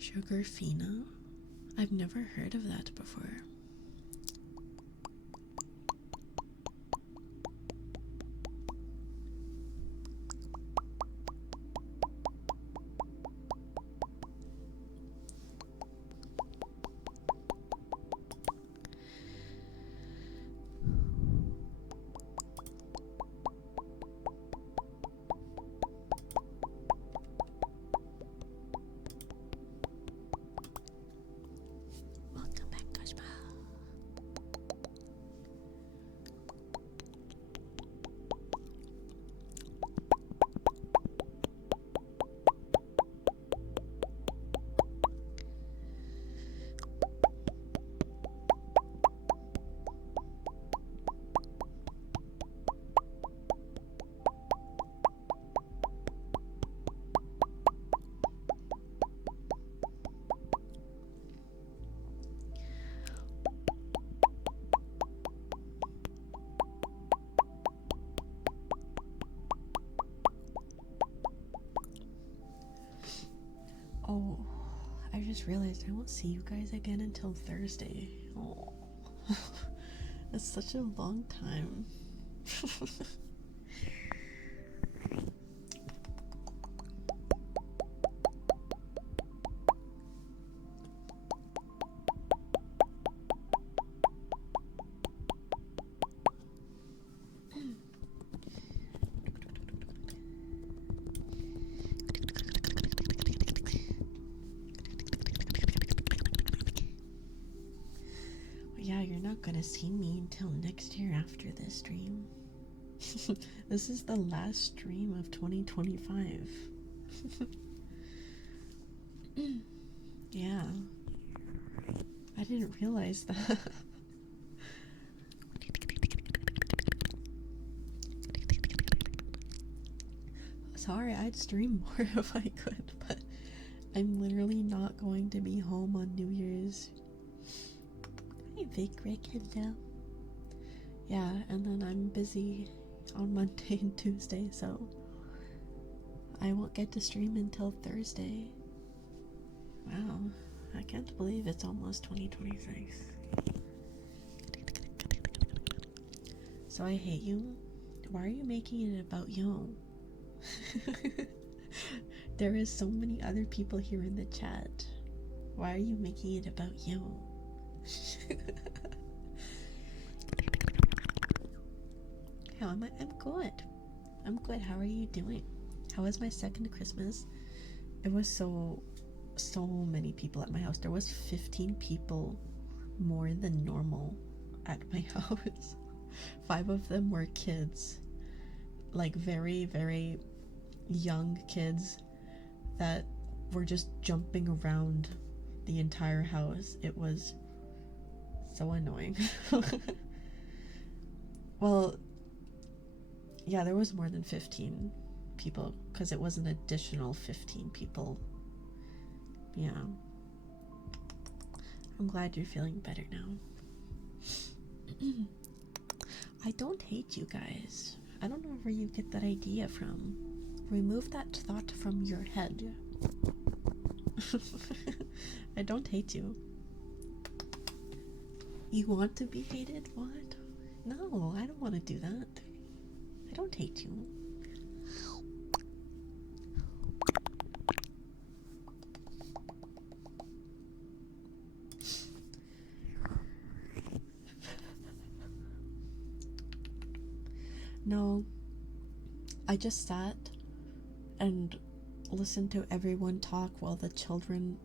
Sugarfina? I've never heard of that before. Oh, I just realized I won't see you guys again until Thursday. Oh, that's such a long time. Yeah, you're not gonna see me until next year after this stream. This is the last stream of 2025. Yeah. I didn't realize that. Sorry, I'd stream more if I could, but I'm literally not going to be home on New Year's. Hi, Vic Rick, hello. Yeah, and then I'm busy on Monday and Tuesday, so I won't get to stream until Thursday. Wow, I can't believe it's almost 2026. So I hate you? Why are you making it about you? There is so many other people here in the chat. Why are you making it about you? How am I? I'm good. I'm good. How are you doing? How was my second Christmas? It was so many people at my house. There was 15 people more than normal at my house. 5 of them were kids. Like very, very young kids that were just jumping around the entire house. It was so annoying. Well, yeah, there was more than 15 people because it was an additional 15 people. Yeah. I'm glad you're feeling better now. I don't hate you guys. I don't know where you get that idea from. Remove that thought from your head. I don't hate you. You want to be hated? What? No, I don't want to do that. I don't hate you. No, I just sat and listened to everyone talk while the children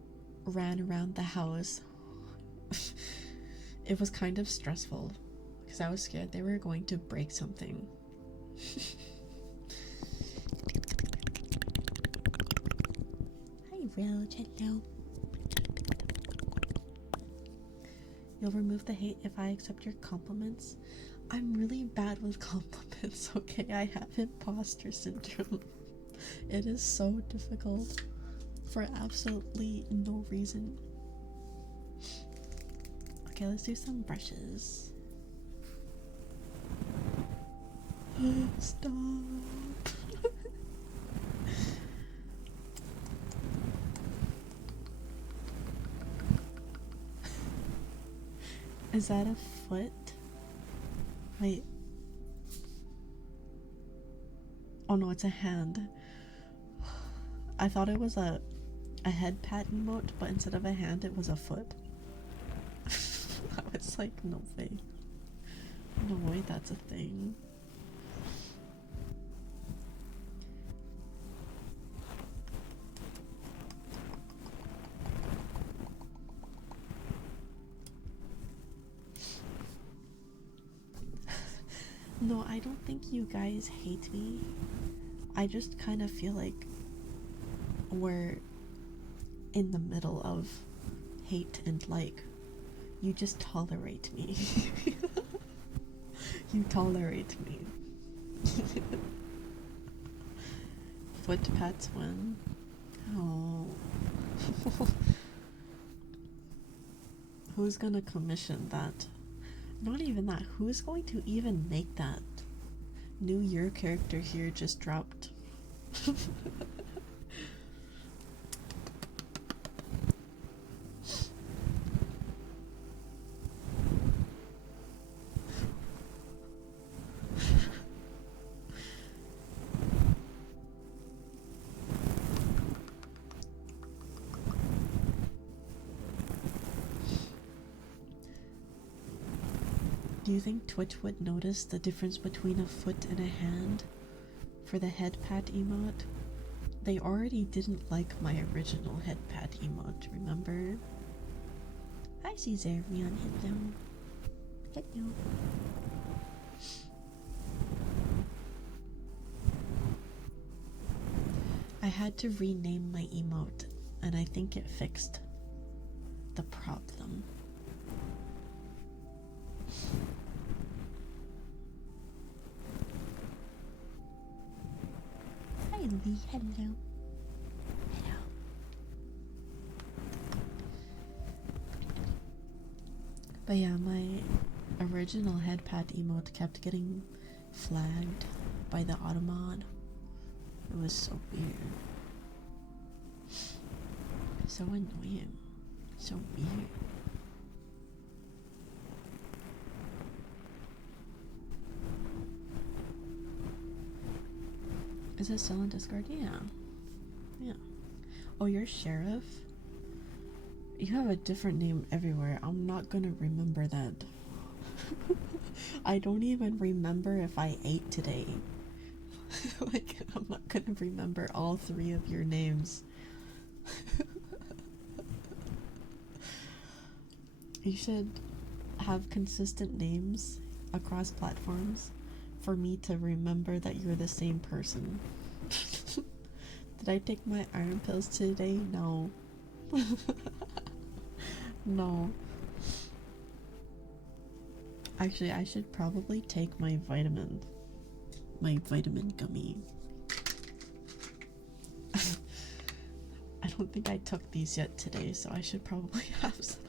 ran around the house. It was kind of stressful because I was scared they were going to break something. Hi, Roach. Hello. You'll remove the hate if I accept your compliments. I'm really bad with compliments, okay? I have imposter syndrome. It is so difficult for absolutely no reason. Okay, let's do some brushes. Stop. Is that a foot? Wait. Oh no, it's a hand. I thought it was a head pat emote, but instead of a hand, it was a foot. I was like, no way. No way that's a thing. No, I don't think you guys hate me. I just kind of feel like we're in the middle of hate and like. You just tolerate me. You tolerate me. Foot pats win. Oh. Who's gonna commission that? Not even that. Who's going to even make that? New year character here just dropped. Do you think Twitch would notice the difference between a foot and a hand for the head pat emote? They already didn't like my original head pat emote, remember? Hi Caesarion, hello. Hello. I had to rename my emote, and I think it fixed the problem. Hi Lee, hello. Hello. But yeah, my original head pat emote kept getting flagged by the Automod. It was so weird. So annoying. So weird. Is it still in Discord? Yeah. Yeah. Oh, you're Sheriff? You have a different name everywhere. I'm not gonna remember that. I don't even remember if I ate today. Like, I'm not gonna remember all 3 of your names. You should have consistent names across platforms for me to remember that you're the same person. Did I take my iron pills today? No. No. Actually, I should probably take my vitamin gummy. I don't think I took these yet today, so I should probably have some.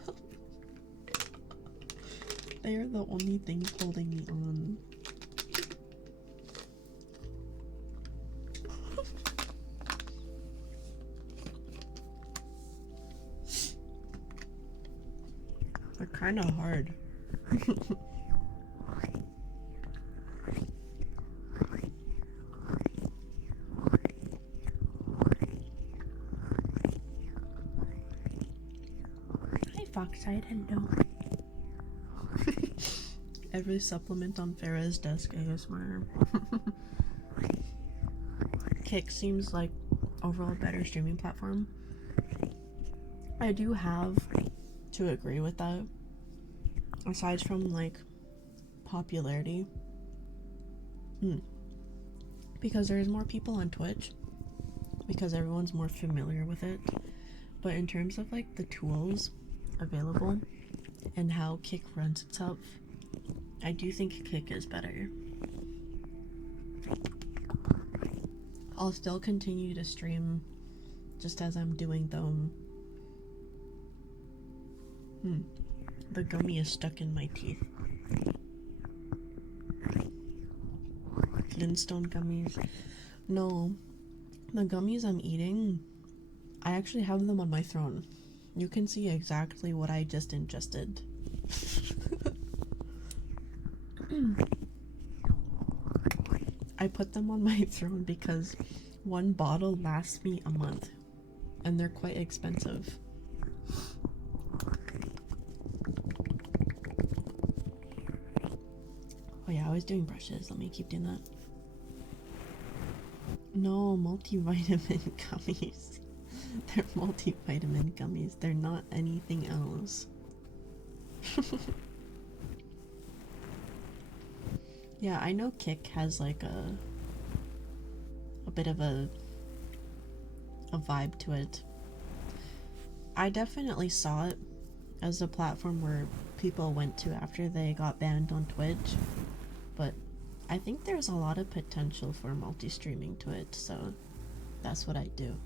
They are the only things holding me on. kind of hard. Hi, Foxside. Hello. Every supplement on Farah's desk ASMR. Kick seems like overall better streaming platform. I do have to agree with that. Aside from like popularity. Because there's more people on Twitch. Because everyone's more familiar with it. But in terms of like the tools available and how Kick runs itself, I do think Kick is better. I'll still continue to stream just as I'm doing them. The gummy is stuck in my teeth. Flintstone gummies. No, the gummies I'm eating, I actually have them on my throne. You can see exactly what I just ingested. I put them on my throne because one bottle lasts me a month and they're quite expensive. Oh yeah, I was doing brushes. Let me keep doing that. No, multivitamin gummies. They're multivitamin gummies. They're not anything else. Yeah, I know Kick has like a bit of a vibe to it. I definitely saw it as a platform where people went to after they got banned on Twitch, but I think there's a lot of potential for multi-streaming to it, so that's what I do.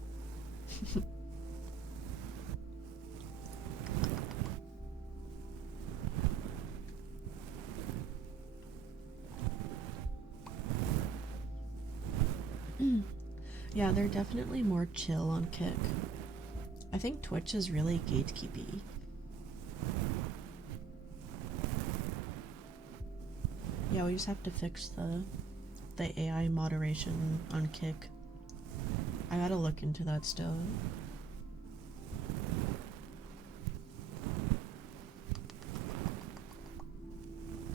Yeah, they're definitely more chill on Kick. I think Twitch is really gatekeepy. Yeah, we just have to fix the AI moderation on Kick. I gotta look into that still.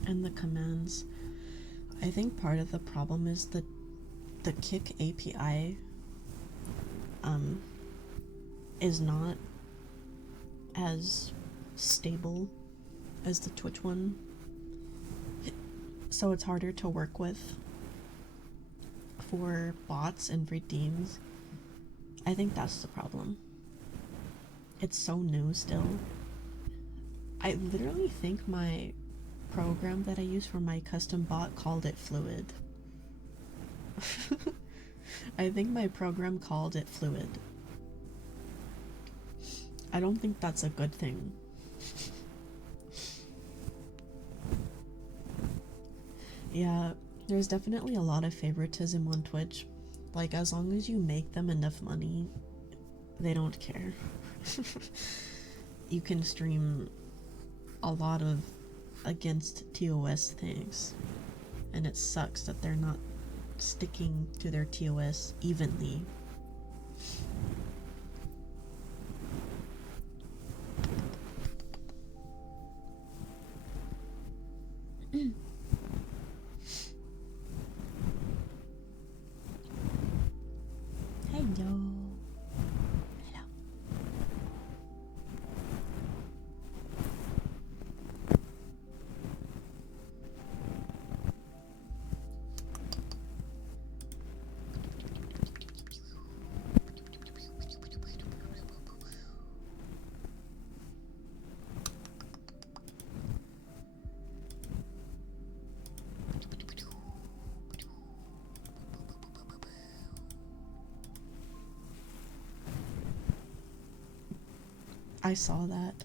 And the commands. I think part of the problem is the Kick API is not as stable as the Twitch one, so it's harder to work with for bots and redeems. I think that's the problem. It's so new still. I literally think my program that I use for my custom bot called it fluid. I think my program called it fluid. I don't think that's a good thing. Yeah, there's definitely a lot of favoritism on Twitch. Like, as long as you make them enough money, they don't care. You can stream a lot of against TOS things, and it sucks that they're not sticking to their TOS evenly. Hello. I saw that.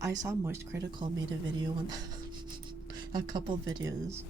I saw Moist Critical made a video on that. A couple videos.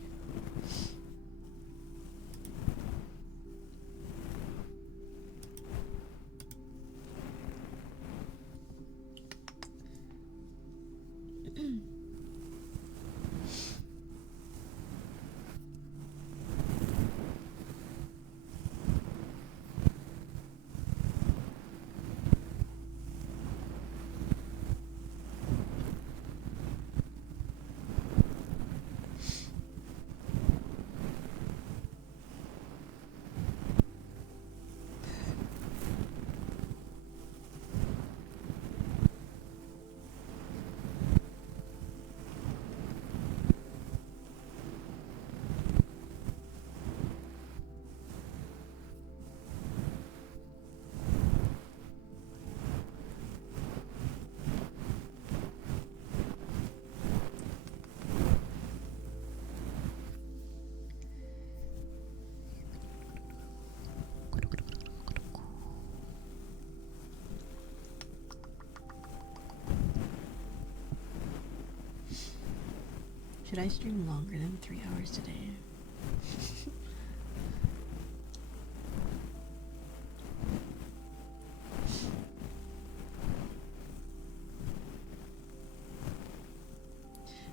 Should I stream longer than 3 hours today?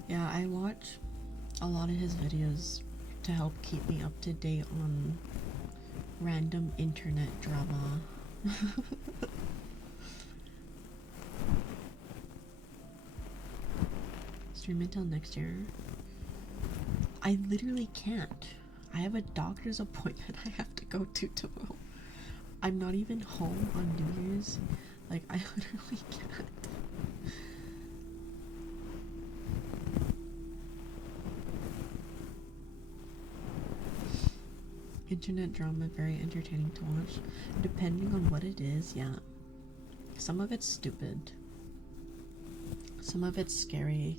Yeah, I watch a lot of his videos to help keep me up to date on random internet drama. Stream until next year. I literally can't. I have a doctor's appointment I have to go to tomorrow. I'm not even home on New Year's. Like, I literally can't. Internet drama, very entertaining to watch. Depending on what it is, yeah. Some of it's stupid. Some of it's scary.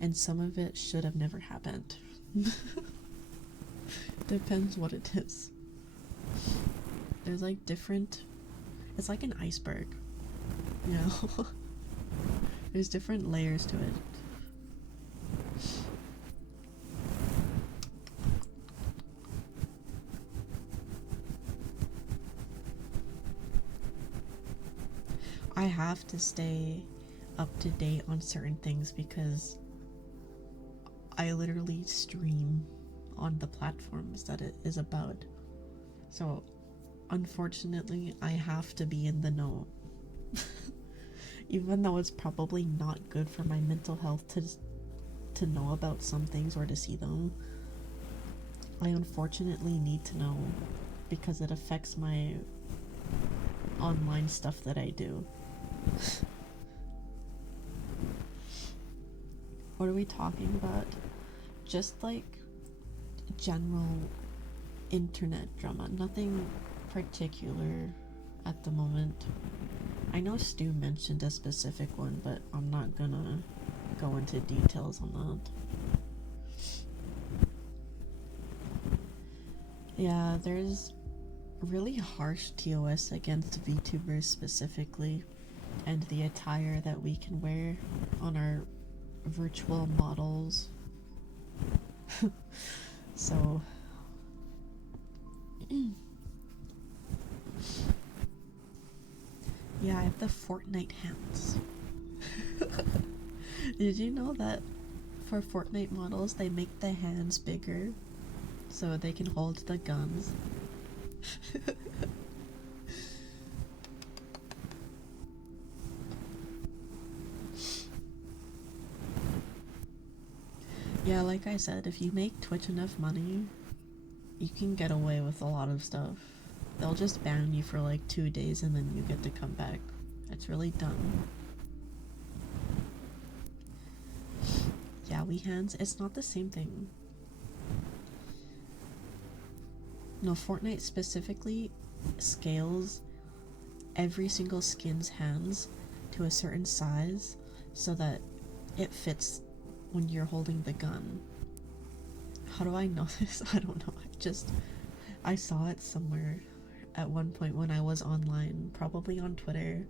And some of it should have never happened. Depends what it is. There's like different... It's like an iceberg. You know? There's different layers to it. I have to stay up to date on certain things because I literally stream on the platforms that it is about. So, unfortunately, I have to be in the know. Even though it's probably not good for my mental health to know about some things or to see them, I unfortunately need to know because it affects my online stuff that I do. What are we talking about? Just like general internet drama. Nothing particular at the moment. I know Stu mentioned a specific one, but I'm not gonna go into details on that. Yeah, there's really harsh TOS against VTubers specifically, and the attire that we can wear on our virtual models. So yeah, I have the Fortnite hands. Did you know that for Fortnite models they make the hands bigger so they can hold the guns? Yeah, like I said, if you make Twitch enough money, you can get away with a lot of stuff. They'll just ban you for like 2 days and then you get to come back. It's really dumb. Yeah, we hands, it's not the same thing. No, Fortnite specifically scales every single skin's hands to a certain size so that it fits when you're holding the gun. How do I know this? I don't know. I saw it somewhere at one point when I was online, probably on Twitter.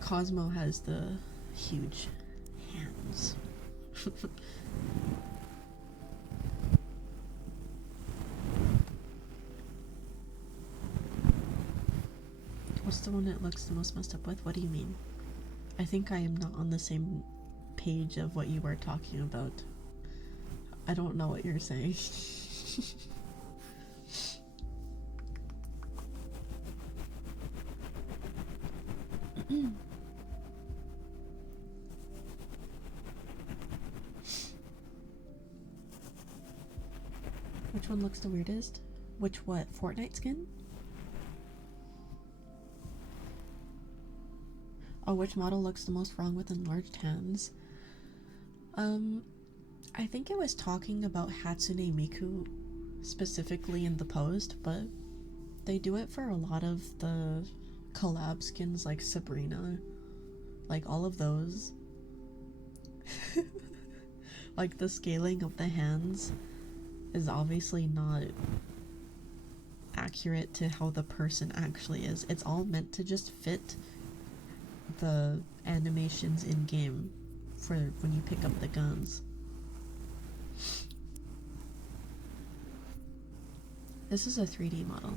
Cosmo has the huge hands. What's the one it looks the most messed up with? What do you mean? I think I am not on the same page of what you were talking about. I don't know what you're saying. Which one looks the weirdest? Which what? Fortnite skin? Oh, which model looks the most wrong with enlarged hands? I think it was talking about Hatsune Miku specifically in the post, but they do it for a lot of the collab skins like Sabrina, like all of those. Like the scaling of the hands is obviously not accurate to how the person actually is. It's all meant to just fit the animations in game for when you pick up the guns. This is a 3D model.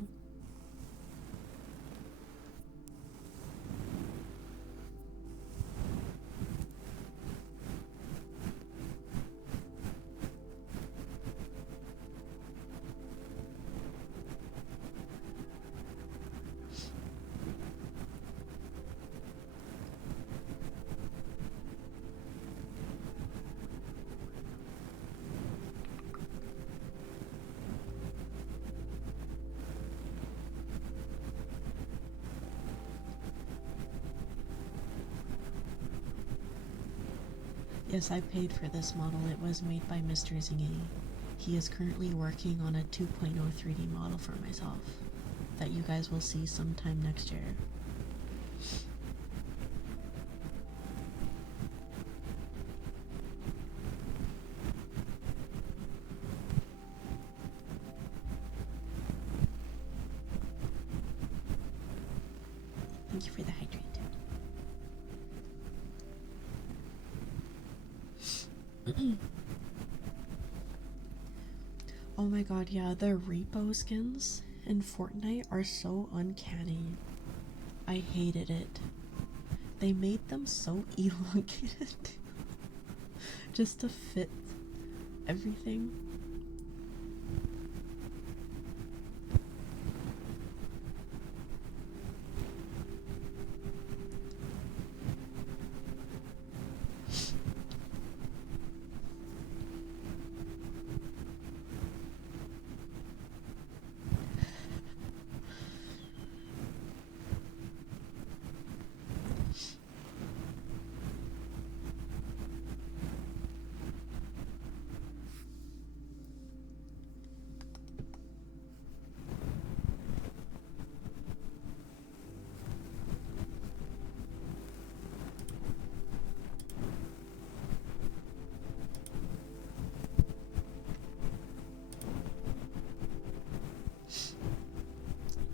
Yes, I paid for this model. It was made by Mr. Zingy. He is currently working on a 2.0 3D model for myself that you guys will see sometime next year. Thank you for the hydrate. Oh my god, yeah, the repo skins in Fortnite are so uncanny. I hated it. They made them so elongated just to fit everything.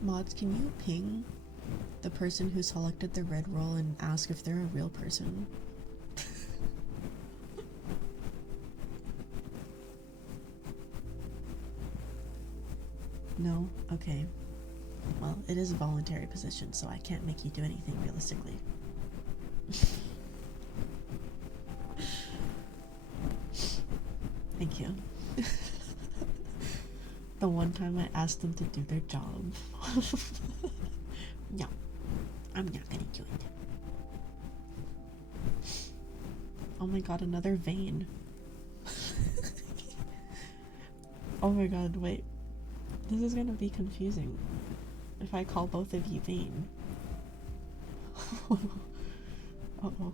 Mods, can you ping the person who selected the red roll and ask if they're a real person? No? Okay. Well, it is a voluntary position, so I can't make you do anything realistically. Thank you. The one time I asked them to do their job. No, I'm not gonna do it. Oh my god, another vein. Oh my god, wait. This is gonna be confusing if I call both of you vain. Uh-oh.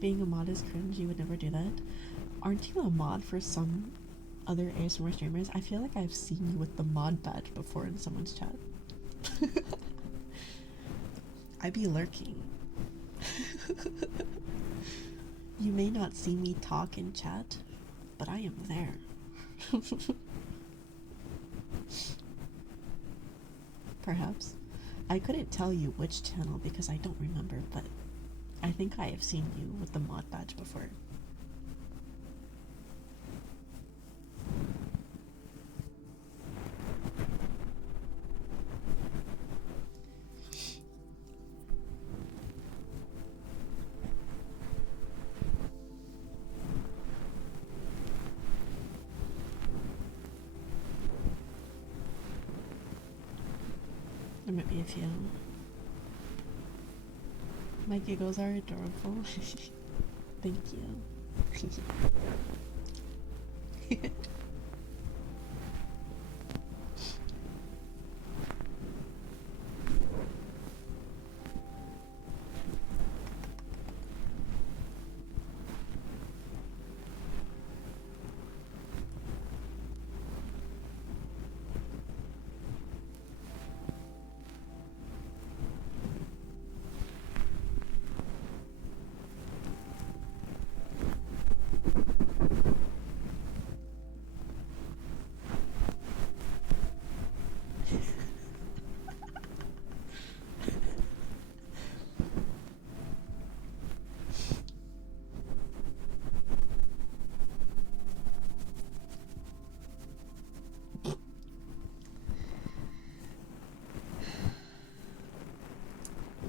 Being a mod is cringe, you would never do that. Aren't you a mod for some other ASMR streamers? I feel like I've seen you with the mod badge before in someone's chat. I be lurking. You may not see me talk in chat, but I am there. Perhaps. I couldn't tell you which channel because I don't remember, but I think I have seen you with the mod badge before. There might be a few. My giggles are adorable. Thank you.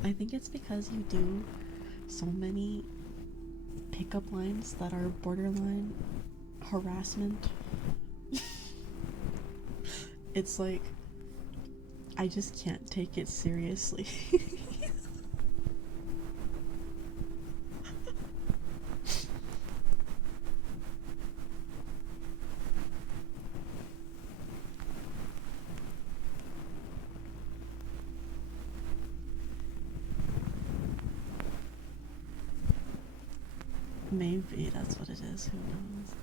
I think it's because you do so many pickup lines that are borderline harassment. It's like, I just can't take it seriously. Maybe that's what it is, who knows?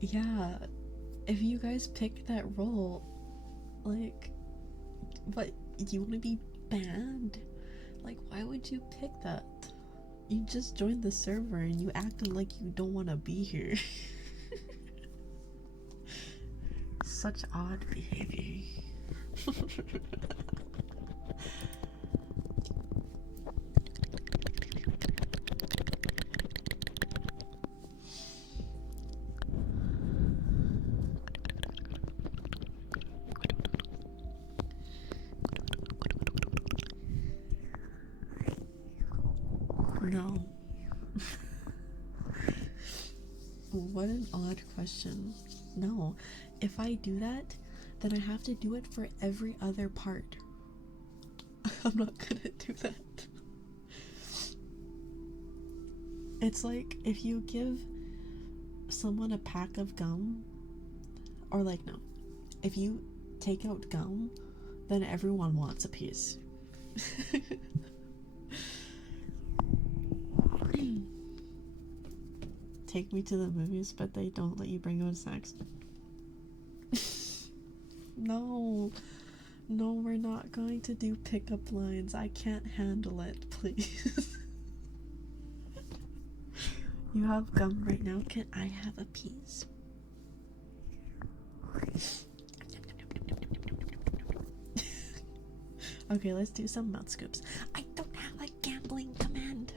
Yeah, if you guys pick that role, like, what, you want to be banned? Like, why would you pick that? You just joined the server and you acted like you don't want to be here. Such odd behavior. No. What an odd question. No. If I do that, then I have to do it for every other part. I'm not gonna do that. It's like if you give someone a pack of gum, or like, no, if you take out gum, then everyone wants a piece. Take me to the movies, but they don't let you bring out snacks. No, no, we're not going to do pickup lines. I can't handle it, please. You have gum right now. Can I have a piece? Okay, let's do some mouth scoops. I don't have a gambling command.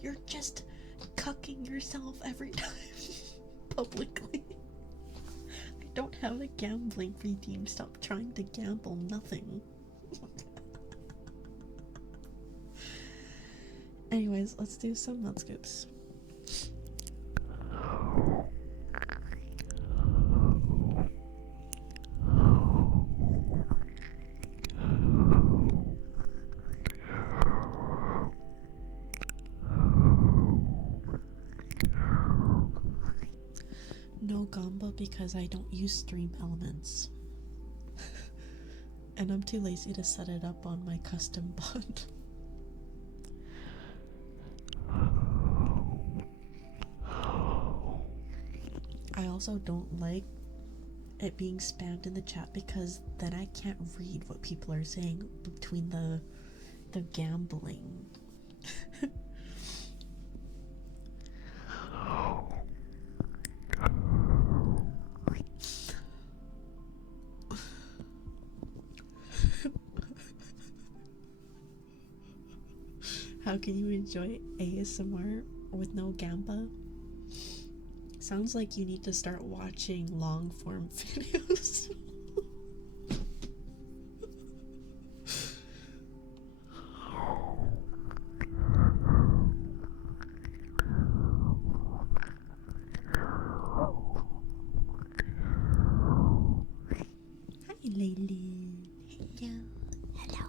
You're just cucking yourself every time publicly. I don't have a gambling redeem. Stop trying to gamble nothing. Anyways, let's do some mouth scoops. No gamba because I don't use stream elements. And I'm too lazy to set it up on my custom bot. also don't like it being spammed in the chat because then I can't read what people are saying between the gambling. How can you enjoy ASMR with no gamba? Sounds like you need to start watching long form videos. Hi Lily. Hello. Hello.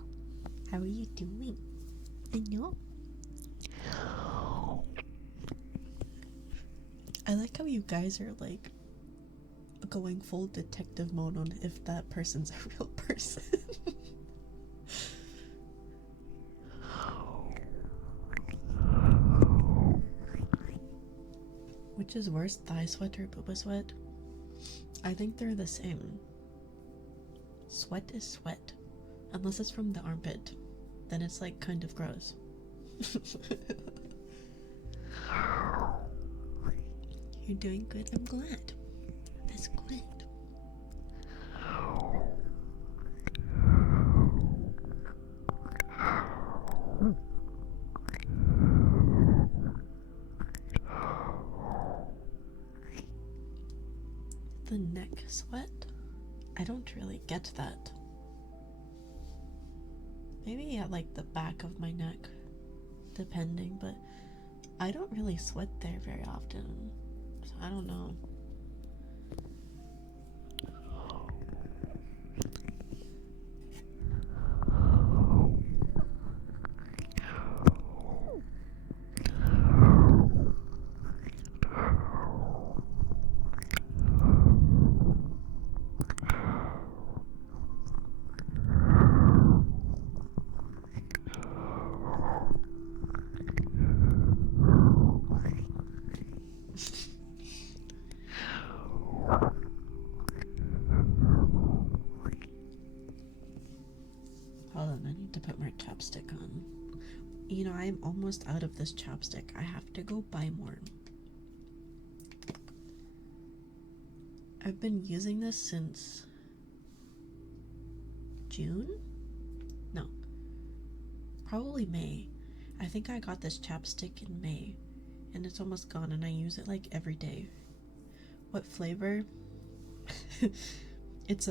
How are you doing? I know. I like how you guys are like going full detective mode on if that person's a real person. Which is worse, thigh sweat or booba sweat? I think they're the same. Sweat is sweat. Unless it's from the armpit. Then it's like kind of gross. You're doing good. I'm glad. That's good. The neck sweat? I don't really get that. Maybe at like the back of my neck, depending, but I don't really sweat there very often. So I don't know. Hold on, I need to put my chapstick on. You know, I'm almost out of this chapstick. I have to go buy more. I've been using this since June? No, probably May. I think I got this chapstick in May and it's almost gone and I use it like every day. What flavor? It's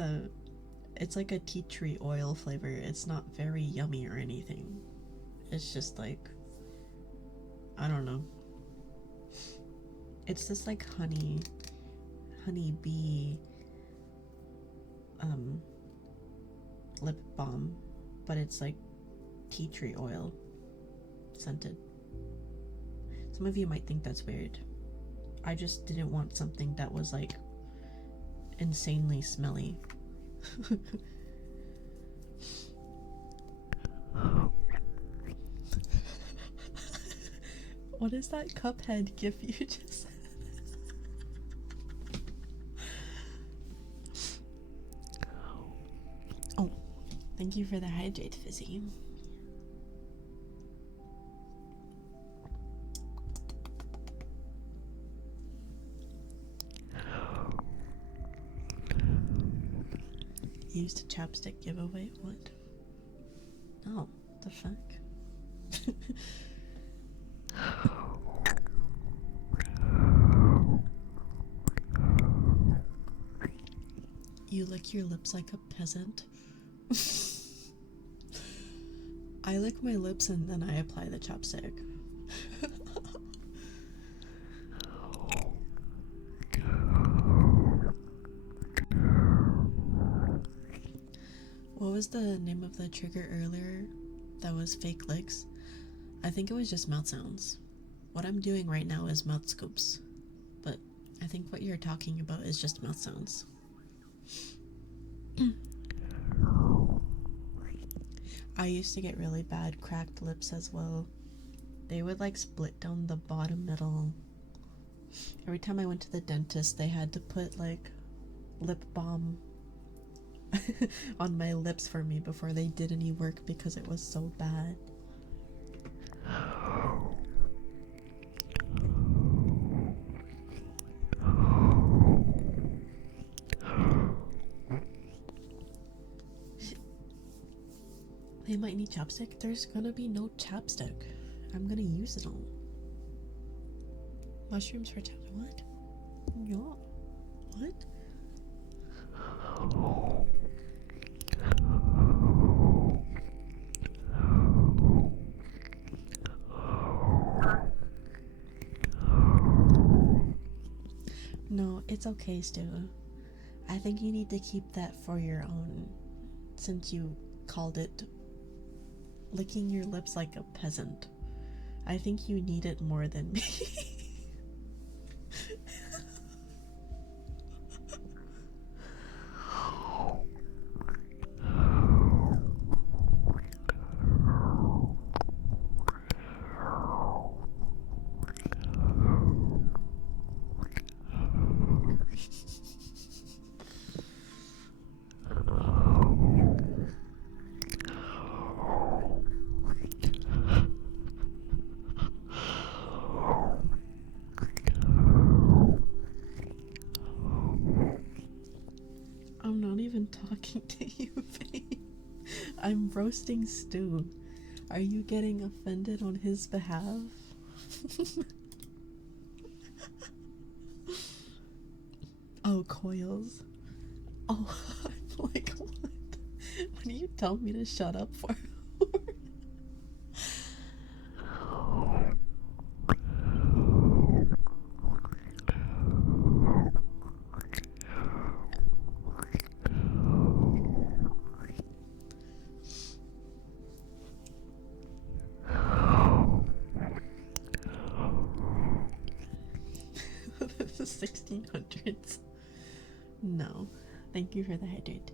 like a tea tree oil flavor. It's not very yummy or anything. It's just like, I don't know. It's this like honey bee lip balm, but it's like tea tree oil scented. Some of you might think that's weird. I just didn't want something that was like insanely smelly. What is that Cuphead gif you just said? Oh, thank you for the hydrate, Fizzy. Used a chapstick giveaway? What? No, the fuck? You lick your lips like a peasant? I lick my lips and then I apply the chapstick. What was the name of the trigger earlier that was fake licks? I think it was just mouth sounds. What I'm doing right now is mouth scoops, but I think what you're talking about is just mouth sounds. I used to get really bad cracked lips as well. They would like split down the bottom middle. Every time I went to the dentist, they had to put like lip balm on my lips for me before they did any work because it was so bad. They might need chapstick. There's gonna be no chapstick. I'm gonna use it all. Mushrooms for chapstick. What? Yeah. What? No, it's okay, Stu. I think you need to keep that for your own, since you called it licking your lips like a peasant. I think you need it more than me. I'm not even talking to you, babe. I'm roasting Stu. Are you getting offended on his behalf? Oh, coils. Oh, I'm like, what? What do you tell me to shut up for? The 1600s. No, thank you for the hydrate.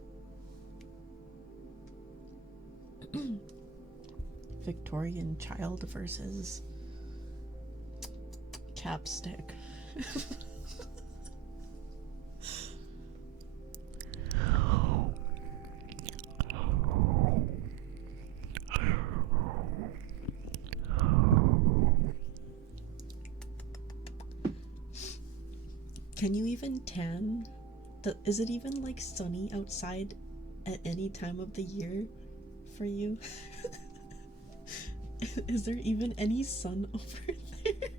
Victorian child versus chapstick. Can you even tan? Is it even like sunny outside at any time of the year for you? Is there even any sun over there?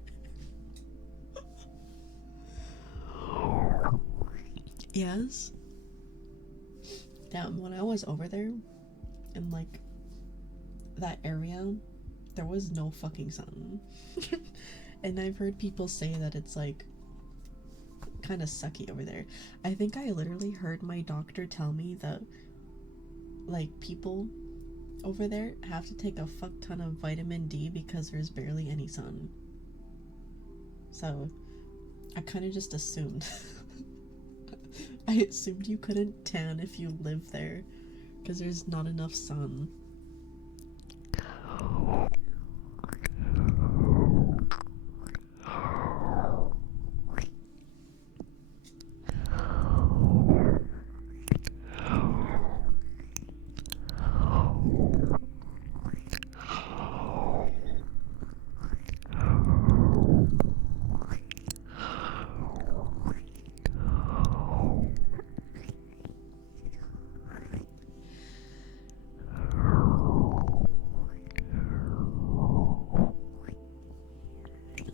Yes. Damn, when I was over there in like that area, there was no fucking sun. And I've heard people say that it's like kind of sucky over there. I think I literally heard my doctor tell me that like people over there have to take a fuck ton of vitamin D because there's barely any sun. So I kind of just assumed. I assumed you couldn't tan if you live there because there's not enough sun.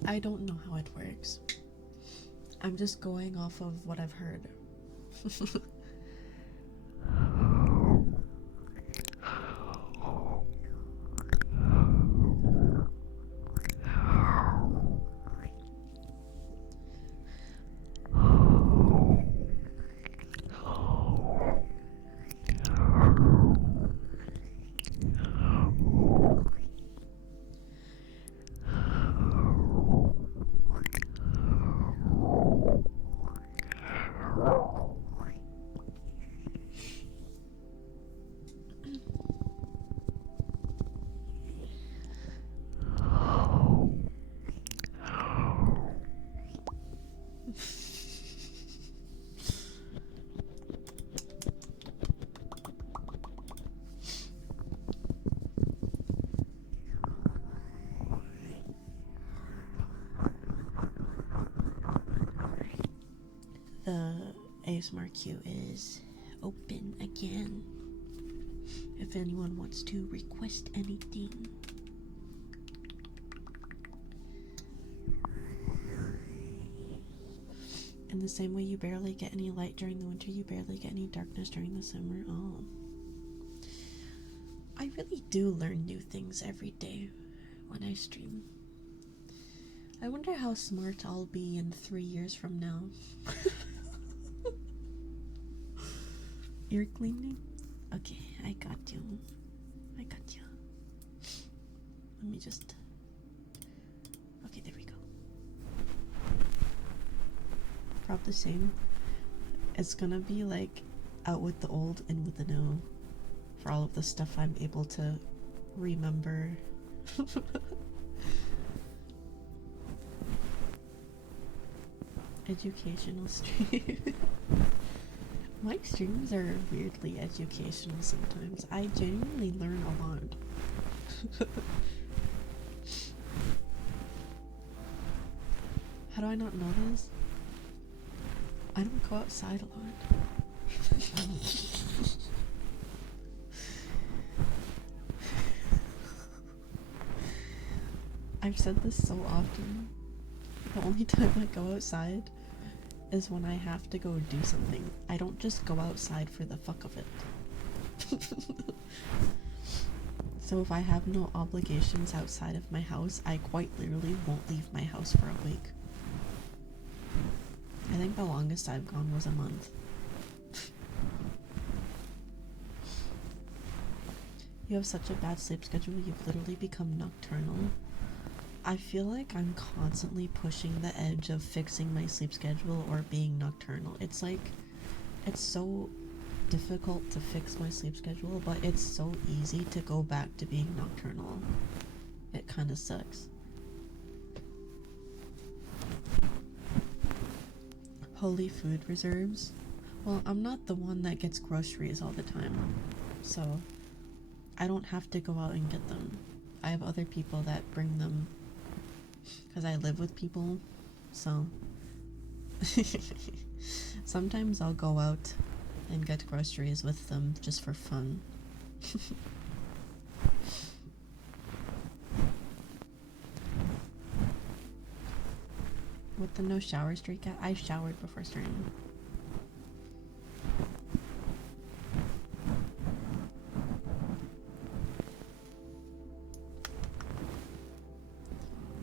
I don't know how it works. I'm just going off of what I've heard. ASMR queue is open again. If anyone wants to request anything. In the same way you barely get any light during the winter, you barely get any darkness during the summer. Oh. I really do learn new things every day when I stream. I wonder how smart I'll be in 3 years from now. Ear cleaning? Okay, I got you. I got you. Let me just... Okay, there we go. Prop the same. It's gonna be like out with the old, in with the new. For all of the stuff I'm able to remember. Educational stream. My streams are weirdly educational sometimes. I genuinely learn a lot. How do I not know this? I don't go outside a lot. I've said this so often. The only time I go outside is when I have to go do something. I don't just go outside for the fuck of it. So if I have no obligations outside of my house, I quite literally won't leave my house for a week. I think the longest I've gone was a month. You have such a bad sleep schedule, you've literally become nocturnal. I feel like I'm constantly pushing the edge of fixing my sleep schedule or being nocturnal. It's like, it's so difficult to fix my sleep schedule, but it's so easy to go back to being nocturnal. It kind of sucks. Holy food reserves? Well, I'm not the one that gets groceries all the time, so I don't have to go out and get them. I have other people that bring them because I live with people, so sometimes I'll go out and get groceries with them just for fun. With the no shower streak, I showered before streaming.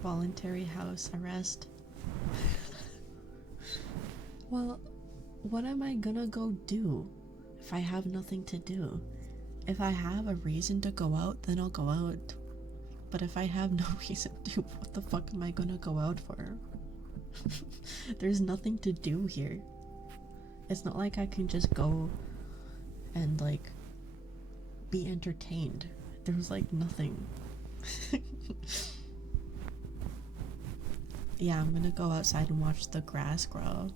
Voluntary house arrest. Well, what am I gonna go do if I have nothing to do? If I have a reason to go out, then I'll go out. But if I have no reason to, what the fuck am I gonna go out for? There's nothing to do here. It's not like I can just go and like be entertained. There's like nothing. Yeah, I'm gonna go outside and watch the grass grow.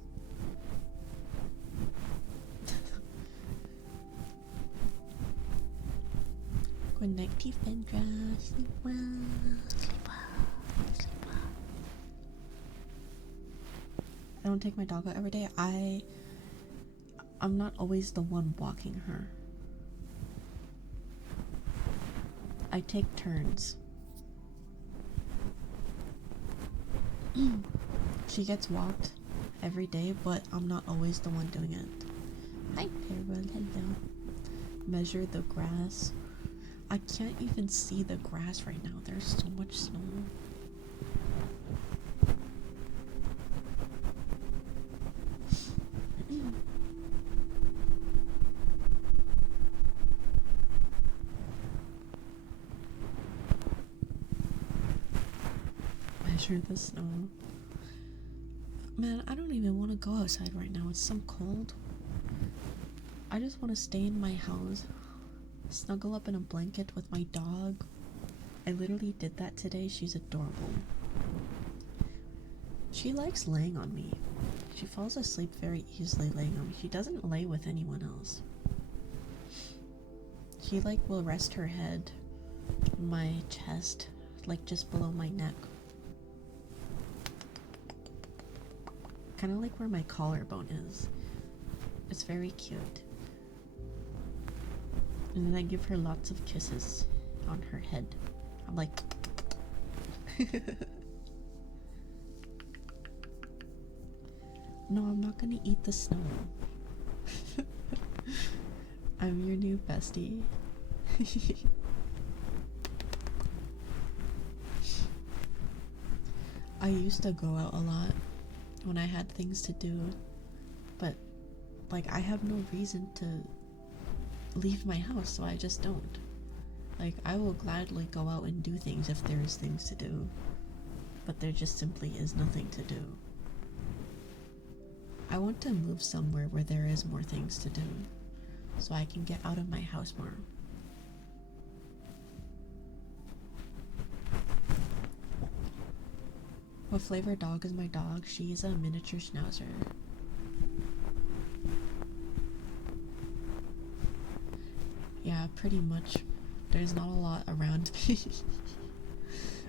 Good night, Tiffendra. Sleep well. Sleep well. Sleep well. I don't take my dog out every day. I'm not always the one walking her. I take turns. She gets walked every day, but I'm not always the one doing it. Hi, Carol. Hello. Measure the grass. I can't even see the grass right now. There's so much snow. Measure the snow. Man, I don't even want to go outside right now. It's so cold. I just want to stay in my house, snuggle up in a blanket with my dog. I literally did that today. She's adorable. She likes laying on me. She falls asleep very easily laying on me. She doesn't lay with anyone else. She like will rest her head on my chest, like just below my neck. Kind of like where my collarbone is. It's very cute. And then I give her lots of kisses on her head. I'm like... No, I'm not gonna eat the snow. I'm your new bestie. I used to go out a lot when I had things to do, but like I have no reason to leave my house, so I just don't. Like, I will gladly go out and do things if there's things to do, but there just simply is nothing to do. I want to move somewhere where there is more things to do, so I can get out of my house more. What flavor dog is my dog? She's a miniature schnauzer. Yeah, pretty much. There's not a lot around me,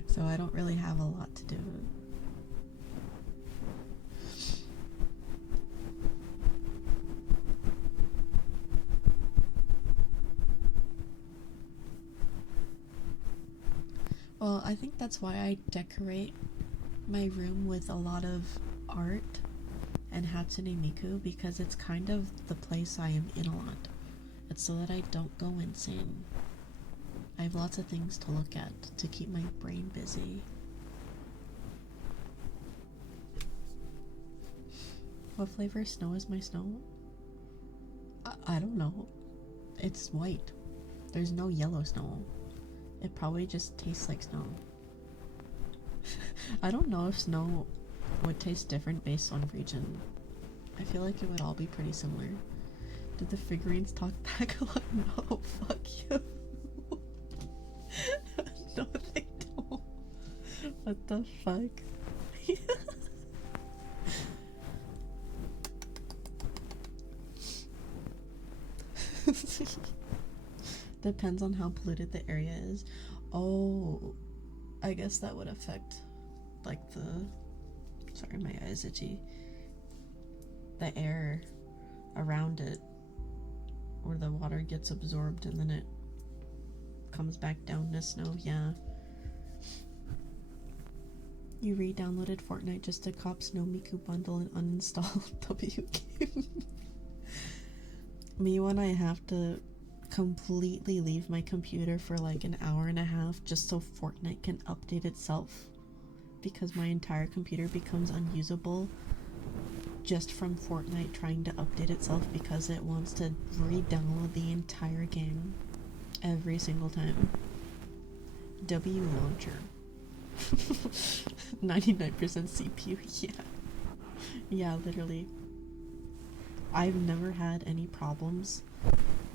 so I don't really have a lot to do. Well, I think that's why I decorate my room with a lot of art and Hatsune Miku, because it's kind of the place I am in a lot. It's so that I don't go insane. I have lots of things to look at to keep my brain busy. What flavor snow is my snow? I don't know. It's white. There's no yellow snow. It probably just tastes like snow. I don't know if snow would taste different based on region. I feel like it would all be pretty similar. Did the figurines talk back a lot? No, fuck you. No, they don't. What the fuck? Depends on how polluted the area is. Oh, I guess that would affect, like, sorry, my eye's itchy. The air around it, where the water gets absorbed and then it comes back down to snow. Yeah. You re-downloaded Fortnite just to cop Snow Miku bundle and uninstall W game. Me when I have to completely leave my computer for like an hour and a half just so Fortnite can update itself, because my entire computer becomes unusable just from Fortnite trying to update itself because it wants to re-download the entire game every single time. W launcher. 99% CPU. Yeah. Yeah, literally. I've never had any problems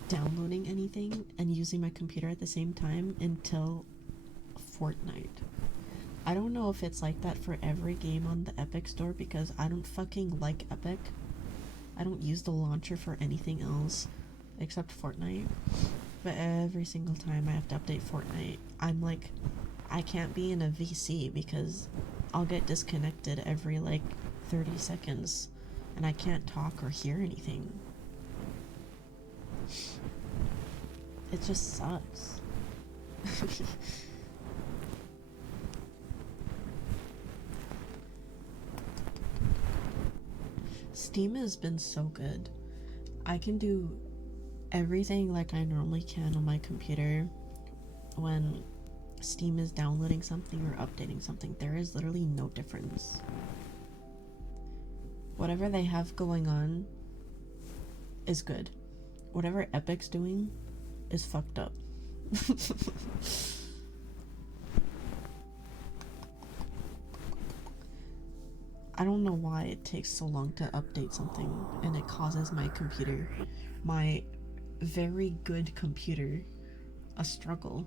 downloading anything and using my computer at the same time until Fortnite. I don't know if it's like that for every game on the Epic Store, because I don't fucking like Epic. I don't use the launcher for anything else except Fortnite. But every single time I have to update Fortnite, I'm like, I can't be in a VC because I'll get disconnected every like 30 seconds and I can't talk or hear anything. It just sucks. Steam has been so good. I can do everything like I normally can on my computer when Steam is downloading something or updating something. There is literally no difference. Whatever they have going on is good. Whatever Epic's doing is fucked up. I don't know why it takes so long to update something and it causes my computer, my very good computer, a struggle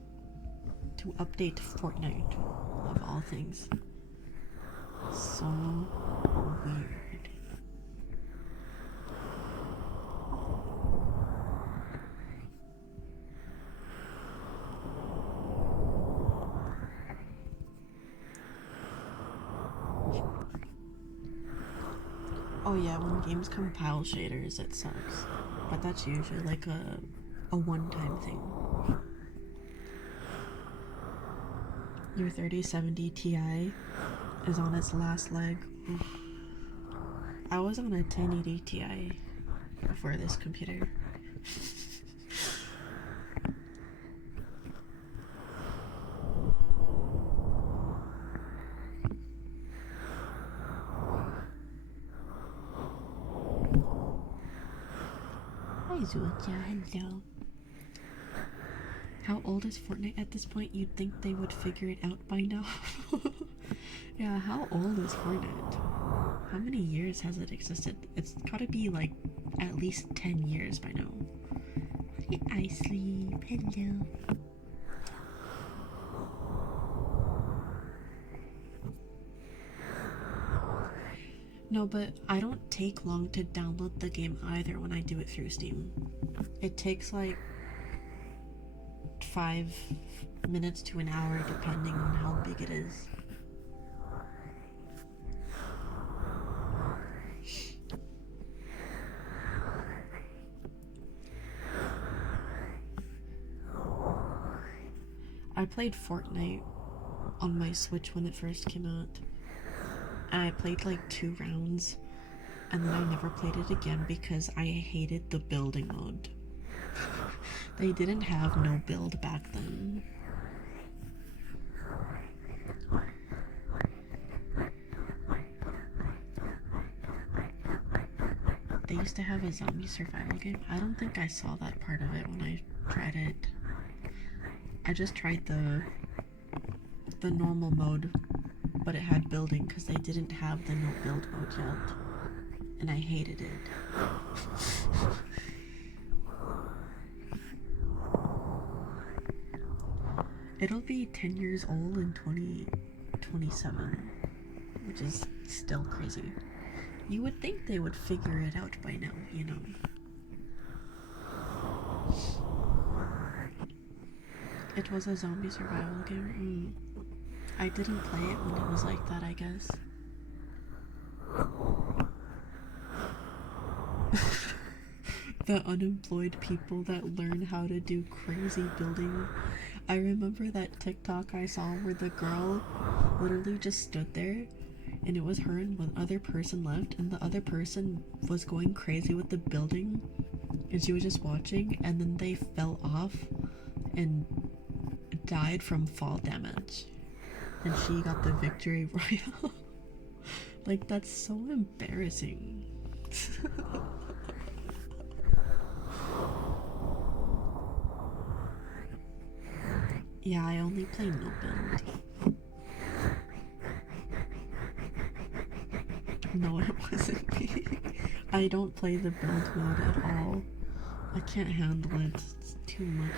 to update Fortnite, of all things. So weird. Oh yeah, when games compile shaders, it sucks. But that's usually like a one-time thing. Your 3070 Ti is on its last leg. Oof. I was on a 1080 Ti before this computer. Hi Zuja, hello. How old is Fortnite at this point? You'd think they would figure it out by now. Yeah, how old is Fortnite? How many years has it existed? It's gotta be like at least 10 years by now. I sleep, hello. No, but I don't take long to download the game either when I do it through Steam. It takes like 5 minutes to an hour depending on how big it is. I played Fortnite on my Switch when it first came out. And I played like 2 rounds and then I never played it again because I hated the building mode. They didn't have no build back then. They used to have a zombie survival game. I don't think I saw that part of it when I tried it. I just tried the normal mode, but it had building because they didn't have the no build mode yet. And I hated it. It'll be 10 years old in 2027, which is still crazy. You would think they would figure it out by now, you know. It was a zombie survival game. I didn't play it when it was like that, I guess. The unemployed people that learn how to do crazy building. I remember that TikTok I saw where the girl literally just stood there and it was her and one other person left and the other person was going crazy with the building and she was just watching and then they fell off and died from fall damage and she got the victory royale. Like, that's so embarrassing. Yeah, I only play no build. No, it wasn't me. I don't play the build mode at all. I can't handle it. It's too much.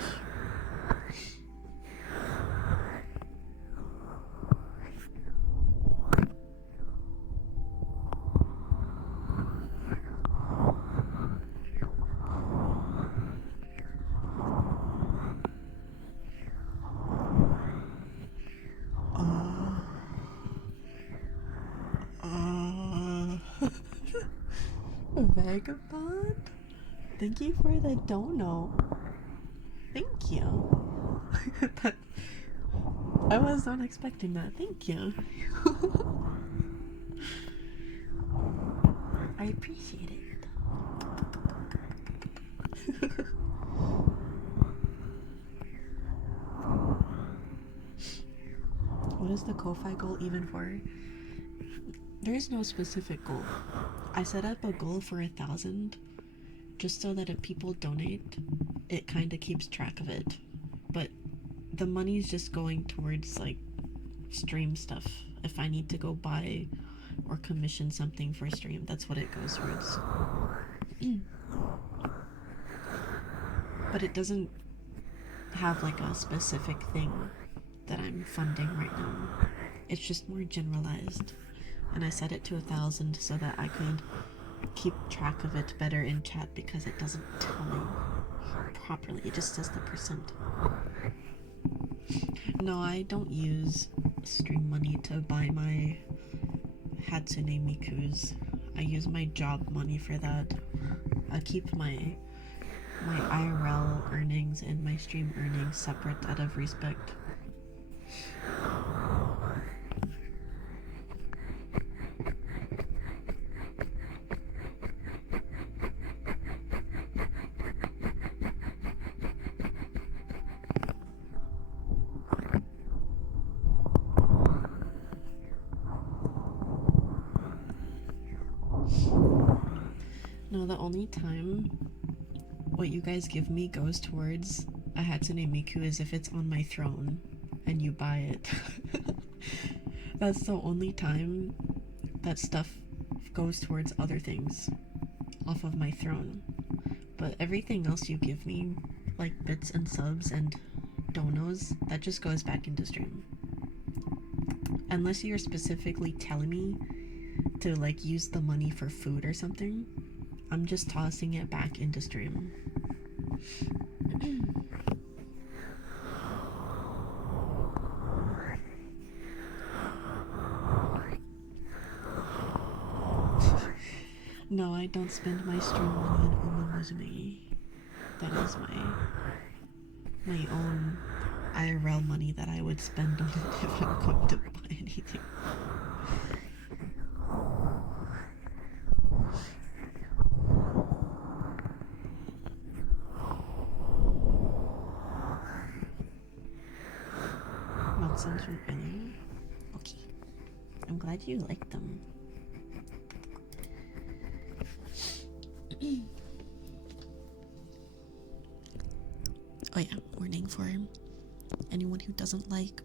Vagabond? Thank you for the dono. Thank you. I was not expecting that. Thank you. I appreciate it. What is the Ko-Fi goal even for? There is no specific goal. I set up a goal for 1,000 just so that if people donate, it kind of keeps track of it. But the money's just going towards like stream stuff. If I need to go buy or commission something for stream, that's what it goes towards. But it doesn't have like a specific thing that I'm funding right now. It's just more generalized. And I set it to 1,000 so that I could keep track of it better in chat because it doesn't tell me properly. It just says the percent. No, I don't use stream money to buy my Hatsune Mikus. I use my job money for that. I keep my IRL earnings and my stream earnings separate out of respect. No, the only time what you guys give me goes towards a Hatsune Miku is if it's on my throne and you buy it. That's the only time that stuff goes towards other things off of my throne. But everything else you give me, like bits and subs and donos, that just goes back into stream. Unless you're specifically telling me to like use the money for food or something, I'm just tossing it back into stream. No, I don't spend my stream money on Umuzume. That is my own IRL money that I would spend on it if I'm going to buy anything. Nonsense from Ellie. Okay. I'm glad you like them. Oh yeah, warning for anyone who doesn't like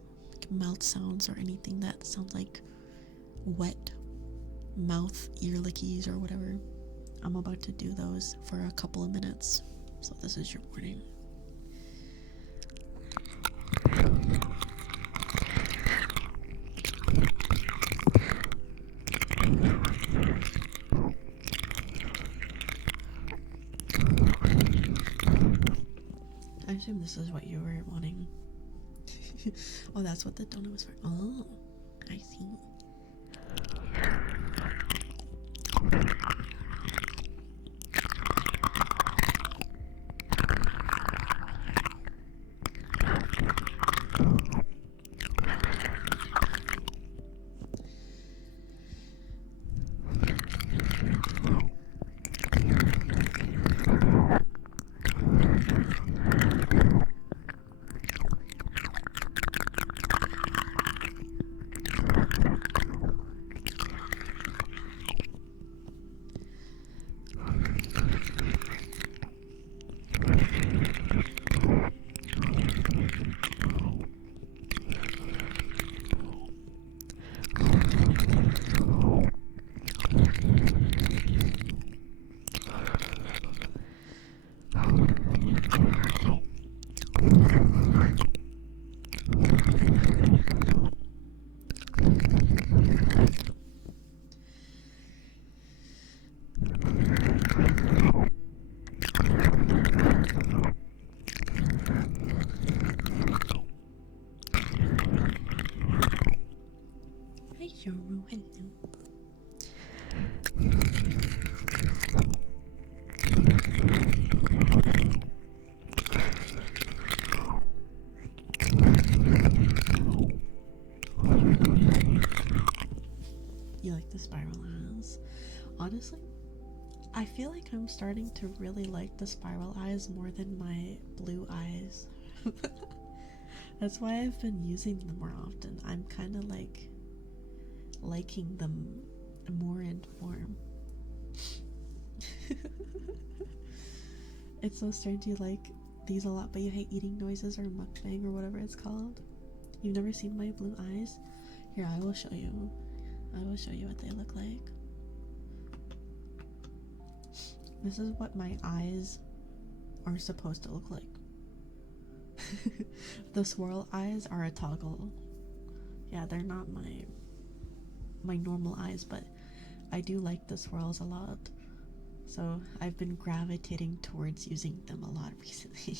mouth sounds or anything that sounds like wet mouth ear lickies or whatever. I'm about to do those for a couple of minutes, so this is your warning. I assume this is what you were wanting. Oh, that's what the donut was for. Oh, I see. You like the spiral eyes? Honestly, I feel like I'm starting to really like the spiral eyes more than my blue eyes. That's why I've been using them more often. I'm kind of like liking them more and more. It's so strange you like these a lot, but you hate eating noises or mukbang or whatever it's called. You've never seen my blue eyes? Here, I will show you. I will show you what they look like. This is what my eyes are supposed to look like. The swirl eyes are a toggle. Yeah, they're not my normal eyes, but I do like the swirls a lot. So I've been gravitating towards using them a lot recently.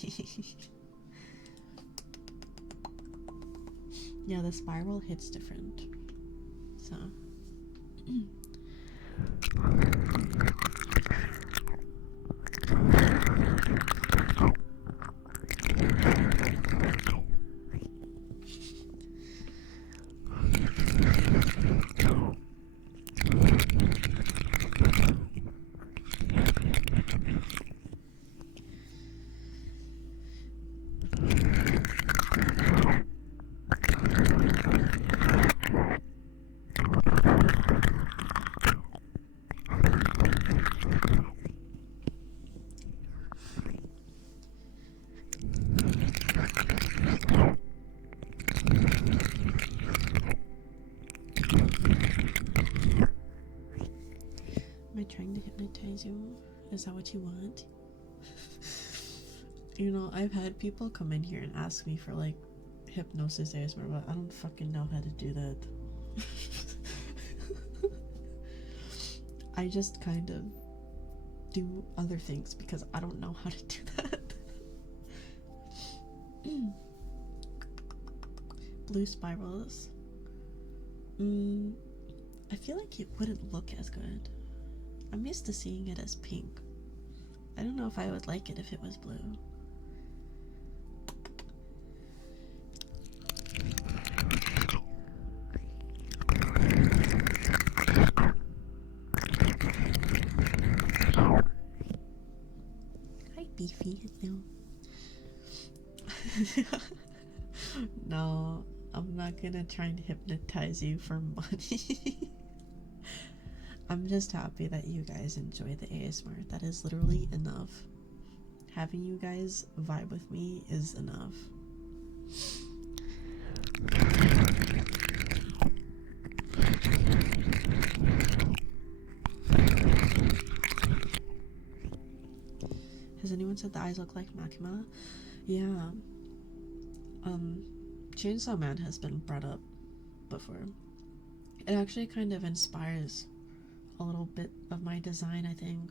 Yeah, the spiral hits different. So hypnotize you? Is that what you want? You know, I've had people come in here and ask me for like hypnosis ASMR, but I don't fucking know how to do that. I just kind of do other things because I don't know how to do that. Blue spirals. I feel like it wouldn't look as good. I'm used to seeing it as pink. I don't know if I would like it if it was blue. Hi, Beefy. No. No, I'm not gonna try and hypnotize you for money. I'm just happy that you guys enjoy the ASMR. That is literally enough. Having you guys vibe with me is enough. Has anyone said the eyes look like Makima? Yeah. Chainsaw Man has been brought up before. It actually kind of inspires a little bit of my design, I think.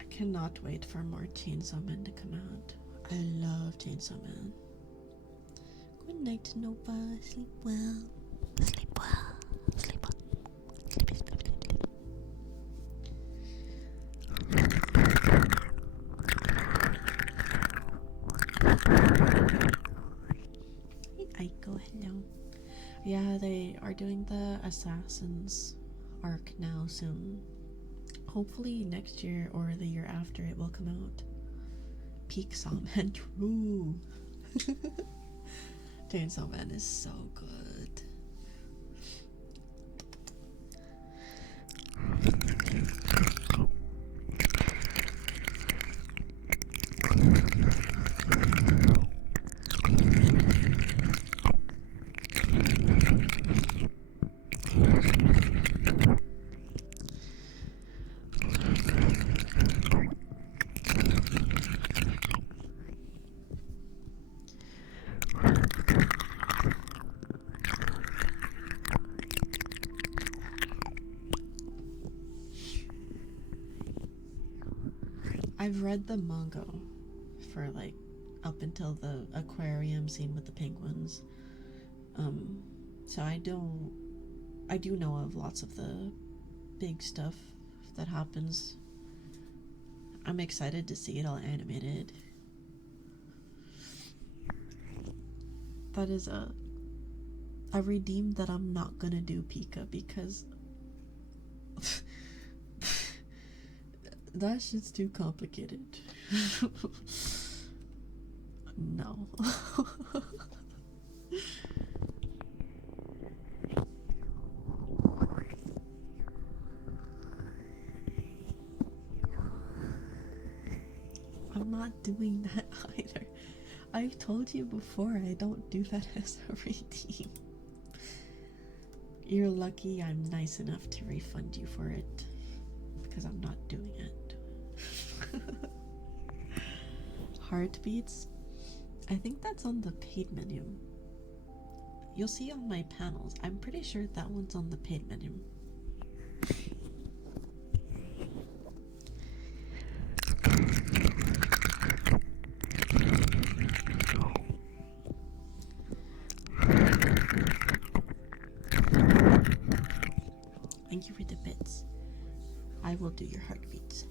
I cannot wait for more Chainsaw Man to come out. I love Chainsaw Man. Good night, Nova. Sleep well. Sleep well. Sleep well. Sleepy, sleep, sleep, sleep. Hey, Aiko, hello. Yeah, they are doing the Assassins arc now soon. Hopefully next year or the year after it will come out. Peak Saw Man, true. Chainsaw Man is so good. I've read the manga for like up until the aquarium scene with the penguins. So I do know of lots of the big stuff that happens. I'm excited to see it all animated. That is I redeemed that I'm not gonna do Pika because that shit's too complicated. No. I'm not doing that either. I've told you before I don't do that as a redeem. You're lucky I'm nice enough to refund you for it because I'm not doing it. Heartbeats? I think that's on the paid menu. You'll see on my panels. I'm pretty sure that one's on the paid menu. Thank you for the bits. I will do your heartbeats.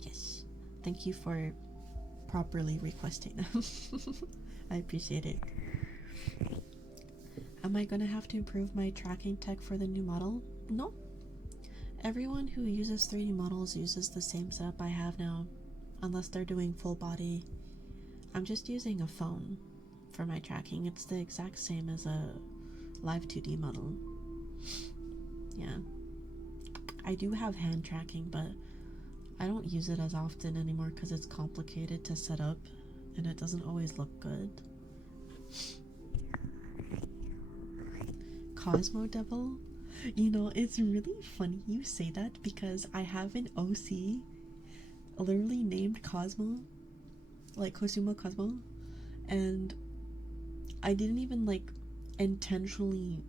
Yes. Thank you for properly requesting them. I appreciate it. Am I gonna have to improve my tracking tech for the new model? No. Everyone who uses 3D models uses the same setup I have now, unless they're doing full body I'm just using a phone for my tracking. It's the exact same as a live 2D model. Yeah. I do have hand tracking, but I don't use it as often anymore because it's complicated to set up and it doesn't always look good. Cosmo Devil? You know, it's really funny you say that because I have an OC literally named Cosmo, like Cosimo Cosmo, and I didn't even like intentionally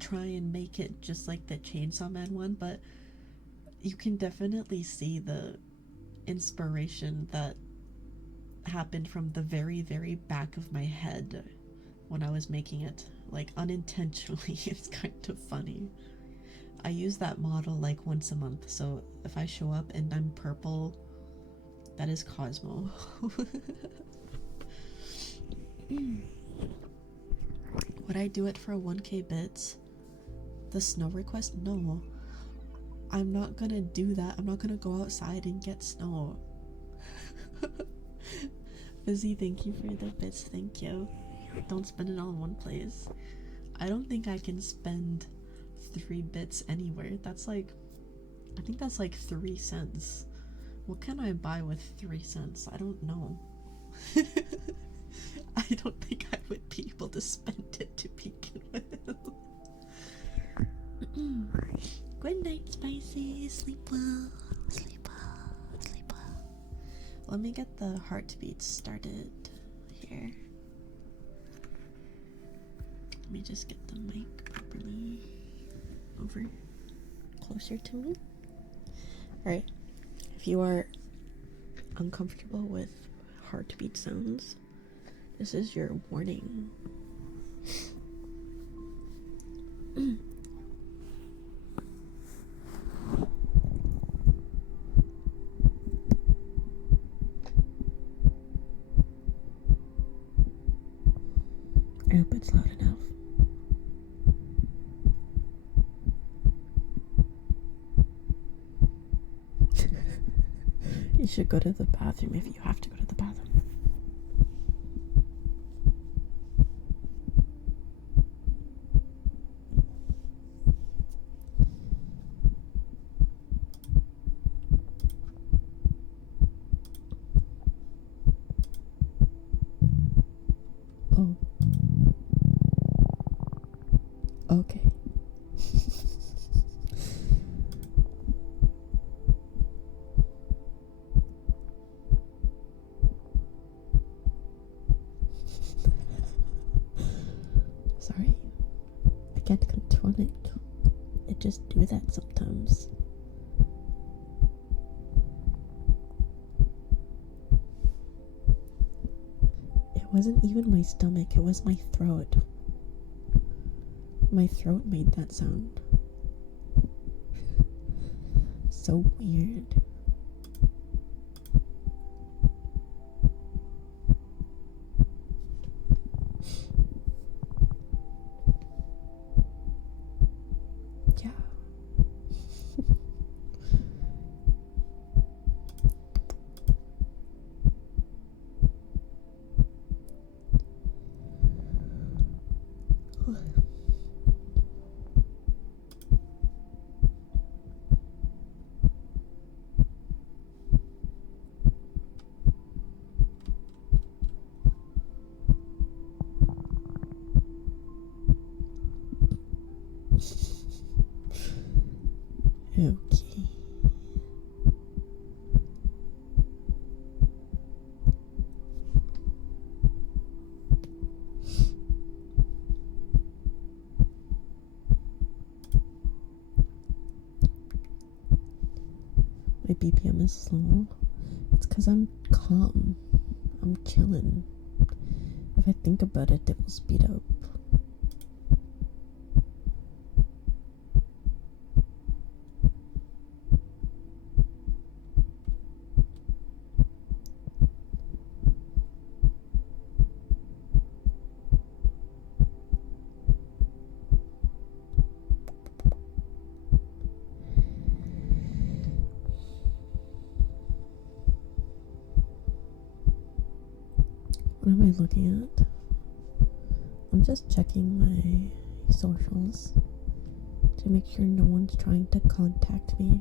try and make it just like the Chainsaw Man one, but you can definitely see the inspiration that happened from the very, very back of my head when I was making it. Like, unintentionally. It's kind of funny. I use that model like once a month, so if I show up and I'm purple, that is Cosmo. Would I do it for 1k bits? The snow request? No. I'm not gonna do that. I'm not gonna go outside and get snow. Busy, thank you for the bits. Thank you. Don't spend it all in one place. I don't think I can spend 3 bits anywhere. That's like, I think that's like 3 cents. What can I buy with 3 cents? I don't know. I don't think I would be able to spend it to begin with. Good night, Spicy. Sleep well. Sleep well. Sleep well. Let me get the heartbeats started here. Let me just get the mic properly over closer to me. Alright. If you are uncomfortable with heartbeat sounds, this is your warning. I hope it's loud enough. You should go to the bathroom if you have to go to the bathroom. Oh. Okay. Sorry. I can't control it. I just do that sometimes. It wasn't even my stomach, it was my throat. My throat made that sound. So weird. Yeah. Okay. My BPM is slow. It's because I'm calm. I'm chilling. If I think about it, it will speed up. What am I looking at? I'm just checking my socials to make sure no one's trying to contact me.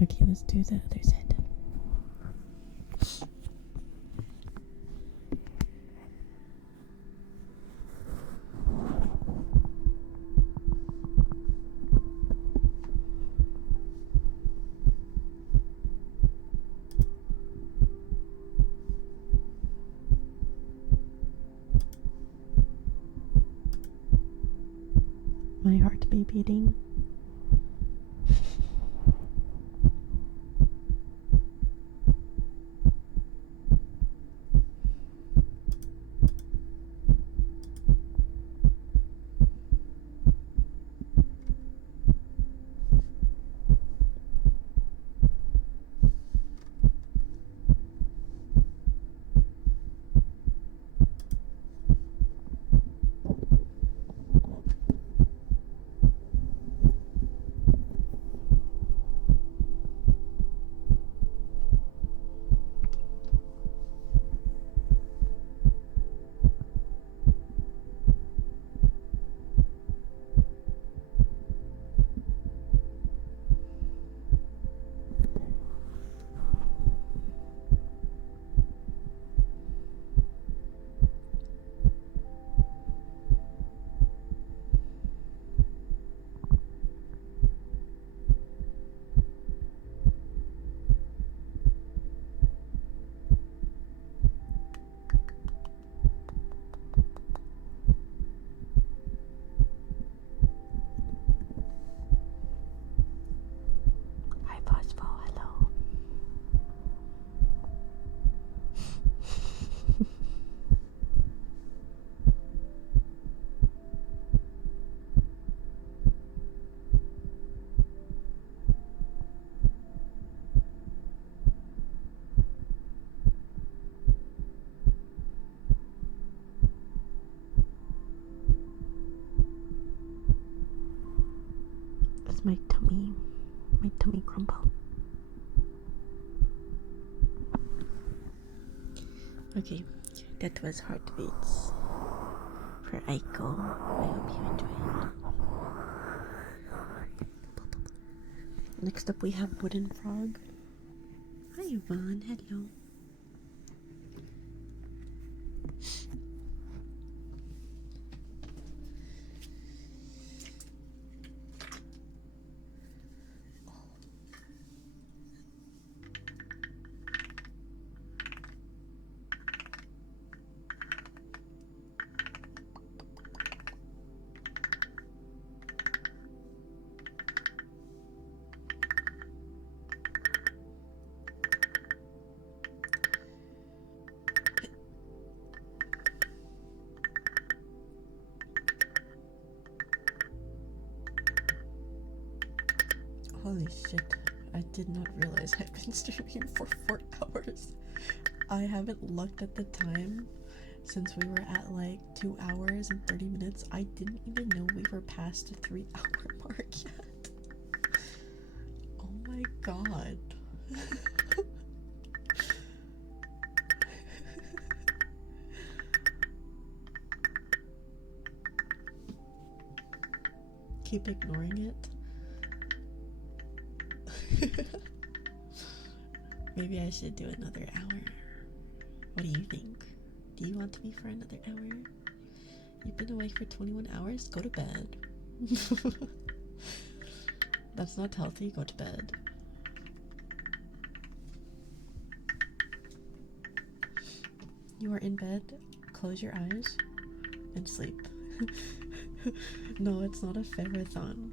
Okay, let's do the other side. My heart be beating. Hi, Pospo, hello. It's my tummy grumble. Okay, that was Heartbeats for Aiko. I hope you enjoyed. Next up we have Wooden Frog. Hi Yvonne, hello. Holy shit, I did not realize I've been streaming for 4 hours. I haven't looked at the time since we were at like 2 hours and 30 minutes. I didn't even know we were past the 3-hour mark yet. Oh my god. Keep ignoring it. Maybe I should do another hour. What do you think? Do you want me for another hour? You've been awake for 21 hours? Go to bed. That's not healthy. Go to bed. You are in bed. Close your eyes and sleep. No, it's not a farathon.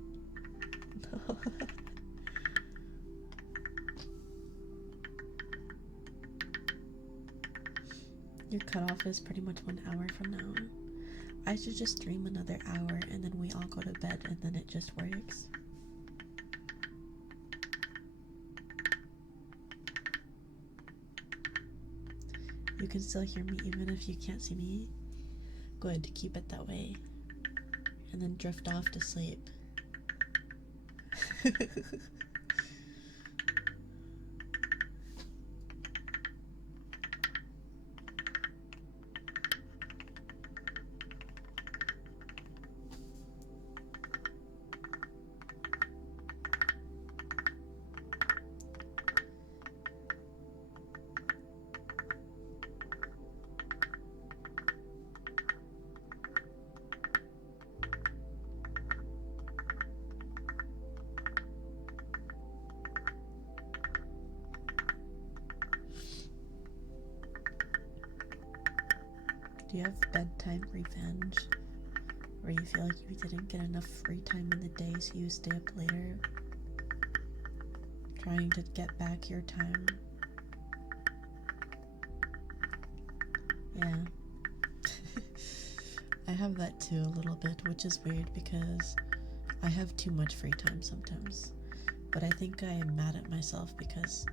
Your cutoff is pretty much 1 hour from now. I should just stream another hour and then we all go to bed and then it just works. You can still hear me even if you can't see me. Good, keep it that way. And then drift off to sleep. Do you have bedtime revenge? Where you feel like you didn't get enough free time in the day so you stay up later? Trying to get back your time? Yeah. I have that too a little bit, which is weird because I have too much free time sometimes. But I think I am mad at myself because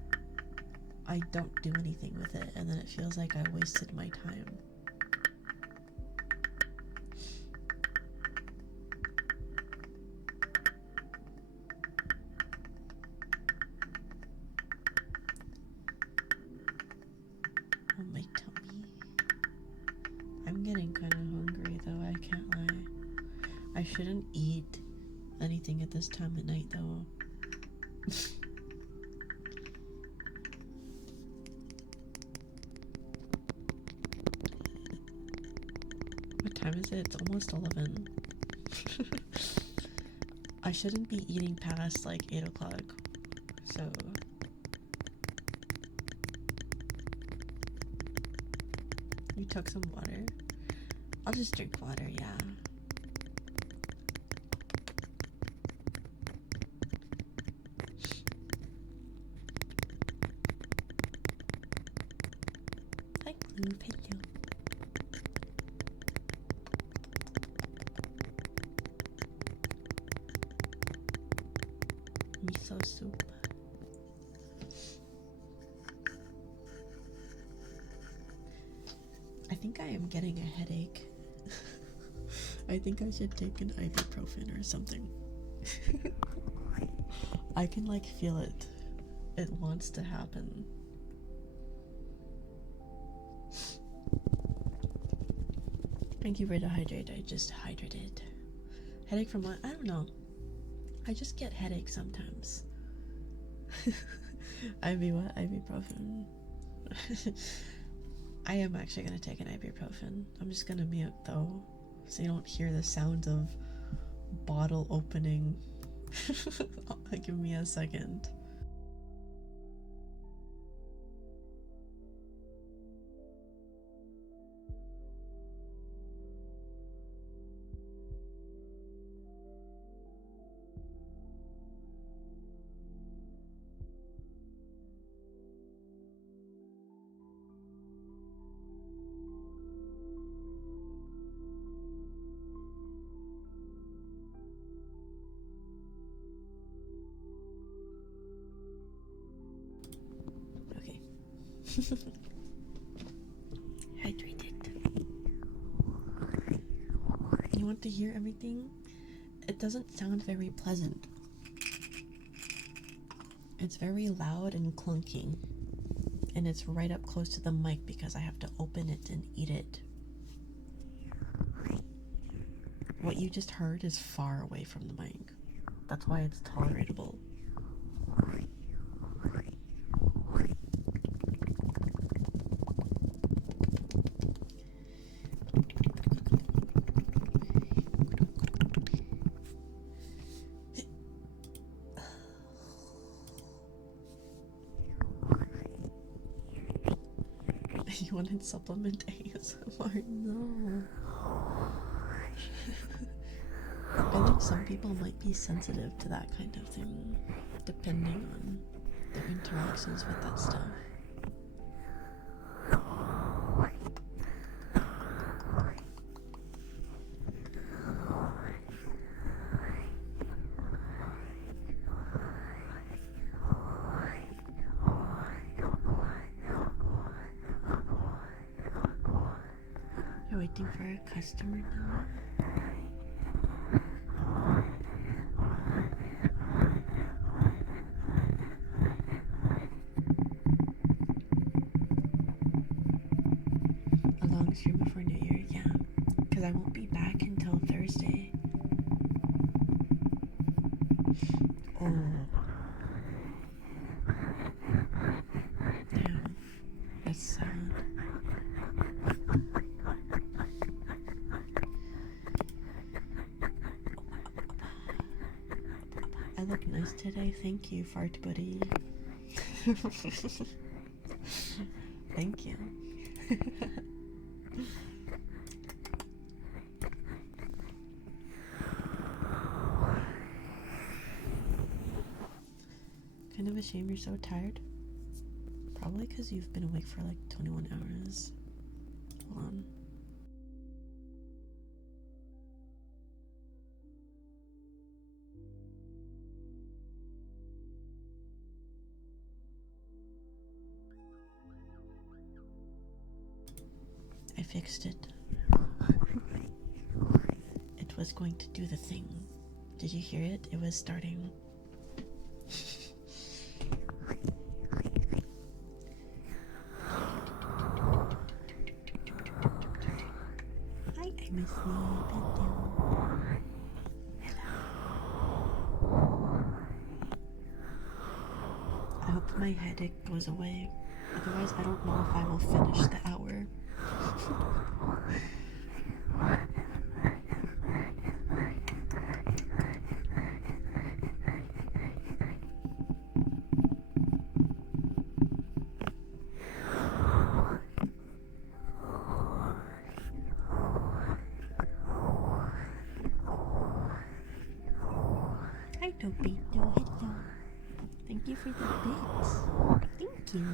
I don't do anything with it and then it feels like I wasted my time. Oh, my tummy. I'm getting kind of hungry though, I can't lie. I shouldn't eat anything at this time of night though. What time is it? It's almost 11. I shouldn't be eating past like 8 o'clock, so... You took some water? I'll just drink water, yeah. Hi, Blue, hello. Miso soup. I think I am getting a headache. I think I should take an ibuprofen or something. I can like feel it. It wants to happen. Thank you for the hydrate. I just hydrated. Headache from what? I don't know. I just get headaches sometimes. What? Ibuprofen. I am actually gonna take an ibuprofen. I'm just gonna mute though, so you don't hear the sounds of bottle opening. Give me a second. Hydrated. You want to hear everything? It doesn't sound very pleasant. It's very loud and clunky. And it's right up close to the mic because I have to open it and eat it. What you just heard is far away from the mic. That's why it's tolerable. You wanted supplement ASMR? No. Some people might be sensitive to that kind of thing, depending on their interactions with that stuff. You're waiting for a customer now? A long stream before New Year, yeah. Because I won't be back until Thursday. Oh. Damn. That's sad. I look nice today. Thank you, fart buddy. Thank you. Kind of a shame you're so tired. Probably because you've been awake for like 21 hours. Hold on. I fixed it. It was going to do the thing. Did you hear it? It was starting. Hi, I'm asleep. I hope my headache goes away. Otherwise, I don't know if I will finish the hour. Hi, Topito. Hello. Thank you for the bits. Thank you.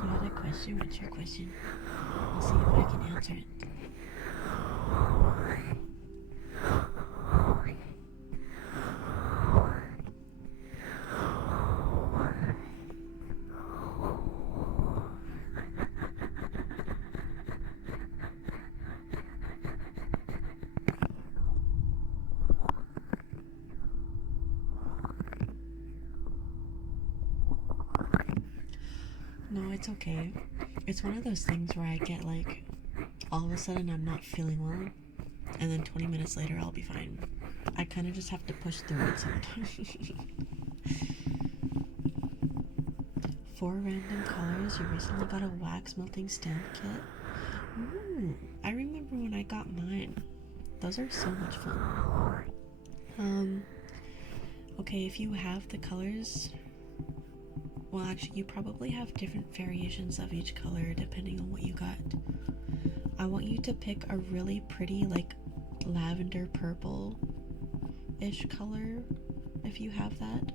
You had a question? What's your question? I'll see if I can answer it. No, it's okay. It's one of those things where I get like, all of a sudden I'm not feeling well, and then 20 minutes later I'll be fine. I kind of just have to push through it sometimes. 4 random colors. You recently got a wax melting stamp kit. Ooh, I remember when I got mine. Those are so much fun. Okay, if you have the colors, well, actually, you probably have different variations of each color depending on what you got. I want you to pick a really pretty, like, lavender purple-ish color, if you have that.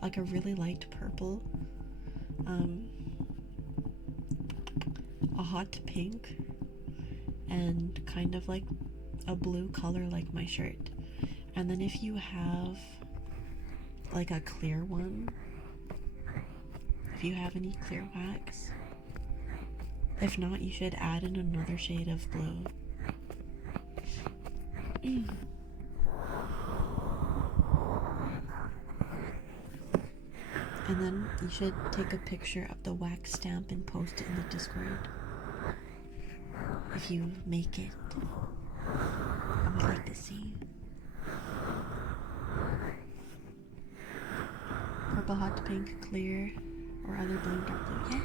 Like a really light purple. A hot pink, and kind of like a blue color like my shirt. And then if you have like a clear one, if you have any clear wax, if not, you should add in another shade of blue. And then you should take a picture of the wax stamp and post it in the Discord. If you make it, I would like to see. Purple, hot pink, clear, or other blue, dark blue. Yeah.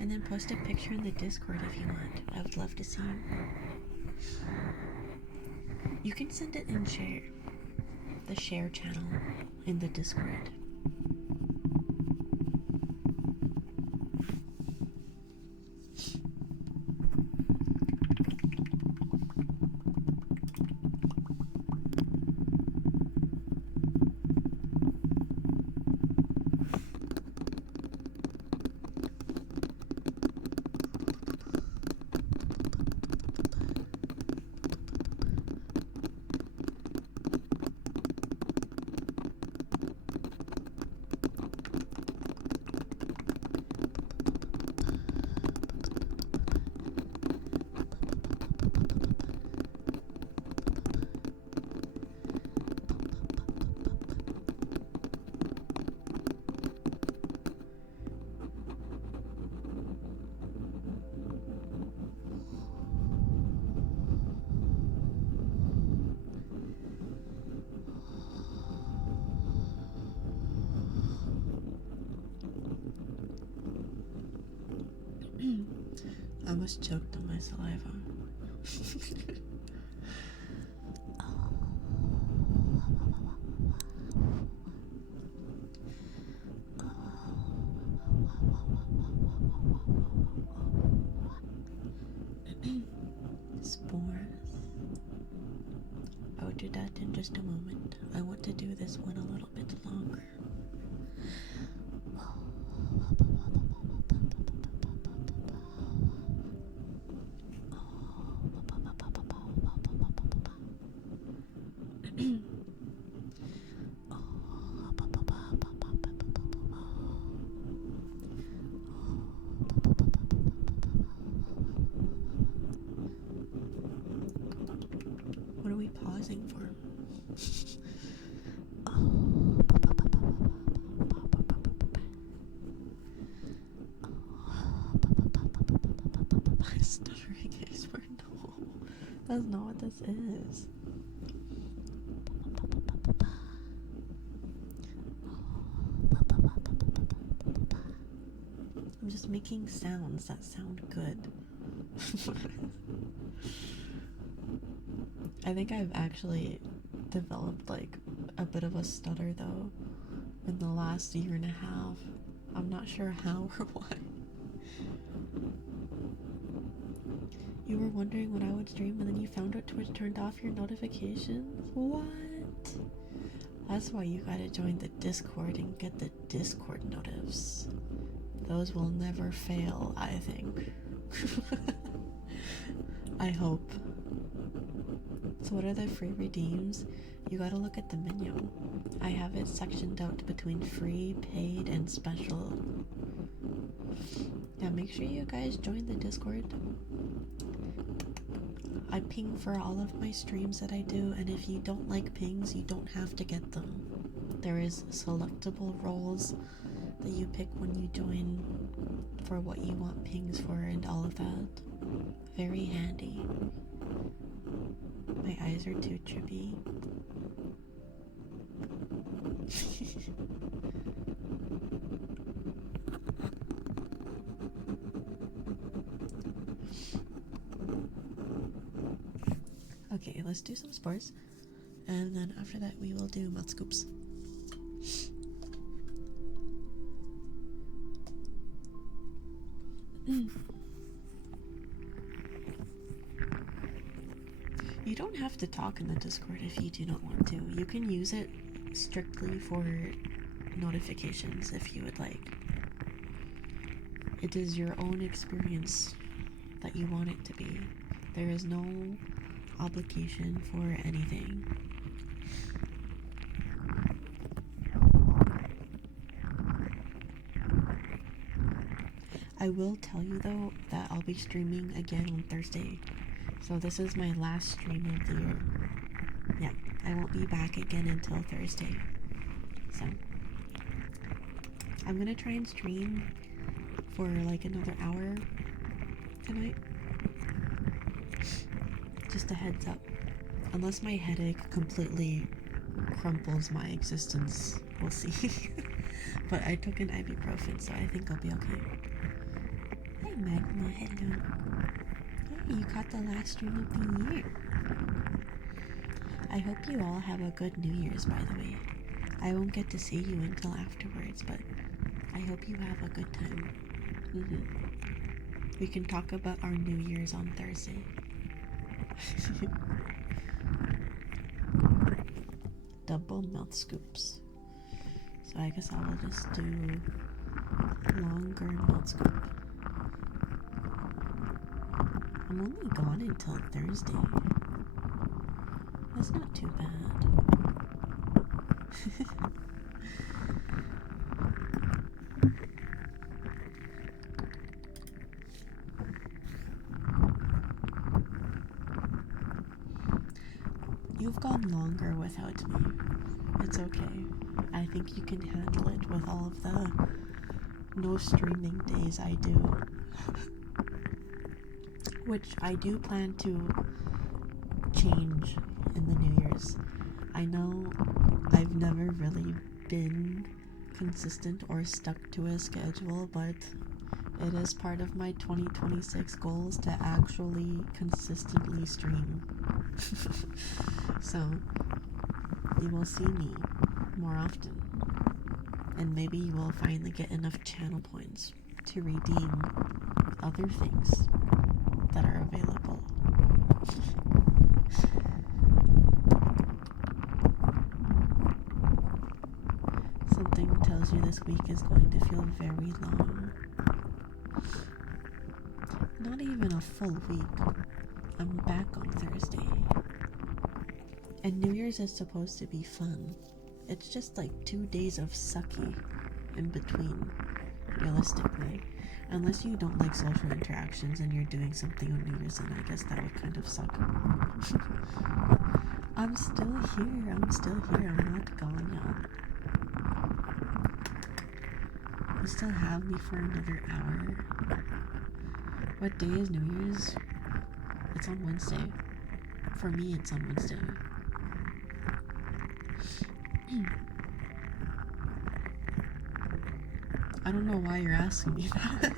And then post a picture in the Discord if you want. I would love to see. You can send it in share. The share channel in the Discord. I almost choked on my saliva. Spores. I will do that in just a moment. I want to do this one a little bit longer. What are we pausing for? Stuttering expert? No, that's not what this is. I'm just making sounds that sound good. I think I've actually developed like a bit of a stutter though in the last year and a half. I'm not sure how or why. You were wondering when I would stream and then you found out Twitch turned off your notifications? What? That's why you gotta join the Discord and get the Discord notifs. Those will never fail, I think. I hope. So what are the free redeems? You gotta look at the menu. I have it sectioned out between free, paid, and special. Yeah, make sure you guys join the Discord. I ping for all of my streams that I do, and if you don't like pings, you don't have to get them. There is selectable roles that you pick when you join for what you want pings for and all of that. Very handy. My eyes are too trippy. Okay, let's do some sports, and then after that we will do mouth scoops. You don't have to talk in the Discord if you do not want to. You can use it strictly for notifications if you would like. It is your own experience that you want it to be. There is no obligation for anything. I will tell you though that I'll be streaming again on Thursday. So this is my last stream of the year. Yeah, I won't be back again until Thursday. So I'm gonna try and stream for like another hour tonight. Just a heads up. Unless my headache completely crumples my existence, we'll see. But I took an ibuprofen, so I think I'll be okay. Hey Magma, hello. Hey, you caught the last stream of the year. I hope you all have a good New Year's, by the way. I won't get to see you until afterwards, but I hope you have a good time. We can talk about our New Year's on Thursday. Double mouth scoops. So I guess I will just do longer mouth scoop. I'm only gone until Thursday. That's not too bad. You've gone longer without me. It's okay. I think you can handle it with all of the no streaming days I do. Which I do plan to change in the New Year's. I know I've never really been consistent or stuck to a schedule, but it is part of my 2026 goals to actually consistently stream. So you will see me more often, and maybe you will finally get enough channel points to redeem other things that are available. Something tells you this week is going to feel very long. Not even a full week. I'm back on Thursday. And New Year's is supposed to be fun. It's just like 2 days of sucky in between, realistically. Unless you don't like social interactions and you're doing something on New Year's, then I guess that would kind of suck. I'm still here. I'm not gone yet. You still have me for another hour. What day is New Year's? It's on Wednesday. For me, it's on Wednesday. I don't know why you're asking me that.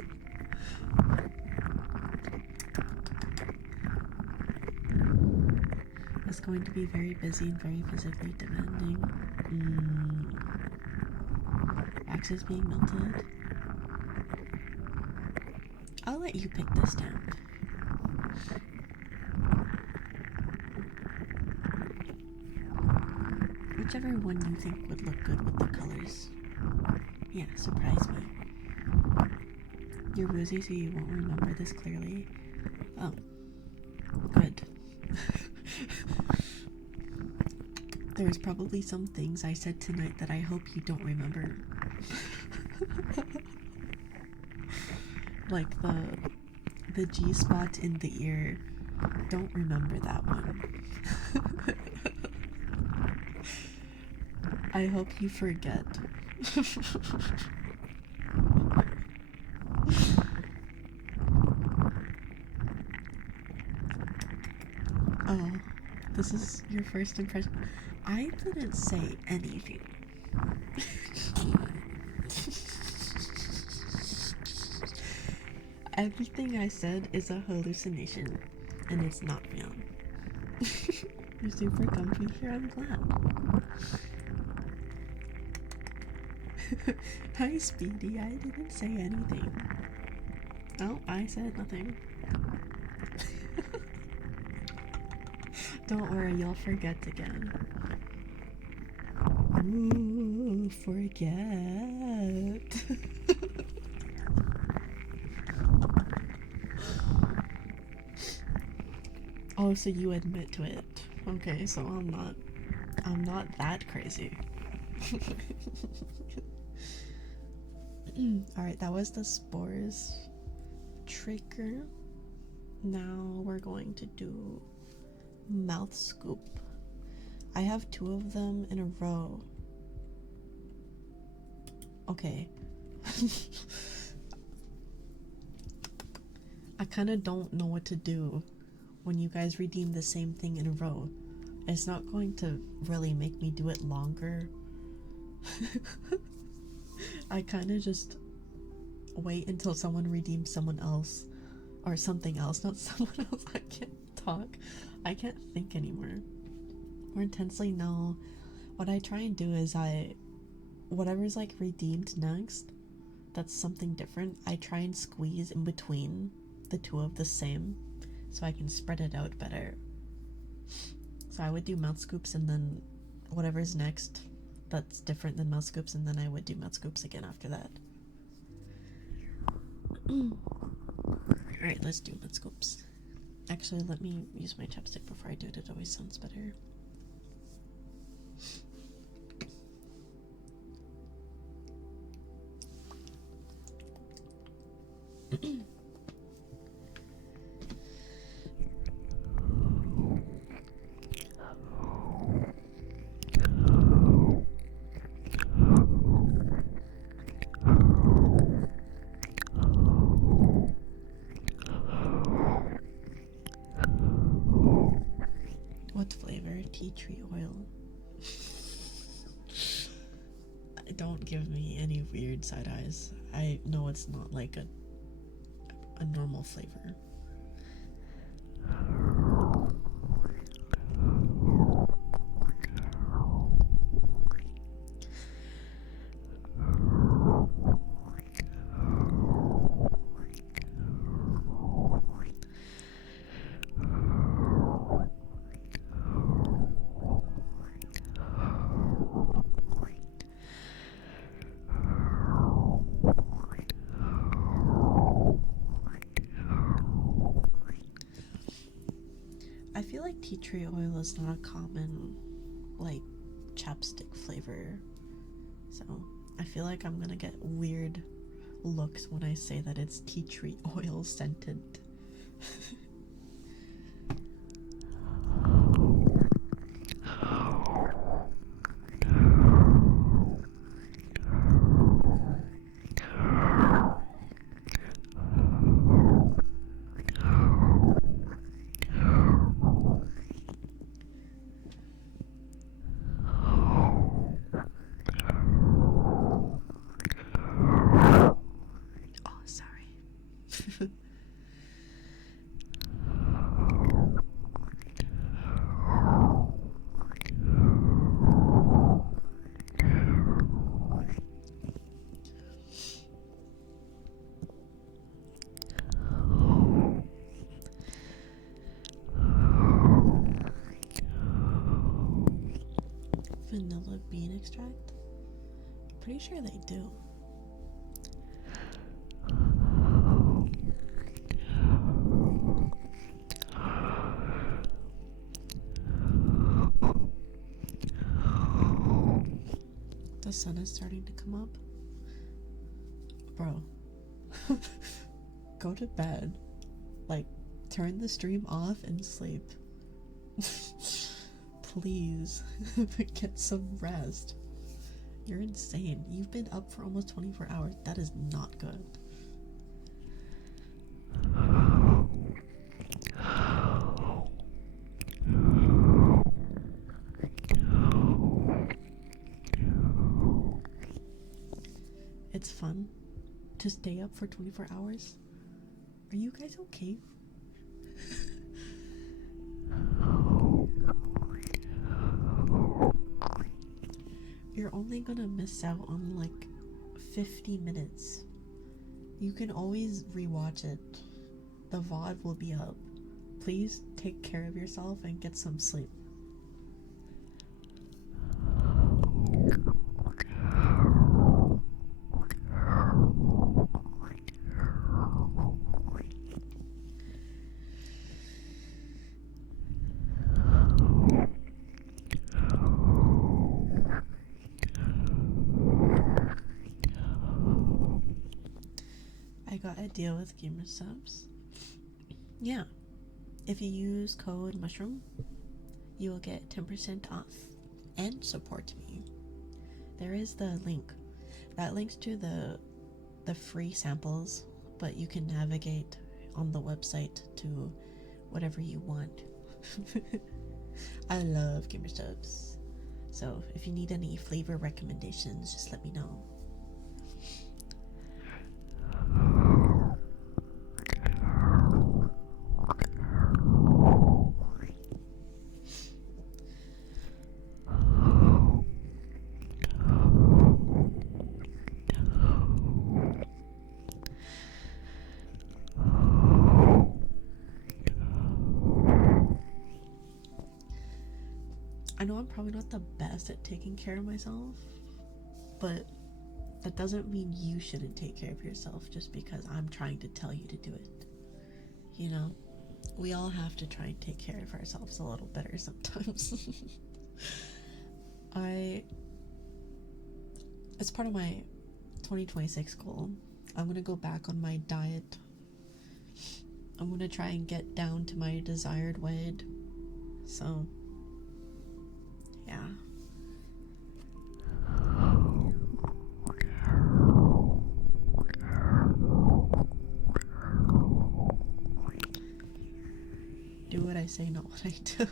It's going to be very busy and very physically demanding. Axe is being melted. I'll let you pick this down. Whichever one you think would look good with the colors. Yeah, surprise me. You're woozy, so you won't remember this clearly. Oh, good. There's probably some things I said tonight that I hope you don't remember. Like the G spot in the ear. Don't remember that one. I hope you forget. Oh, this is your first impression. I didn't say anything. Everything I said is a hallucination, and it's not real. You're super comfy here, I'm glad. Hi, Speedy, I didn't say anything. Oh, I said nothing. Don't worry, you'll forget again. Ooh, forget. Oh, so you admit to it. Okay, so I'm not that crazy. Alright, that was the spores trigger. Now we're going to do mouth scoop. I have 2 of them in a row. Okay. I kind of don't know what to do when you guys redeem the same thing in a row. It's not going to really make me do it longer. I kind of just wait until someone redeems someone else or something else, not someone else. I can't talk. I can't think anymore. More intensely, no. What I try and do is whatever's like redeemed next, that's something different. I try and squeeze in between the two of the same so I can spread it out better. So I would do mouth scoops and then whatever's next that's different than mouth scoops, and then I would do mouth scoops again after that. Alright, let's do mouth scoops. Actually, let me use my chapstick before I do it. It always sounds better. What flavor? Tea tree oil. Don't give me any weird side eyes. I know it's not like a normal flavor. I feel like tea tree oil is not a common, like, chapstick flavor. So, I feel like I'm gonna get weird looks when I say that it's tea tree oil scented. Oh, sorry. Vanilla bean extract? Pretty sure they do. The sun is starting to come up. Bro. Go to bed. Like, turn the stream off and sleep. Please. Get some rest. You're insane. You've been up for almost 24 hours. That is not good. It's fun to stay up for 24 hours. Are you guys okay? You're only gonna miss out on like 50 minutes. You can always rewatch it. The VOD will be up. Please take care of yourself and get some sleep. I got a deal with Gamer Subs. Yeah. If you use code MUSHROOM, you will get 10% off and support me. There is the link. That links to the free samples, but you can navigate on the website to whatever you want. I love Gamer Subs. So if you need any flavor recommendations, just let me know. know I'm probably not the best at taking care of myself, but that doesn't mean you shouldn't take care of yourself just because I'm trying to tell you to do it. You know, we all have to try and take care of ourselves a little better sometimes. It's part of my 2026 goal. I'm gonna go back on my diet. I'm gonna try and get down to my desired weight. So, yeah. Do what I say, not what I do.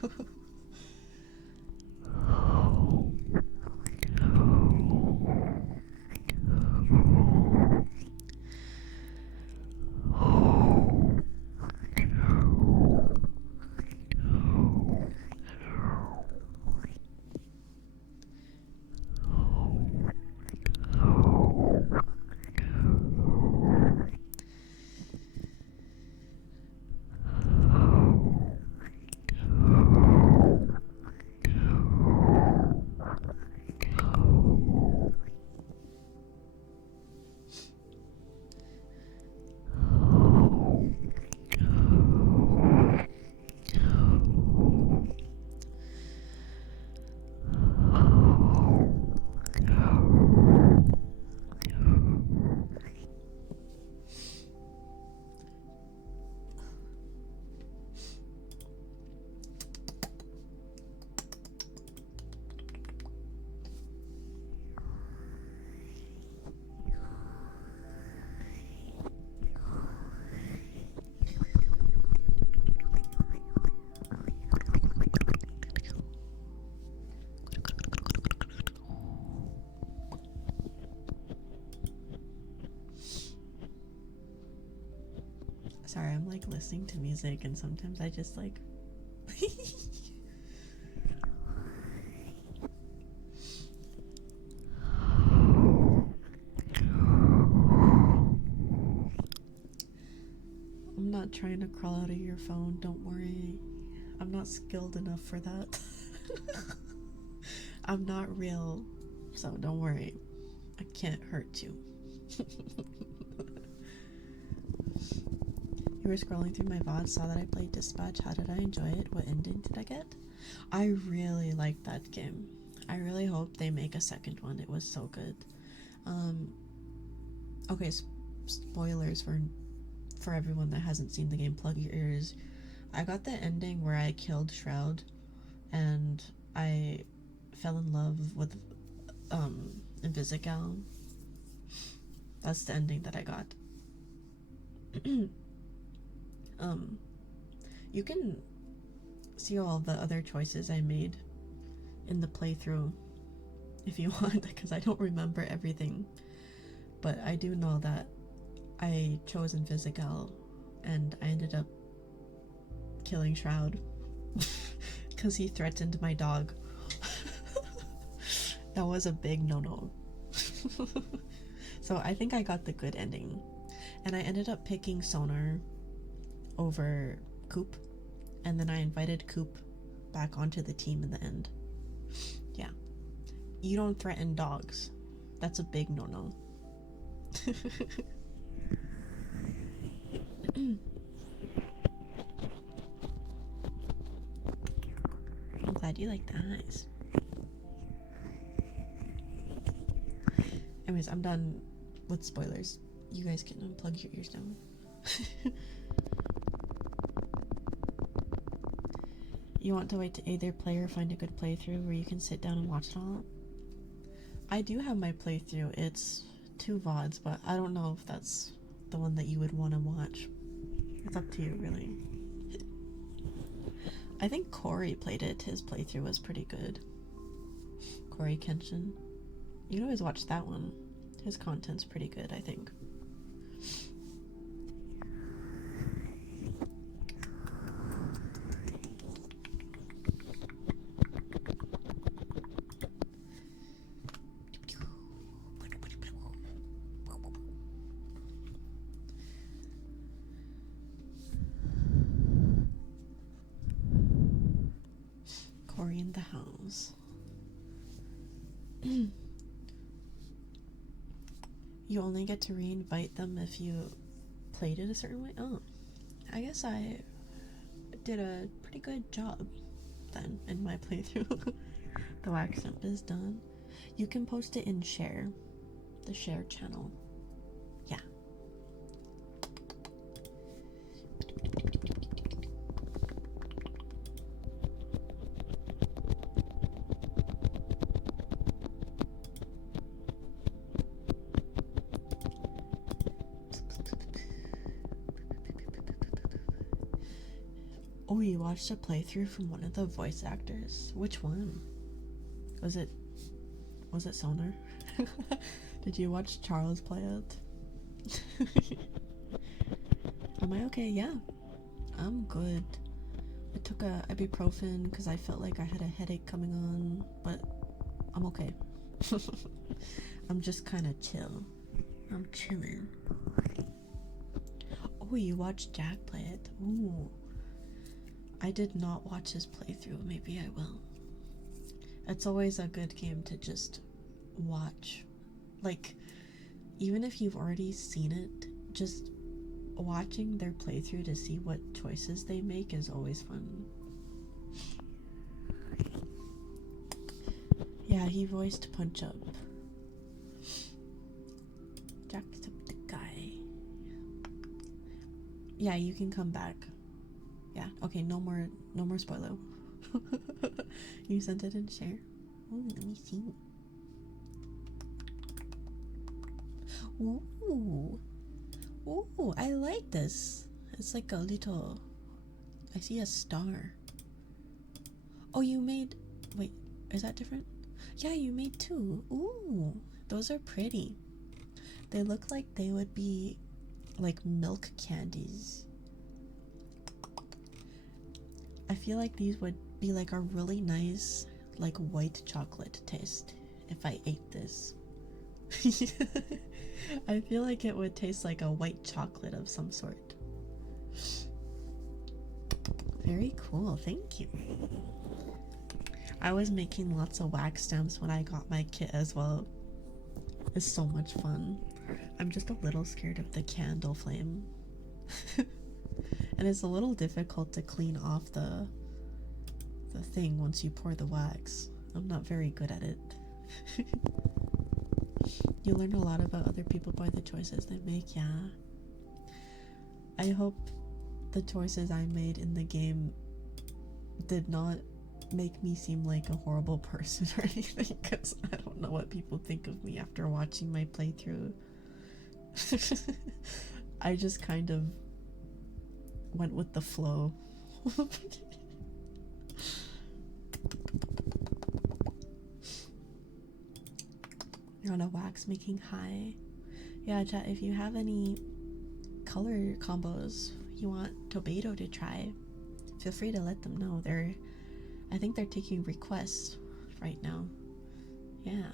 Sorry, I'm like listening to music and sometimes I just like I'm not trying to crawl out of your phone, don't worry. I'm not skilled enough for that. I'm not real, so don't worry. I can't hurt you. You were scrolling through my VOD, saw that I played Dispatch. How did I enjoy it? What ending did I get? I really liked that game. I really hope they make a second one. It was so good. Okay, spoilers for everyone that hasn't seen the game. Plug your ears. I got the ending where I killed Shroud and I fell in love with Invisigal. That's the ending that I got. You can see all the other choices I made in the playthrough if you want, because I don't remember everything. But I do know that I chose Invisigal and I ended up killing Shroud because he threatened my dog. That was a big no-no. So I think I got the good ending. And I ended up picking Sonar over Coop. And then I invited Coop back onto the team in the end. Yeah. You don't threaten dogs. That's a big no-no. I'm glad you like the eyes. Anyways, I'm done with spoilers. You guys can unplug your ears now. You want to wait to either play or find a good playthrough where you can sit down and watch it all? I do have my playthrough. It's 2 VODs, but I don't know if that's the one that you would want to watch. It's up to you, really. I think Corey played it. His playthrough was pretty good. Corey Kenshin. You can always watch that one. His content's pretty good, I think. Corey in the house. games. You only get to reinvite them if you played it a certain way? Oh, I guess I did a pretty good job then in my playthrough. The wax jump is done. You can post it in share, the share channel. Yeah. Oh, you watched a playthrough from one of the voice actors. Which one? Was it Sonar? Did you watch Charles play it? Am I okay? Yeah, I'm good. I took a ibuprofen because I felt like I had a headache coming on, but I'm okay. I'm just kind of chill. I'm chilling. Oh, you watched Jack play it? Ooh. I did not watch his playthrough. Maybe I will. It's always a good game to just watch. Like, even if you've already seen it, just watching their playthrough to see what choices they make is always fun. Yeah, he voiced Punch Up. Jacksepticeye. Yeah, you can come back. Yeah, okay, no more spoiler. You sent it in share. Ooh, let me see. Ooh. Ooh, I like this. It's like a little... I see a star. Oh, you made... Wait, is that different? Yeah, you made two. Ooh, those are pretty. They look like they would be like milk candies. I feel like these would be like a really nice like white chocolate taste if I ate this. I feel like it would taste like a white chocolate of some sort. Very cool, thank you. I was making lots of wax stamps when I got my kit as well. It's so much fun. I'm just a little scared of the candle flame. And it's a little difficult to clean off the thing once you pour the wax. I'm not very good at it. You learn a lot about other people by the choices they make, yeah. I hope the choices I made in the game did not make me seem like a horrible person or anything, because I don't know what people think of me after watching my playthrough. I just kind of went with the flow. You're on a wax making high. Yeah, chat, if you have any color combos you want Tobato to try, feel free to let them know. I think they're taking requests right now. Yeah.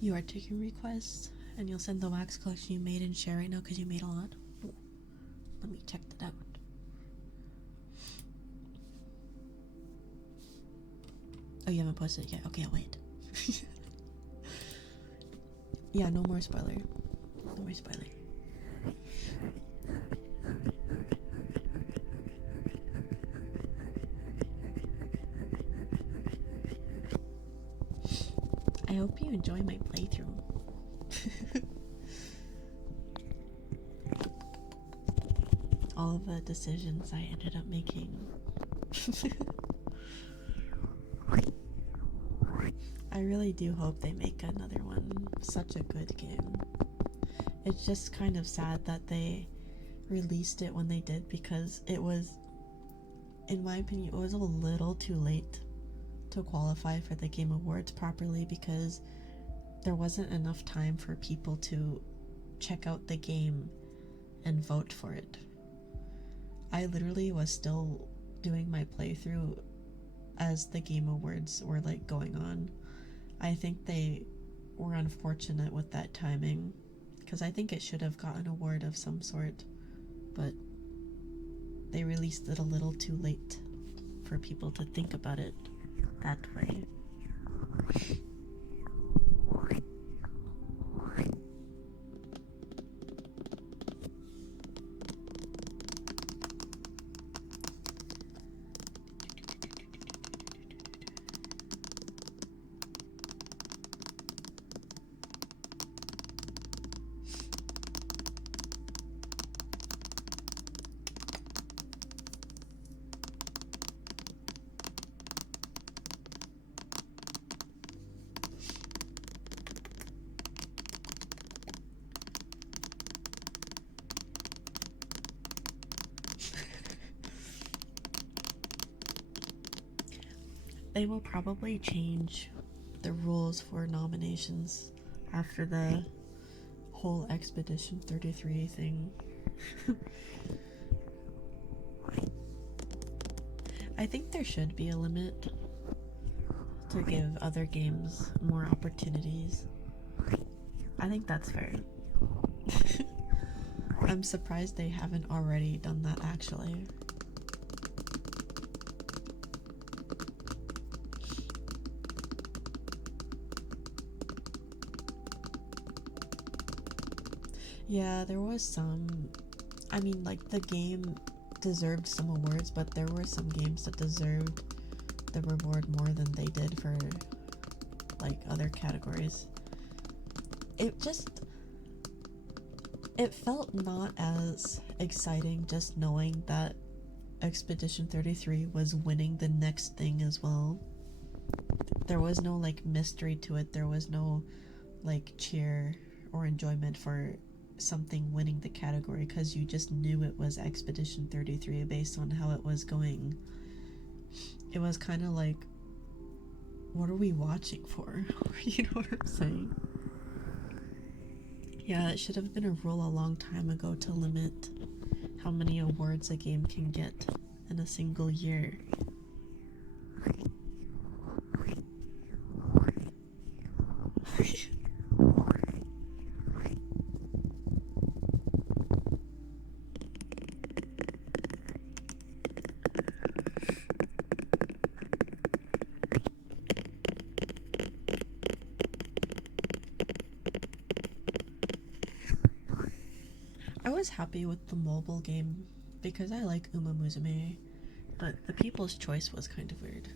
You are taking requests, and you'll send the wax collection you made and share right now because you made a lot. Ooh, let me check that out. Oh, you haven't posted it yet? Okay, I'll wait. Yeah, no more spoiler. No more spoiler. I hope you enjoy my playthrough. All of the decisions I ended up making. I really do hope they make another one. Such a good game. It's just kind of sad that they released it when they did, because it was, in my opinion, it was a little too late to qualify for the Game Awards properly, because there wasn't enough time for people to check out the game and vote for it. I literally was still doing my playthrough as the Game Awards were like going on. I think they were unfortunate with that timing, because I think it should have gotten an award of some sort, but they released it a little too late for people to think about it that way. They will probably change the rules for nominations after the whole Expedition 33 thing. I think there should be a limit to give other games more opportunities. I think that's fair. I'm surprised they haven't already done that, actually. Yeah, there was some. I mean, like, the game deserved some awards, but there were some games that deserved the reward more than they did for, like, other categories. It felt not as exciting just knowing that Expedition 33 was winning the next thing as well. There was no, like, mystery to it. There was no, like, cheer or enjoyment for something winning the category, because you just knew it was Expedition 33 based on how it was going. It was kind of like, what are we watching for? You know what I'm saying? Yeah, it should have been a rule a long time ago to limit how many awards a game can get in a single year. I was happy with the mobile game because I like Uma Musume, but the People's Choice was kind of weird.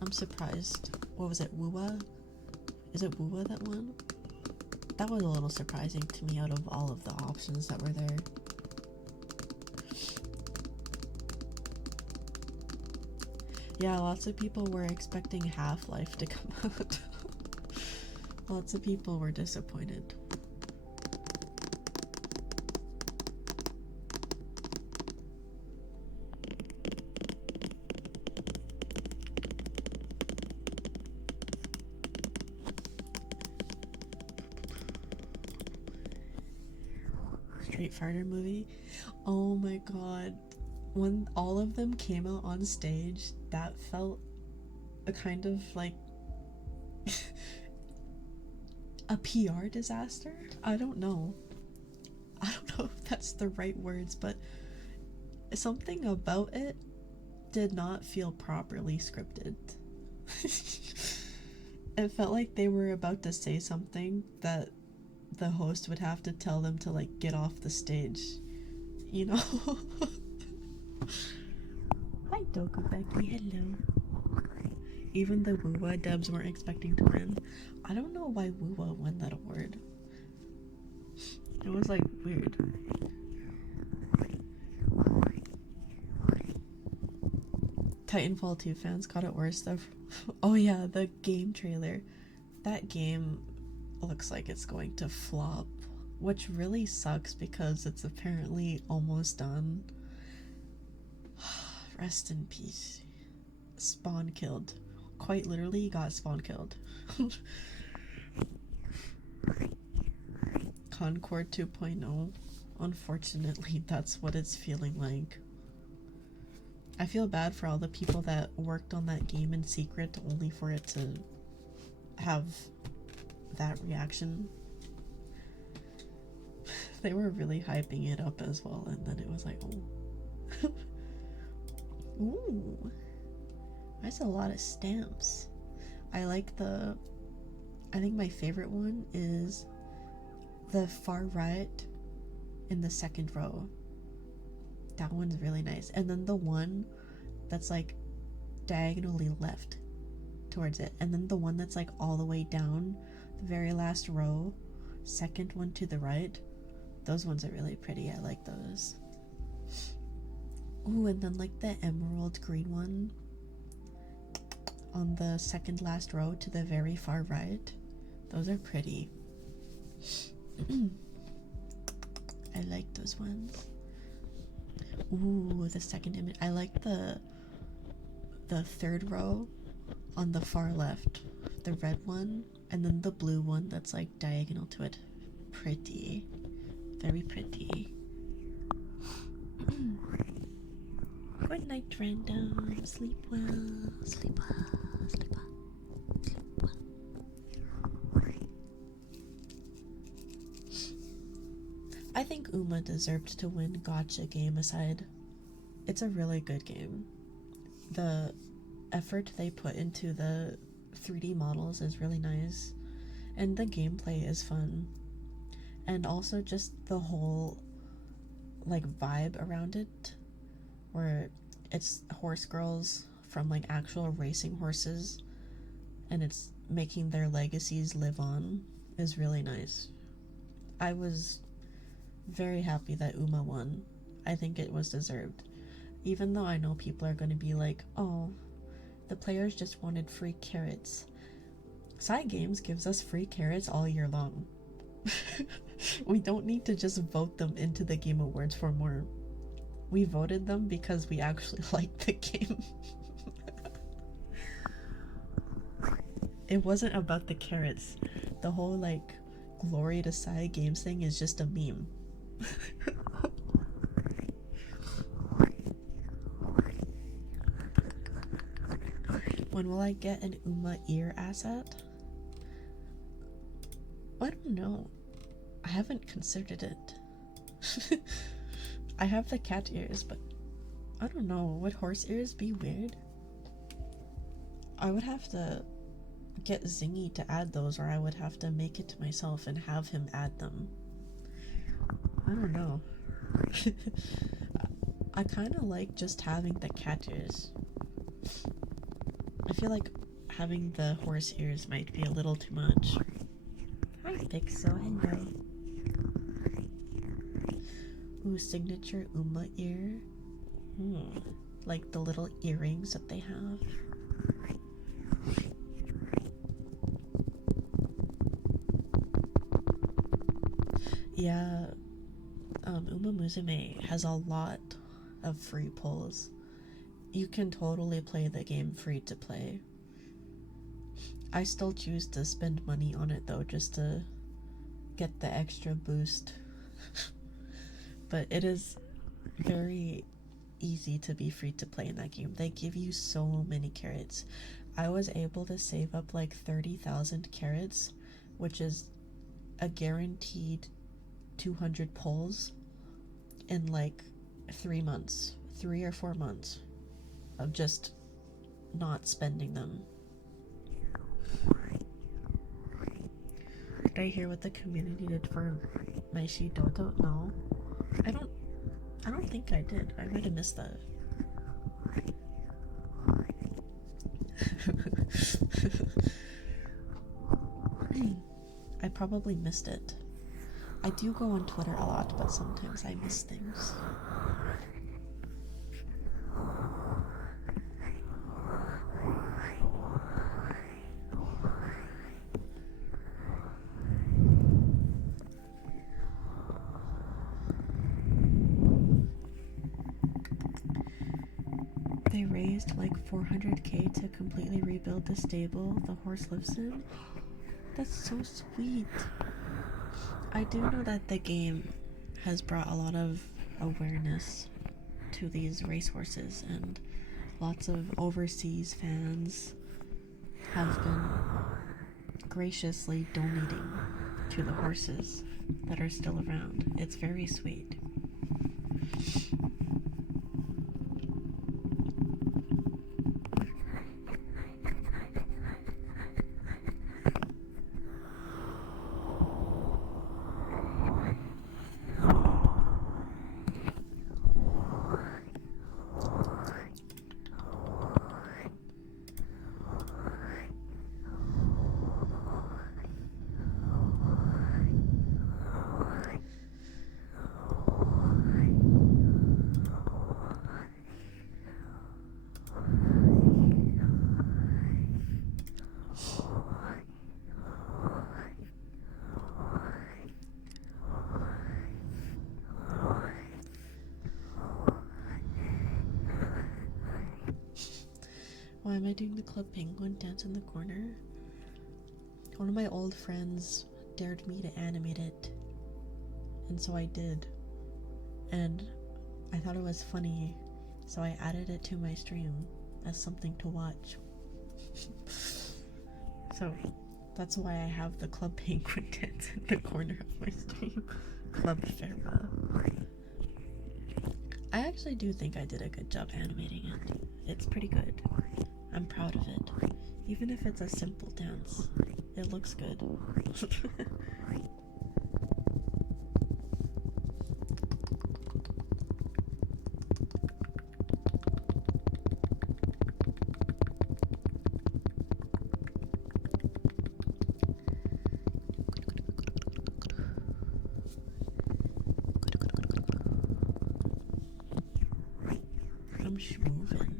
I'm surprised. What was it, Wuwa? Is it Wuwa that won? That was a little surprising to me out of all of the options that were there. Yeah, lots of people were expecting Half-Life to come out. Lots of people were disappointed. Street Fighter movie. Oh my god. When all of them came out on stage, that felt a kind of like a PR disaster? I don't know. I don't know if that's the right words, but something about it did not feel properly scripted. It felt like they were about to say something that the host would have to tell them to, like, get off the stage, you know? Hi, Doku Becky, hello. Even the Wuwa dubs weren't expecting to win. I don't know why Wuwa won that award. It was, like, weird. Titanfall 2 fans got it worse though. Oh yeah, the game trailer. That game looks like it's going to flop, which really sucks because it's apparently almost done. Rest in peace. Spawn killed. Quite literally got spawn killed. Concord 2.0. Unfortunately, that's what it's feeling like. I feel bad for all the people that worked on that game in secret only for it to have that reaction. They were really hyping it up as well, and then it was like, oh. Ooh, that's a lot of stamps. I think my favorite one is the far right in the second row. That one's really nice. And then the one that's like diagonally left towards it, and then the one that's like all the way down the very last row, second one to the right. Those ones are really pretty. I like those. Ooh, and then like the emerald green one on the second last row to the very far right. Those are pretty. I like those ones. Ooh, the second image. I like the third row on the far left. The red one, and then the blue one that's like diagonal to it. Pretty. Very pretty. Good night, random. Sleep well. Sleep well. Sleep well. Sleep well. I think Uma deserved to win Gotcha Game Aside. It's a really good game. The effort they put into the 3D models is really nice, and the gameplay is fun. And also just the whole like vibe around it, where it's horse girls from like actual racing horses, and it's making their legacies live on, is really nice. I was very happy that Uma won. I think it was deserved. Even though I know people are going to be like, oh, the players just wanted free carrots. Cygames gives us free carrots all year long. We don't need to just vote them into the Game Awards for more. We voted them because we actually like the game. It wasn't about the carrots. The whole like glory to Cygames thing is just a meme. When will I get an Uma ear asset? I don't know. I haven't considered it. I have the cat ears, but I don't know. Would horse ears be weird? I would have to get Zingy to add those, or I would have to make it myself and have him add them. I don't know. I kind of like just having the cat ears. I feel like having the horse ears might be a little too much. Hi, Pixel. Hello. Ooh, signature Uma ear. Like the little earrings that they have. Yeah, Uma Musume has a lot of free pulls. You can totally play the game free to play. I still choose to spend money on it though, just to get the extra boost. But it is very easy to be free to play in that game. They give you so many carrots. I was able to save up like 30,000 carrots, which is a guaranteed 200 pulls in like 3 months, 3 or 4 months of just not spending them. Did I hear what the community did for my Shidoto? No. I don't think I did. I might have missed that. I probably missed it. I do go on Twitter a lot, but sometimes I miss things. They raised like 400k to completely rebuild the stable the horse lives in. That's so sweet. I do know that the game has brought a lot of awareness to these racehorses, and lots of overseas fans have been graciously donating to the horses that are still around. It's very sweet. Why am I doing the Club Penguin dance in the corner? One of my old friends dared me to animate it, and so I did. And I thought it was funny, so I added it to my stream as something to watch. So that's why I have the Club Penguin dance in the corner of my stream. Club Farewell. I actually do think I did a good job animating it. It's pretty good. I'm proud of it. Even if it's a simple dance, it looks good. I'm schmovin'.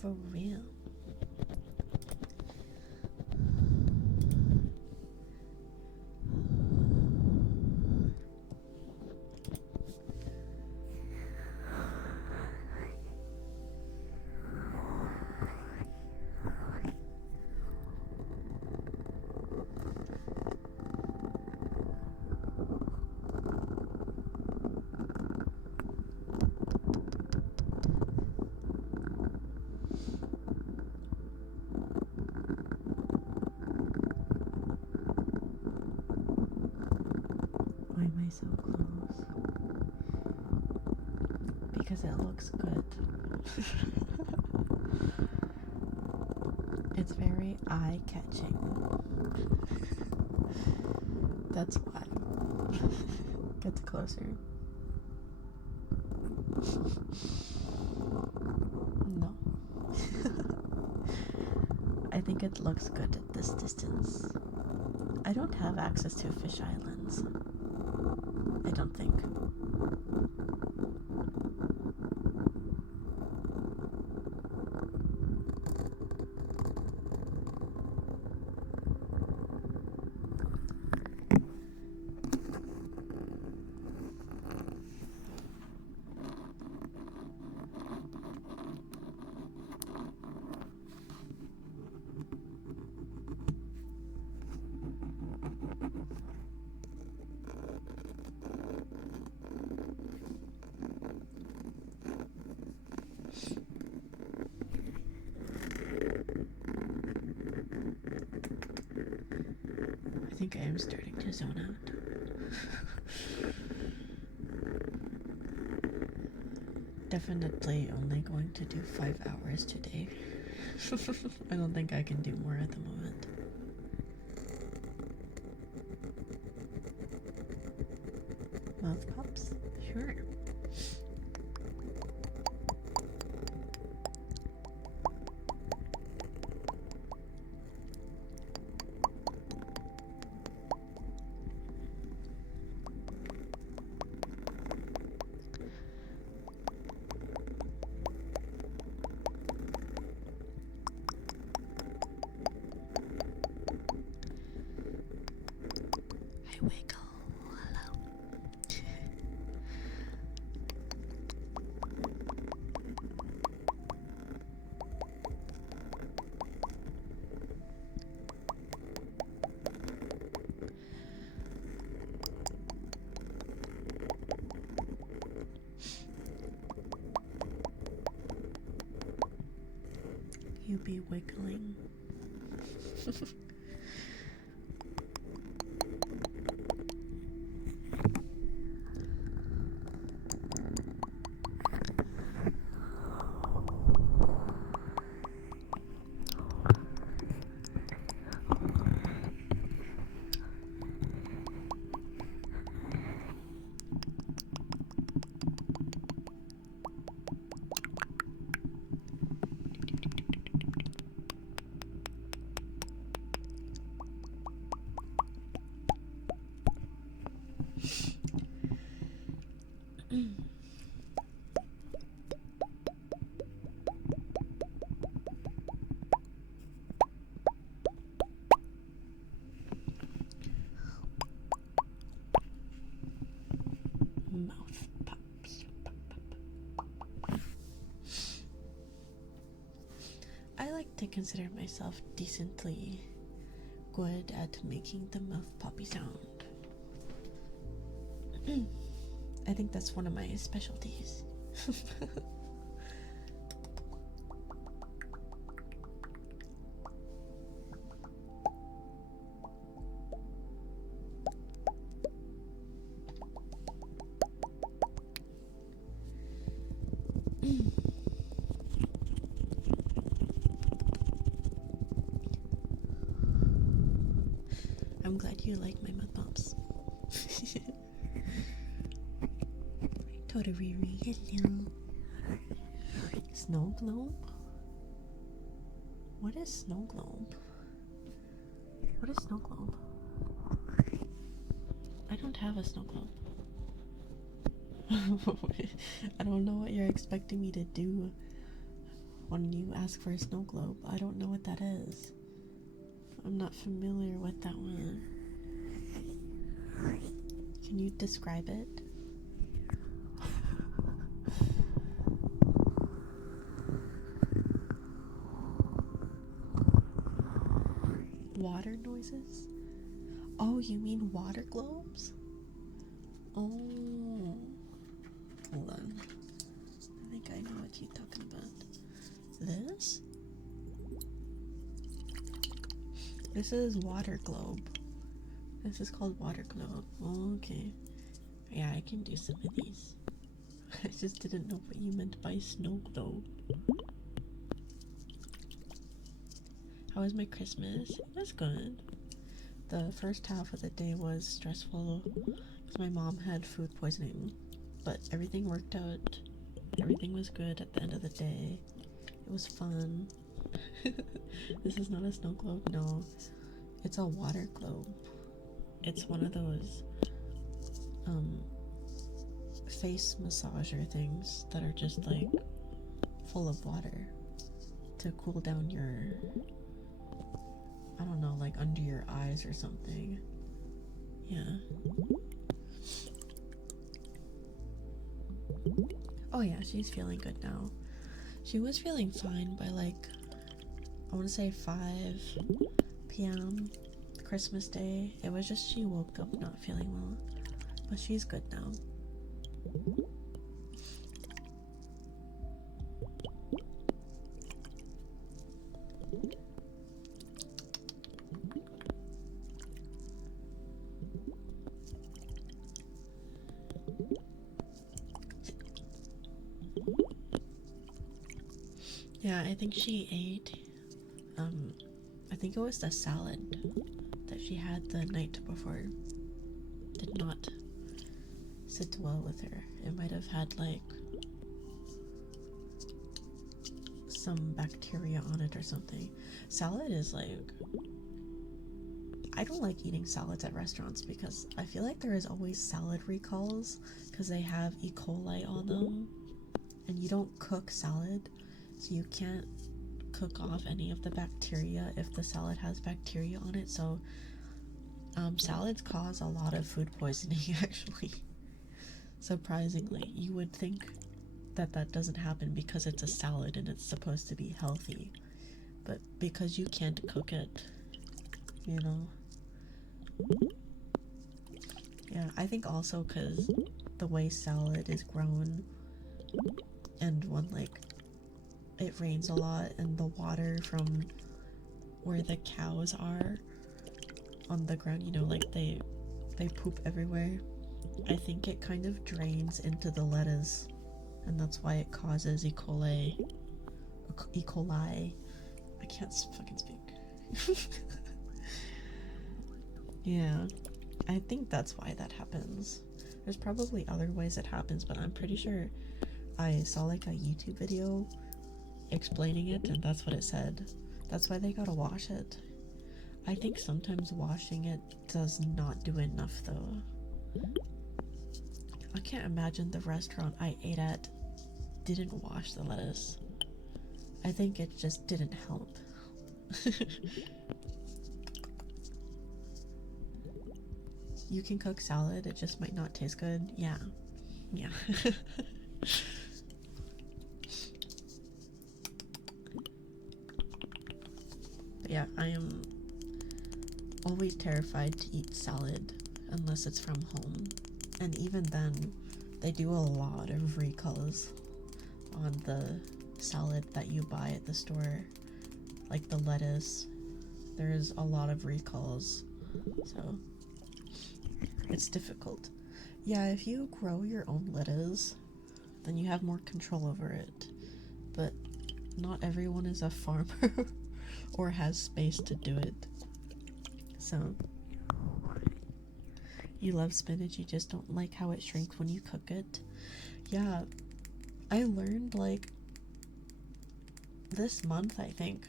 For real. Why am I so close? Because it looks good. It's very eye-catching. That's why. Get closer. No. I think it looks good at this distance. I don't have access to fish islands. I don't think. I think I am starting to zone out. definitely only going to do 5 hours today. I don't think I can do more at the moment. Mouth pops? Sure. I wiggle. Hello. You be wiggling. Mouth pops. I like to consider myself decently good at making the mouth poppy sound. I think that's one of my specialties. I'm glad you like my mouth pops. Totally, hello. Snow globe? What is snow globe? What is snow globe? I don't have a snow globe. I don't know what you're expecting me to do when you ask for a snow globe. I don't know what that is. I'm not familiar with that one. Can you describe it? Water noises? Oh, you mean water globes? Oh. Hold on. I think I know what you're talking about. This? This is water globe. This is called water globe. Oh, okay. Yeah, I can do some of these. I just didn't know what you meant by snow globe. How was my Christmas? It was good. The first half of the day was stressful because my mom had food poisoning, but everything worked out. Everything was good at the end of the day. It was fun. This is not a snow globe, no. It's a water globe. It's one of those face massager things that are just like full of water to cool down your, I don't know, like under your eyes or something. Yeah. Oh yeah, she's feeling good now. She was feeling fine by like, I want to say 5 p.m. Christmas Day. It was just she woke up not feeling well, but she's good now. Yeah, I think she ate, I think it was the salad that she had the night before. Did not sit well with her. It might have had like some bacteria on it or something. Salad is like, I don't like eating salads at restaurants because I feel like there is always salad recalls because they have E. coli on them, and you don't cook salad, so you can't cook off any of the bacteria if the salad has bacteria on it. So salads cause a lot of food poisoning actually. Surprisingly, you would think that that doesn't happen because it's a salad and it's supposed to be healthy, but because you can't cook it, you know. Yeah, I think also because the way salad is grown, and when like it rains a lot and the water from where the cows are on the ground, you know, like they poop everywhere. I think it kind of drains into the lettuce, and that's why it causes E. coli. E. coli. I can't fucking speak. Yeah, I think that's why that happens. There's probably other ways it happens, but I'm pretty sure I saw like a YouTube video explaining it, and that's what it said. That's why they gotta wash it. I think sometimes washing it does not do enough though. I can't imagine the restaurant I ate at didn't wash the lettuce. I think it just didn't help. You can cook salad, it just might not taste good. Yeah. Yeah. But yeah, I am always terrified to eat salad unless it's from home. And even then, they do a lot of recalls on the salad that you buy at the store. Like the lettuce, there's a lot of recalls. So it's difficult. Yeah, if you grow your own lettuce, then you have more control over it. But not everyone is a farmer or has space to do it. So you love spinach, you just don't like how it shrinks when you cook it. Yeah, I learned like this month, I think,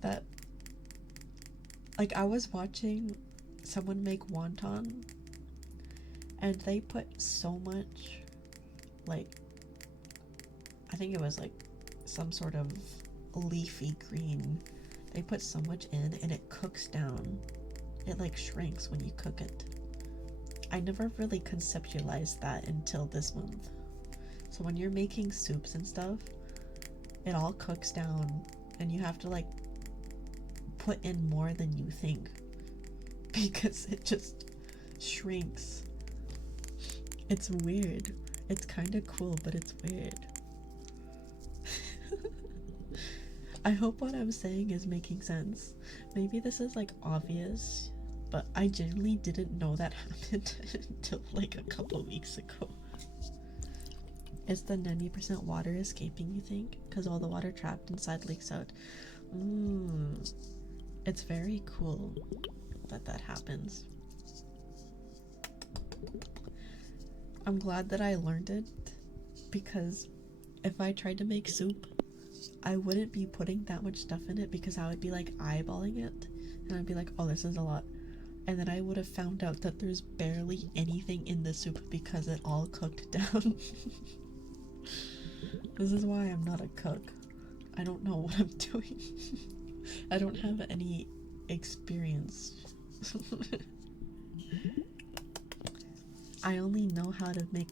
that like I was watching someone make wonton, and they put so much, like, I think it was like some sort of leafy green. They put so much in and it cooks down. It like shrinks when you cook it. I never really conceptualized that until this month. So when you're making soups and stuff, it all cooks down and you have to like put in more than you think because it just shrinks. It's weird. It's kind of cool, but it's weird. I hope what I'm saying is making sense. Maybe this is like obvious, but I genuinely didn't know that happened until like a couple weeks ago. Is the 90% water escaping, you think? Because all the water trapped inside leaks out. It's very cool that that happens. I'm glad that I learned it, because if I tried to make soup, I wouldn't be putting that much stuff in it because I would be like eyeballing it and I'd be like, oh, this is a lot. And then I would have found out that there's barely anything in the soup because it all cooked down. This is why I'm not a cook. I don't know what I'm doing. I don't have any experience. I only know how to make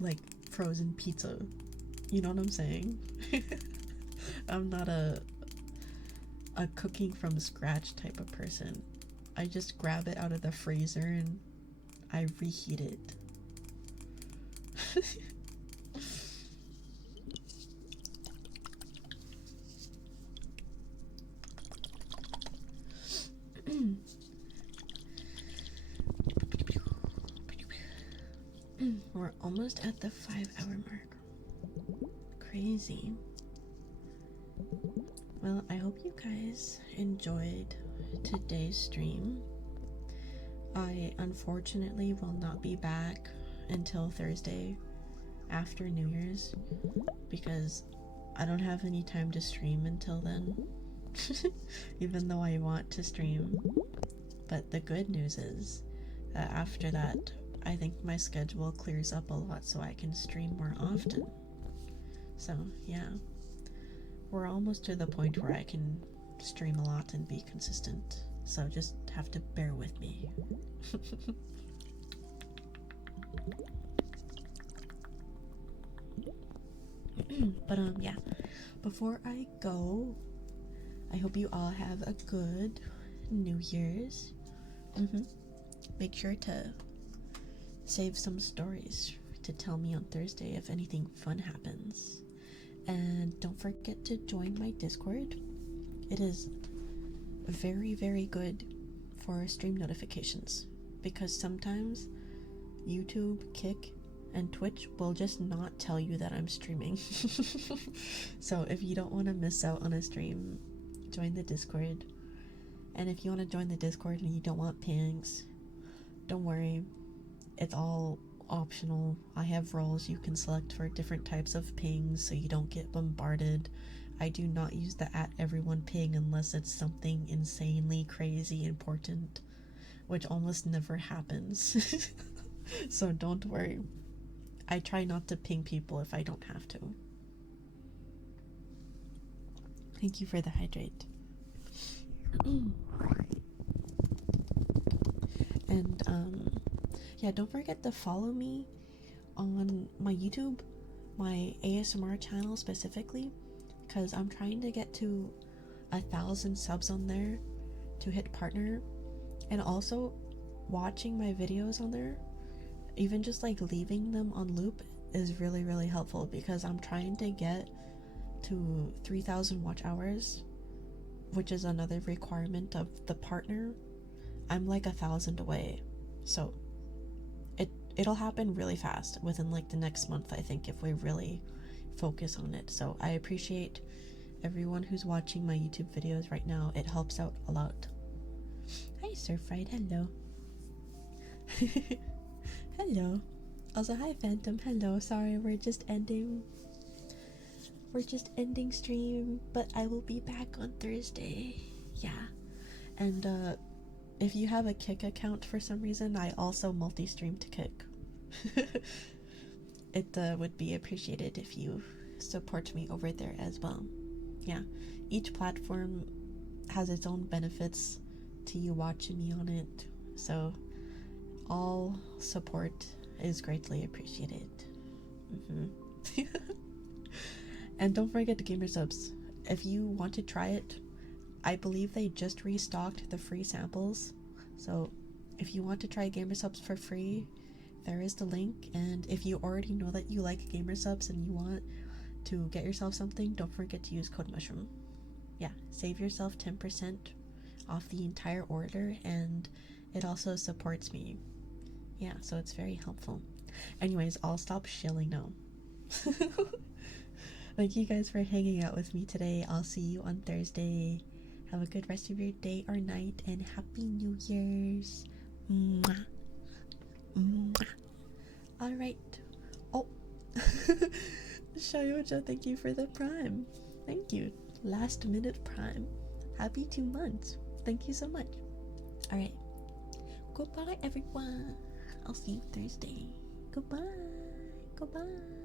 like frozen pizza. You know what I'm saying? I'm not a cooking from scratch type of person. I just grab it out of the freezer and I reheat it. We're almost at the 5-hour mark. Crazy. Well, I hope you guys enjoyed today's stream. I unfortunately will not be back until Thursday after New Year's because I don't have any time to stream until then. Even though I want to stream. But the good news is that after that, I think my schedule clears up a lot so I can stream more often. So, yeah. We're almost to the point where I can stream a lot and be consistent. So just have to bear with me. But yeah. Before I go, I hope you all have a good New Year's. Make sure to save some stories to tell me on Thursday if anything fun happens. And don't forget to join my Discord. It is very, very good for stream notifications because sometimes YouTube, Kick, and Twitch will just not tell you that I'm streaming. So if you don't want to miss out on a stream, join the Discord. And if you want to join the Discord and you don't want pings, don't worry, it's all optional. I have roles you can select for different types of pings so you don't get bombarded. I do not use the @everyone ping unless it's something insanely crazy important, which almost never happens. So don't worry. I try not to ping people if I don't have to. Thank you for the hydrate. And yeah, don't forget to follow me on my YouTube, my ASMR channel specifically, because I'm trying to get to 1,000 subs on there to hit partner. And also watching my videos on there, even just like leaving them on loop, is really, really helpful because I'm trying to get to 3,000 watch hours, which is another requirement of the partner. I'm like 1,000 away, so it'll happen really fast within like the next month, I think, if we really focus on it. So I appreciate everyone who's watching my YouTube videos right now. It helps out a lot. Hi Surfright, hello. Hello. Also hi Phantom, hello. Sorry, we're just ending stream, but I will be back on Thursday. Yeah. And if you have a Kick account for some reason, I also multi-stream to Kick. It would be appreciated if you support me over there as well. Yeah, each platform has its own benefits to you watching me on it, so all support is greatly appreciated. And don't forget the gamer subs. If you want to try it, I believe they just restocked the free samples, so if you want to try gamer subs for free, there is the link. And if you already know that you like gamer subs and you want to get yourself something, don't forget to use code mushroom. Yeah, save yourself 10% off the entire order, and it also supports me. Yeah, so it's very helpful. Anyways, I'll stop shilling now. Thank you guys for hanging out with me today. I'll see you on Thursday. Have a good rest of your day or night, and Happy New Year's. Mwah. Mwah. Alright. Oh. Shayoja, thank you for the prime. Thank you. Last minute prime. Happy 2 months. Thank you so much. Alright. Goodbye, everyone. I'll see you Thursday. Goodbye. Goodbye.